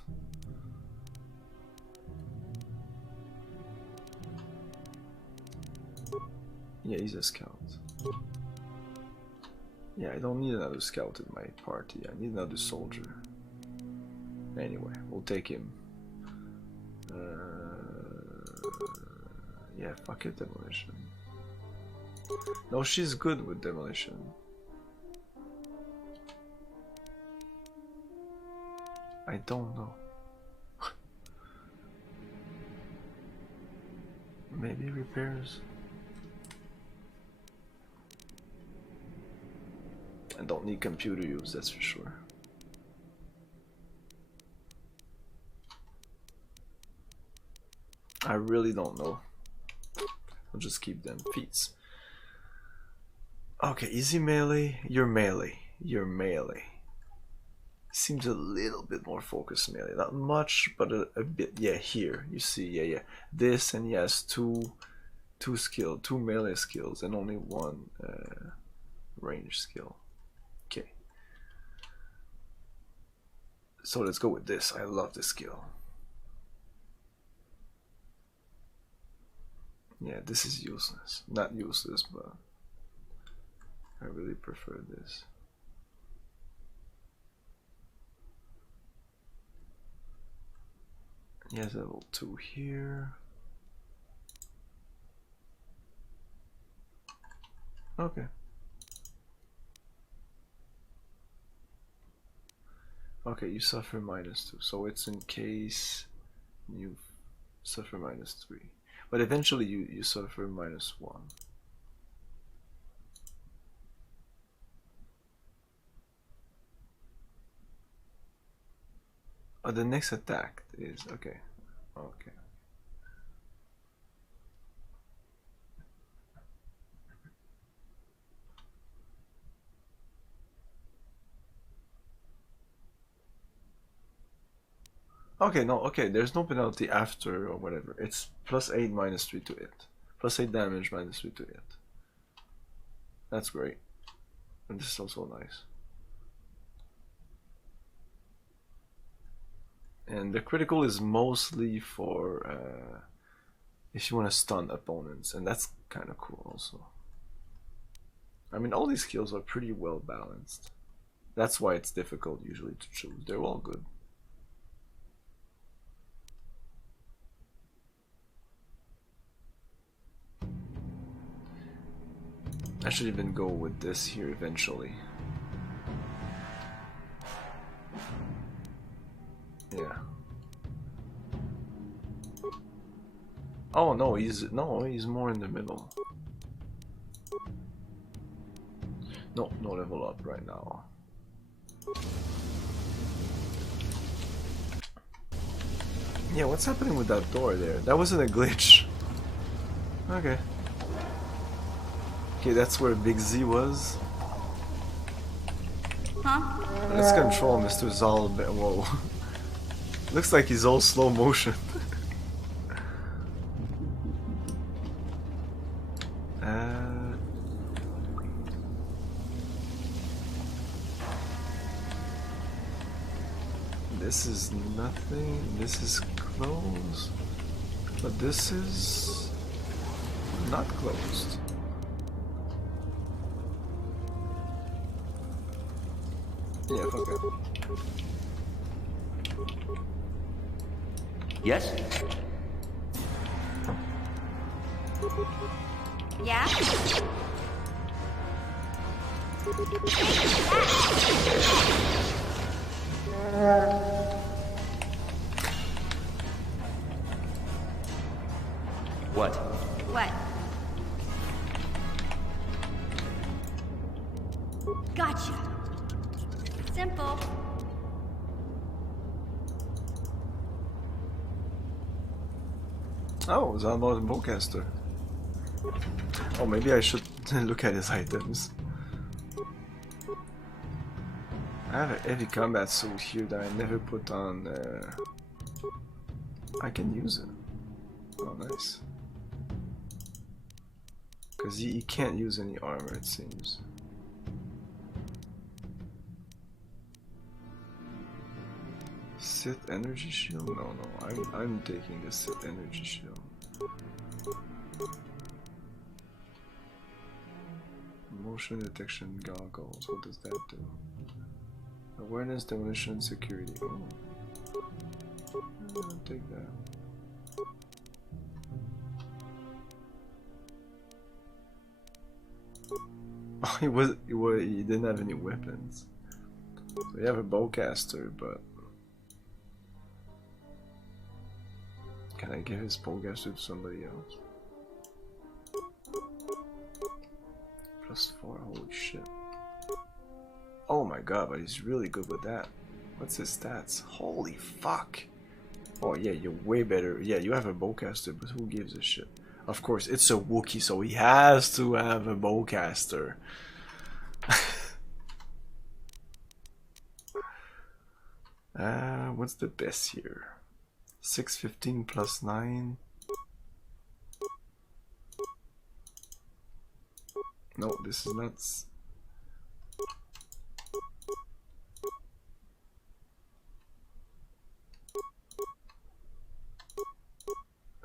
Yeah, he's a scout. Yeah, I don't need another scout in my party. I need another soldier. Anyway, we'll take him. Yeah, fuck it, demolition. No, she's good with demolition. I don't know. Maybe repairs. I don't need computer use, that's for sure. I really don't know. I'll just keep them feats. Okay, easy melee. You're melee. You're melee. Seems a little bit more focused melee. Not much, but a bit. Yeah, here you see. Yeah. This, and he has two melee skills, and only one range skill. Okay. So let's go with this. I love this skill. Yeah, this is useless. Not useless, but I really prefer this. He has level 2 here. Okay. Okay, you suffer -2, so it's in case you suffer -3. But eventually you suffer -1. Oh, the next attack is okay. Okay. Okay, no, okay, there's no penalty after or whatever. It's +8 -3 to it. +8 damage -3 to it. That's great. And this is also nice. And the critical is mostly for if you want to stun opponents, and that's kind of cool also. I mean, all these skills are pretty well balanced. That's why it's difficult usually to choose. They're all good. I should even go with this here eventually. Yeah. Oh no, he's more in the middle. No level up right now. Yeah, what's happening with that door there? That wasn't a glitch. Okay. Okay, that's where Big Z was. Huh? Let's control Mr. Zalbe. Whoa. Looks like he's all slow motion. This is nothing. This is closed. But this is not closed. Yeah, fuck it. Yes? Yeah? What? What? Gotcha. Simple. Oh, it's about a bowcaster. Oh, maybe I should look at his items. I have a heavy combat suit here that I never put on. I can use it. Oh, nice. Because he can't use any armor, it seems. Sith energy shield? No, I'm taking the Sith energy shield. Motion detection goggles. What does that do? Awareness, demolition, security. Oh, I'll take that. Oh, he didn't have any weapons. So we have a bowcaster, but can I give his bowcaster to somebody else? +4, holy shit. Oh my god, but he's really good with that. What's his stats? Holy fuck! Oh yeah, you're way better. Yeah, you have a bowcaster, but who gives a shit? Of course, it's a Wookiee, so he has to have a bowcaster. What's the best here? 615 + 9. No, this is not.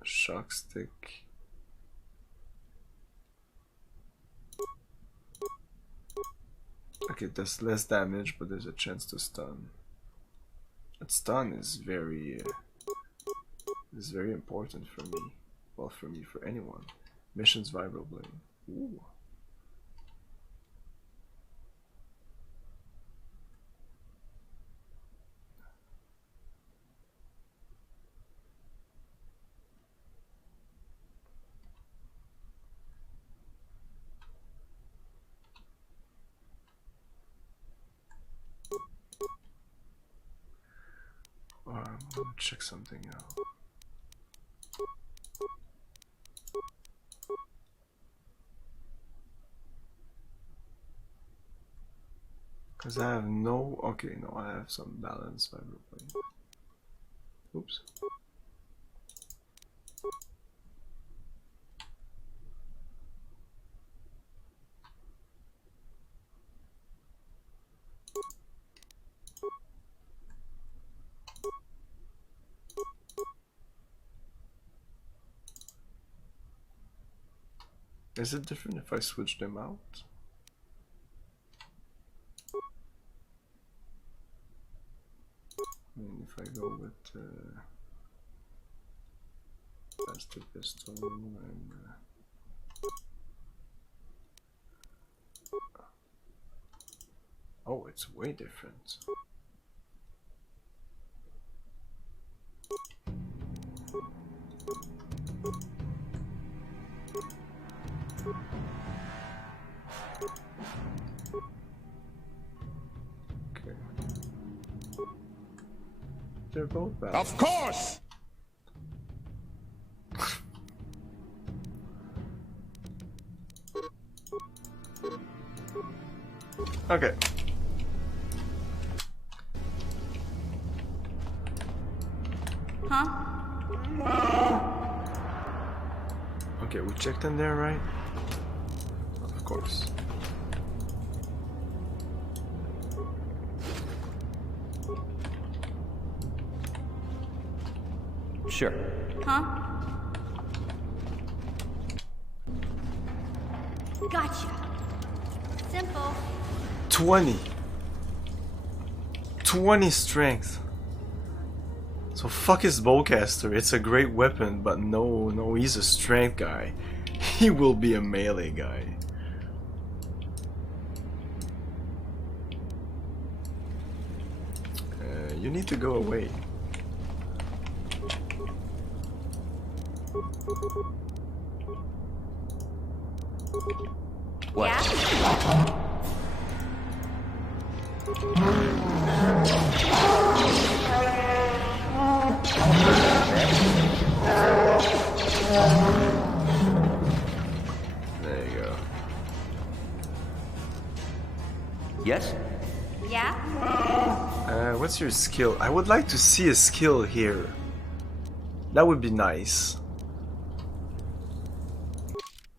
Shock stick. Okay, does less damage, but there's a chance to stun. That stun is very important for me. Well, for me, for anyone. Missions vibroblade. Ooh. I'm gonna check something out. Because I have no. Okay, no, I have some balance vibroblade. Oops. Is it different if I switch them out? I mean, if I go with faster pistol and oh, it's way different. Okay. They're both bad. Of course! Okay. Huh? Okay, we checked in there, right? Of course. Sure. Huh? Gotcha. Simple. 20 strength. So fuck his bowcaster. It's a great weapon, but no, he's a strength guy. He will be a melee guy. You need to go away. What? Yeah? There you go. Yes? Yeah? What's your skill? I would like to see a skill here. That would be nice.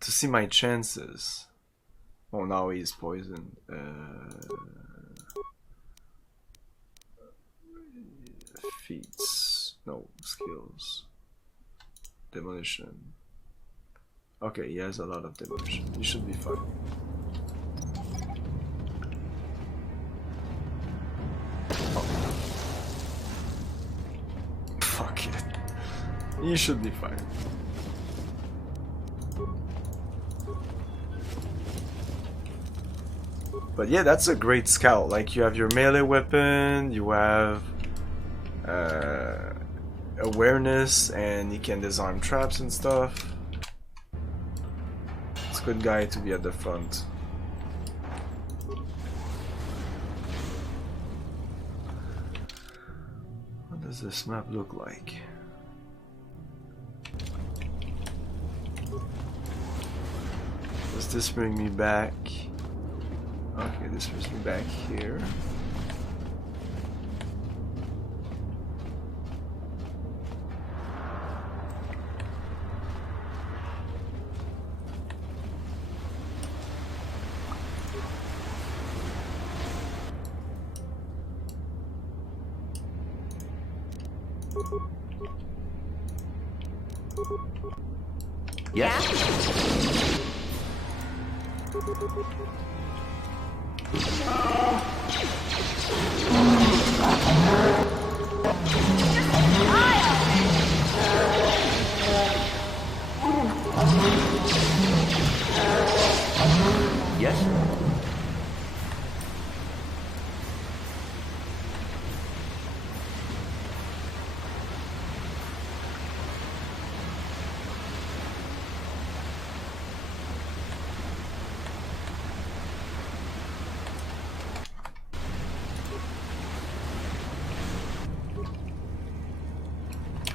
To see my chances. Oh, now he's poisoned. Feats. No, skills. Demolition. Okay, he has a lot of demolition. He should be fine. Oh. Fuck it. He should be fine. But yeah, that's a great scout. Like, you have your melee weapon, you have awareness, and you can disarm traps and stuff. It's a good guy to be at the front. What does this map look like? Does this bring me back? Okay, this brings me back here. Yes? Yes?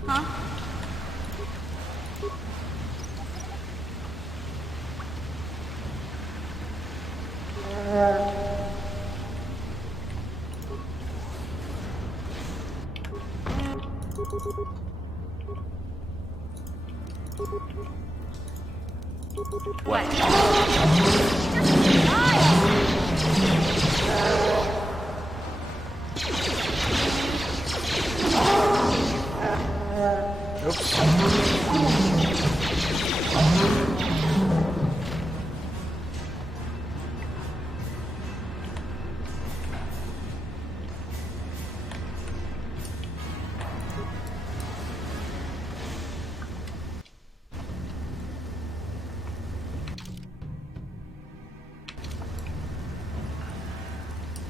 Huh? What?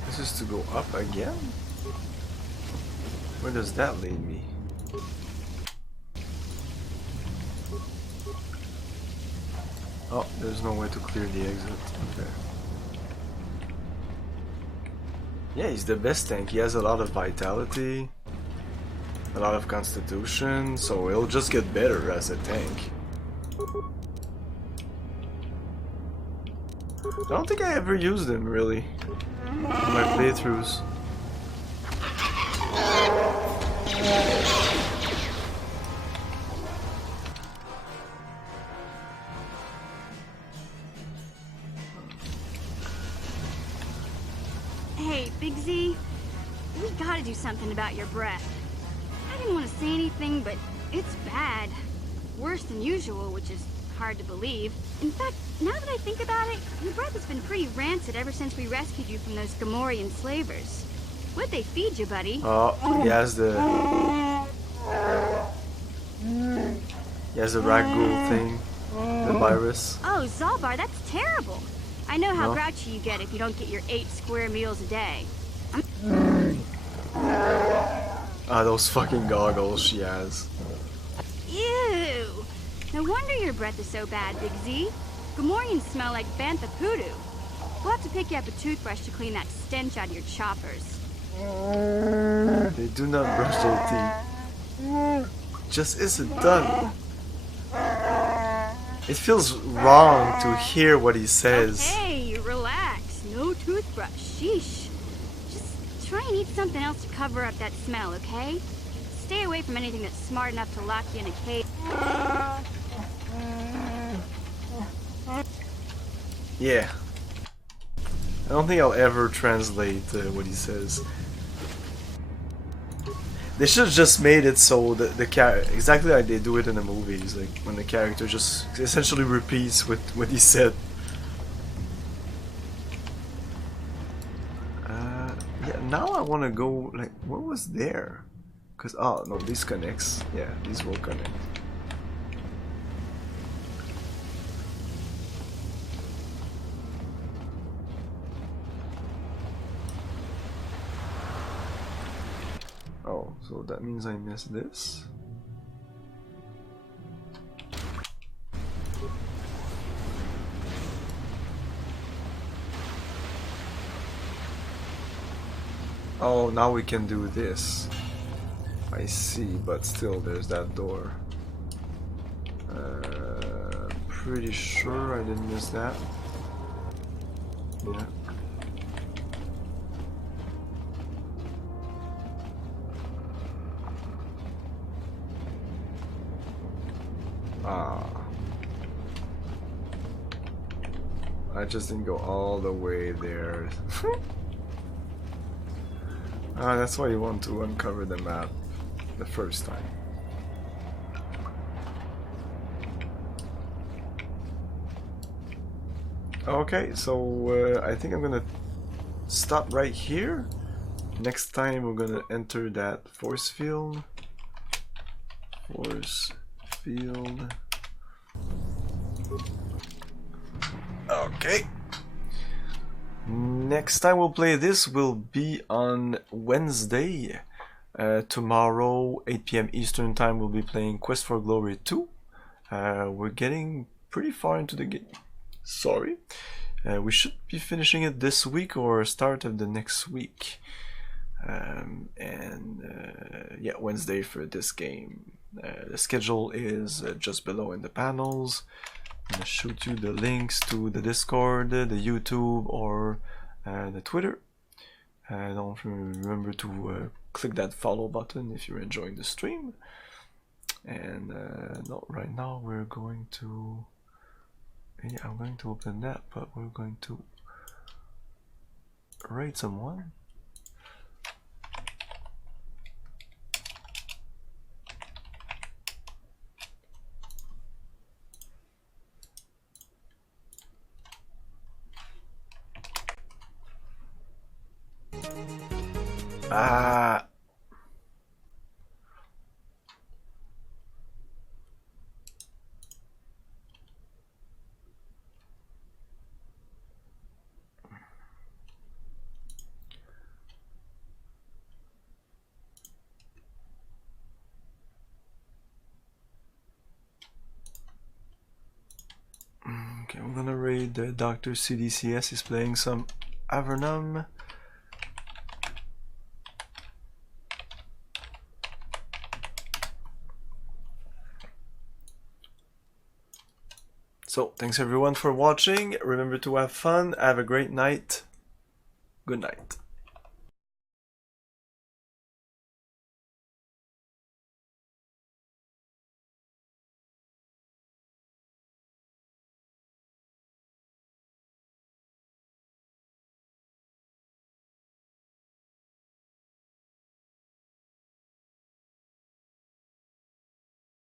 This is to go up again? Where does that lead me? Oh, there's no way to clear the exit. Okay. Yeah, he's the best tank. He has a lot of vitality, a lot of constitution, so he'll just get better as a tank. I don't think I ever used him really in my playthroughs. Hey, Big Z, we gotta do something about your breath. I didn't want to say anything, but it's bad. Worse than usual, which is hard to believe. In fact, now that I think about it, your breath has been pretty rancid ever since we rescued you from those Gamorrean slavers. What'd they feed you, buddy? Oh, he has the ragdoll thing, the virus. Oh, Zalbar, that's terrible. I know how No? grouchy you get if you don't get your 8 square meals a day. Ah, those fucking goggles she has. Ew! No wonder your breath is so bad, Big Z. Gamorreans smell like bantha poodoo. We'll have to pick you up a toothbrush to clean that stench out of your choppers. They do not brush their teeth. Just isn't done. It feels wrong to hear what he says. Hey, relax. No toothbrush. Sheesh. Just try and eat something else to cover up that smell, okay? Stay away from anything that's smart enough to lock you in a cage. Yeah. I don't think I'll ever translate what he says. They should have just made it so that the character, exactly like they do it in the movies, like when the character just essentially repeats what he said. Yeah, now I want to go, like, what was there? Because, oh, no, these connects. Yeah, these will connect. Oh, so that means I missed this. Oh, now we can do this. I see, but still there's that door. Pretty sure I didn't miss that. Yeah. Ah. I just didn't go all the way there. Ah, that's why you want to uncover the map the first time. Okay, so I think I'm gonna stop right here. Next time we're gonna enter that force field. Force field. Okay. Next time we'll play this will be on Wednesday. Tomorrow, 8 PM Eastern Time, we'll be playing Quest for Glory 2. We're getting pretty far into the game. Sorry. We should be finishing it this week or start of the next week. Yeah, Wednesday for this game. The schedule is just below in the panels. I'm gonna shoot you the links to the Discord, the YouTube, or the Twitter. Don't remember to click that follow button if you're enjoying the stream. And no, right now we're going to. Yeah, I'm going to open that, but we're going to raid someone. Ah. Okay, I'm gonna raid Dr. CDCS. He's playing some Avernum. So, thanks everyone for watching. Remember to have fun. Have a great night. Good night.